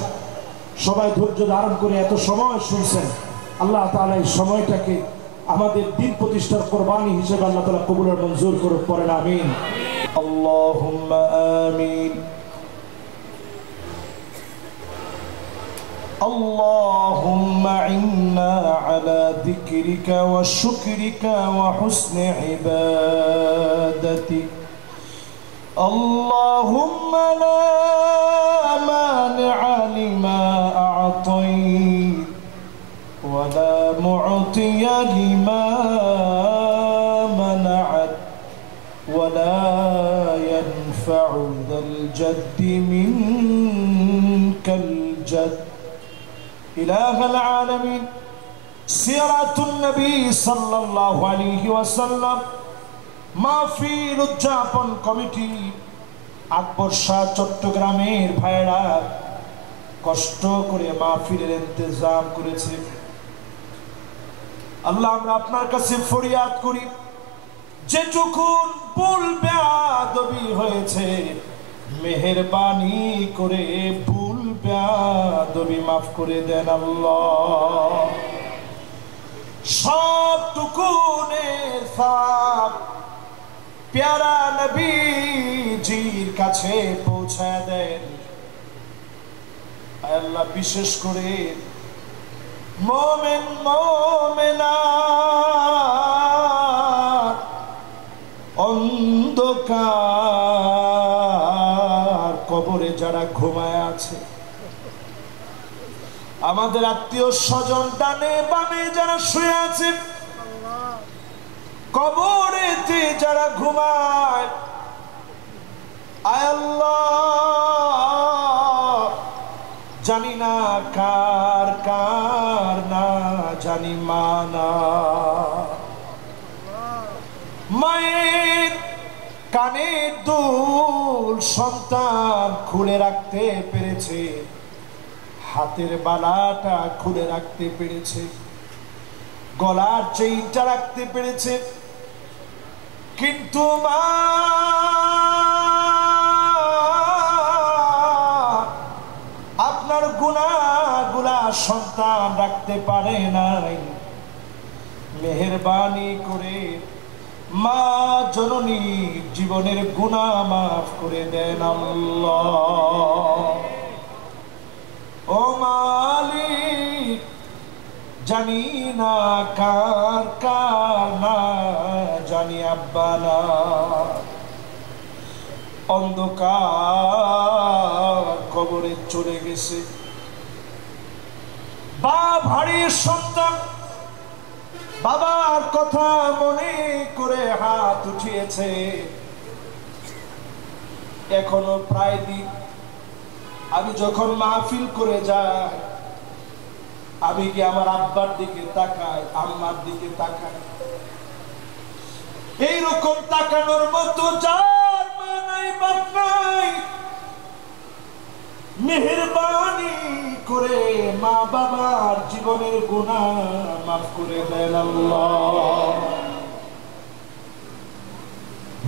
সবাই ধৈর্য ধারণ করে এত সময় শুনছেন, আল্লাহ তাআলা এই সময়টাকে আমাদের দিন প্রতিষ্ঠার কোরবানি হিসেবে আল্লাহ তাআলা কবুল আর মঞ্জুর করুন, পড়েন আমিন। আল্লাহুম্মা আমিন। اللهم إنا على ذكرك وشكرك وحسن عبادتك. اللهم لا مانع لما أعطيت ولا معطي لما منعت ولا ينفع ذا الجد منك الجد. إله العالمين، سيرة النبي صلى الله عليه وسلم মাহফিল উদযাপন কমিটি, আকবর শাহ চট্টগ্রামের ভাইরা কষ্ট করে মাহফিলের ইন্তজাম করেছে। আল্লাহ আমরা আপনার কাছে ফরিয়াদ করি, যেটুকুন ভুল বেয়াদবি হয়েছে মেহেরবানি করে ভুল বেয়াদবি মাফ করে দেন আল্লাহ। সবটুকুনের সওয়াব প্যারা নবীজির কাছে পৌঁছায় দেন আল্লাহ। বিশেষ করে মুমিন মুমিনাত অন্ধকার কবরে যারা ঘুমায় আছে, আমাদের আত্মীয় স্বজন ডানে বামে যারা শুয়ে আছে, কবরেতে যারা ঘুমায়, আয় আল্লাহ জানি না কার কার না জানি মানা, মায়ের কানের দুল সন্তান খুলে রাখতে পেরেছে, হাতের বালাটা খুলে রাখতে পেরেছে, গলার চেইনটা রাখতে পেরেছে, কিন্তু মা আপনার গুনাহগুলা সন্তান রাখতে পারে নাই। মেহেরবানি করে মা জননী জীবনের গুনাহ মাফ করে দেন আল্লাহ। ও মালিক, জানি না কার কার না জানি আব্বা না, অন্ধকার কবরে চলে গেছে। বাপ হারিয়ে সন্তান বাবার কথা মনে করে হাত উঠিয়েছে, এখনো প্রায় দিন আমি যখন মাহফিল করে যাই, আমি কি আমার আব্বার দিকে তাকাই, আম্মার দিকে তাকাই, এইরকম তাকানোর মতো যার মা নাই বাপ নাই, মেহেরবানি করে মা বাবার জীবনের গুনাহ মাফ করে দেন আল্লাহ।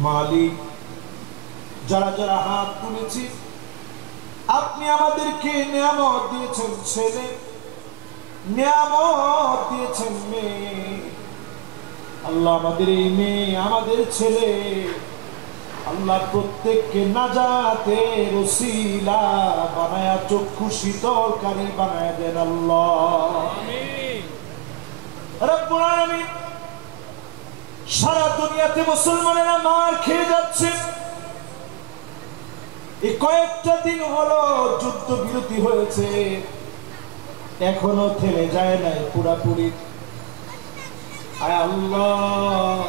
মালিক, যারা যারা হাত তুলেছি, আপনি আমাদেরকে নিয়ামত দিয়েছেন ছেলে, নিয়ামত দিয়েছেন মেয়ে। আল্লাহ আমাদের এই মেয়ে, আমাদের ছেলে, আল্লাহ প্রত্যেককে নাজাতের ওসিলা বানায়া চক্ষু শীতলকারী বানায়া দেন আল্লাহ। রব্বুল আলামিন, সারা দুনিয়াতে মুসলমানেরা মার খেয়ে যাচ্ছে। এই কয়েকটা দিন হলো যুদ্ধ বিরতি হয়েছে, এখনো থেমে যায় নাই পুরাপুরি। আয় আল্লাহ,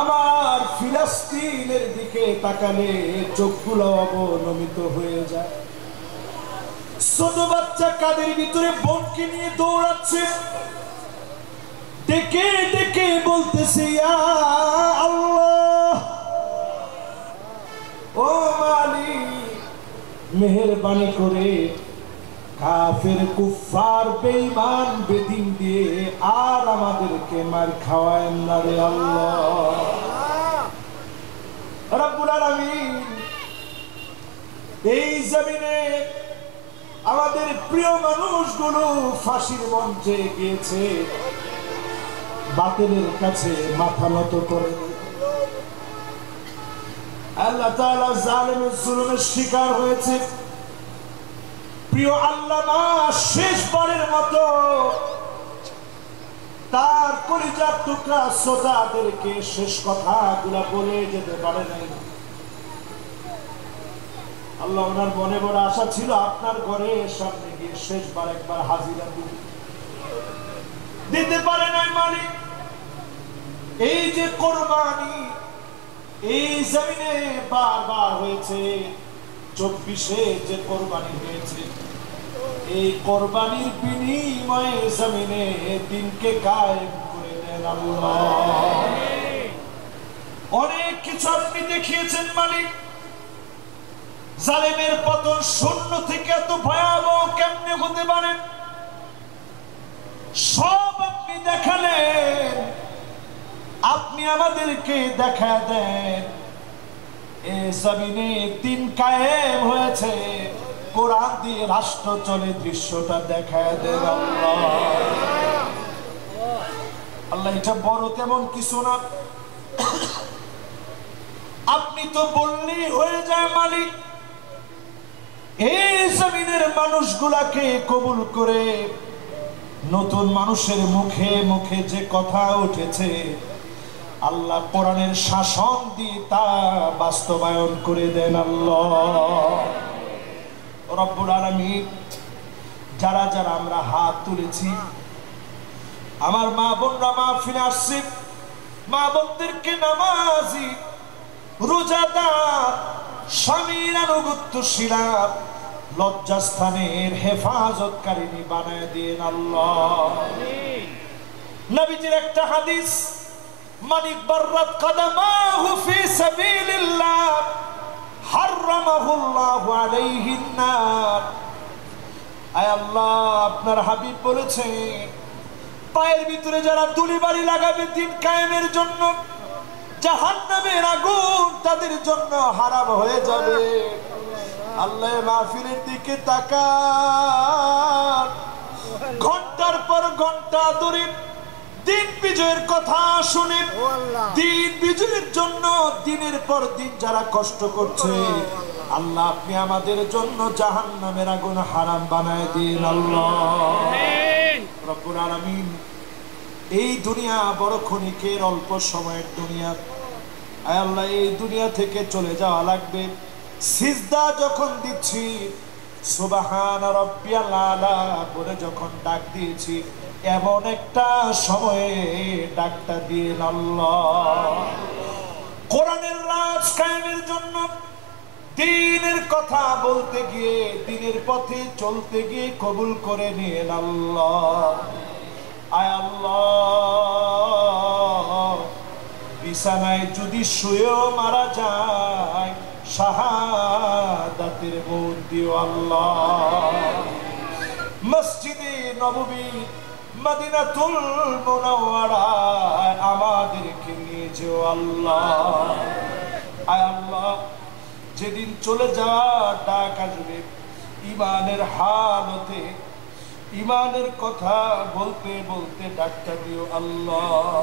আমার ফিলিস্তিনের দিকে তাকালে চোখগুলো অবনমিত হয়ে যায়। ছোট বাচ্চা কাদের ভিতরে বোনকে নিয়ে দৌড়াচ্ছে, ডেকে ডেকে বলতেছে ইয়া আল্লাহ, ও মালিক, মেহেরবানি করে কাফের কুফার বেঈমান বেদিন দিয়ে আর আমাদেরকে মার খাওয়ায় না রে আল্লাহ। রব্বুল আলামিন, এই জমিনে আমাদের প্রিয় মানুষগুলো ফাঁসির মঞ্চে গিয়েছে, বাতিলের কাছে মাথা নত করে। আল্লাহ তাআলা জালিমের জুলুমের শিকার হয়েছে। প্রিয় আল্লামা শেষবারের মতো তার কলিজার টুকরা শ্রোতাদেরকে শেষ কথাগুলা বলে যেতে পারে নাই। আল্লাহ, ওনার মনে বড় আশা ছিল আপনার ঘরের সামনে গিয়ে শেষবার একবার হাজিরা দিতে পারে নাই। মালিক, এই যে কোরবানি এই জমিনে বারবার হয়েছে, 24-এ যে কোরবানি হয়েছে, এই কোরবানির বিনিময়ে জমিনে দিনকে কায়েম করে দেন আল্লাহ। অনেক কিছু আপনি দেখিয়েছেন মালিক। জালেমের পতন শূন্য থেকে এত ভয়াবহ কেমনে হতে পারে, সব আপনি দেখালেন। আপনি আমাদেরকে দেখা দেন এই জমিনে দিন কায়েম হয়েছে, কোরআন দিয়ে রাষ্ট্র চলে, দৃশ্যটা দেখা দেন আল্লাহ। আল্লাহ, এটা বড় তেমন কিছু না, আপনি তো বললেই হয়ে যায় মালিক। এই জমিনের মানুষগুলাকে কবুল করে নতুন মানুষের মুখে মুখে যে কথা উঠেছে, আল্লাহ কোরআনের শাসন দিয়ে তা বাস্তবায়ন করে দেন আল্লাহ। রব্বুল আলামিন, যারা যারা আমরা হাত তুলেছি, আমার মা বোনরা মাহফিলে আসছে, মা বোনদেরকে নামাজি, রোজাদার, স্বামীর আনুগত্যশীলা, লজ্জাস্থানের হেফাজতকারিনী বানায় দিন আল্লাহ। নবীজির একটা হাদিস, মানিক বাররাত কাদামাহু ফি সাবিলিল্লাহ হারামাহুল্লাহু আলাইহিন নার। আয় আল্লাহ, আপনার হাবিব বলেছেন পায়ের ভিতরে যারা দুলিবাড়ি লাগাবে দিন কায়েমের জন্য, জাহান্নামের আগুন তাদের জন্য হারাম হয়ে যাবে। আল্লাহ মাহফিলের দিকে তাকান, ঘন্টার পর ঘন্টা ধরে দিন বিজয়ের কথা শুনে, দিন বিজয়ের জন্য দিনের পর দিন যারা কষ্ট করছে, আল্লাহ আপনি আমাদের জন্য জাহান্নামের আগুন হারাম বানায় দিন আল্লাহ রব্বুল আলামিন। এই দুনিয়া বড় ক্ষণিকের, অল্প সময়ের দুনিয়া। আয় আল্লাহ, এই দুনিয়া থেকে চলে যাওয়া লাগবে। সিজদা যখন দিচ্ছি সুবহান রাব্বিয়াল আলা বলে যখন ডাক দিয়েছি, এমন একটা সময়ে ডাকটা দিয়ে আল্লাহ কোরআনের রাজ কায়েমের জন্য, দ্বীনের কথা বলতে গিয়ে, দ্বীনের পথে চলতে গিয়ে কবুল করে নিন আল্লাহ। আয় আল্লাহ, বিছানায় যদি শুয়েও মারা যায়, শাহাদাতের মৌত দিও আল্লাহ। মসজিদে নববী মদিনাতুল মুনাওয়ারায় আমাদেরকে নিয়ে যেও আল্লাহ। আয় আল্লাহ, যেদিন চলে যাওয়ার ডাক আসবে, ইমানের হালতে ইমানের কথা বলতে বলতে ডাকটা দিও আল্লাহ।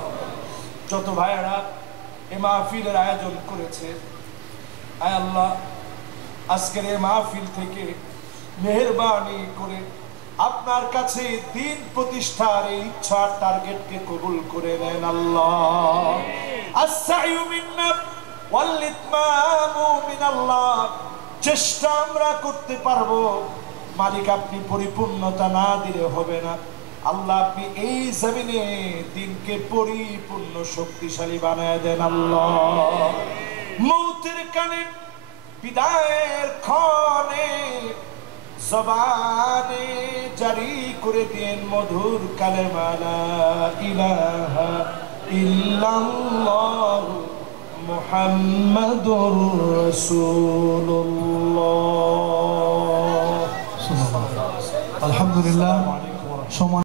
যত ভাইয়েরা এ মাহফিলের আয়োজন করেছে, আয় আল্লাহ, আজকের এই মাহফিল থেকে মেহেরবানি করে আপনার কাছে দিন প্রতিষ্ঠার এই ইচ্ছা টার্গেটকে কবুল করে নেন আল্লাহ। আসসাইউ মিন্না ওয়াল ইতমামু মিনাল্লাহ। চেষ্টা আমরা করতে পারবো, মালিক আপনি পরিপূর্ণতা না দিলে হবে না। আল্লাহ আপনি এই জমিনে দিনকে পরিপূর্ণ শক্তিশালী বানায় দেন আল্লাহ। মৌতের কানে, বিদায়ের ক্ষণে জবানে জারি করে দেন মধুর কালেমা লা ইলাহা ইল্লাল্লাহ মুহাম্মাদুর রাসূলুল্লাহ। আলহামদুলিল্লাহ।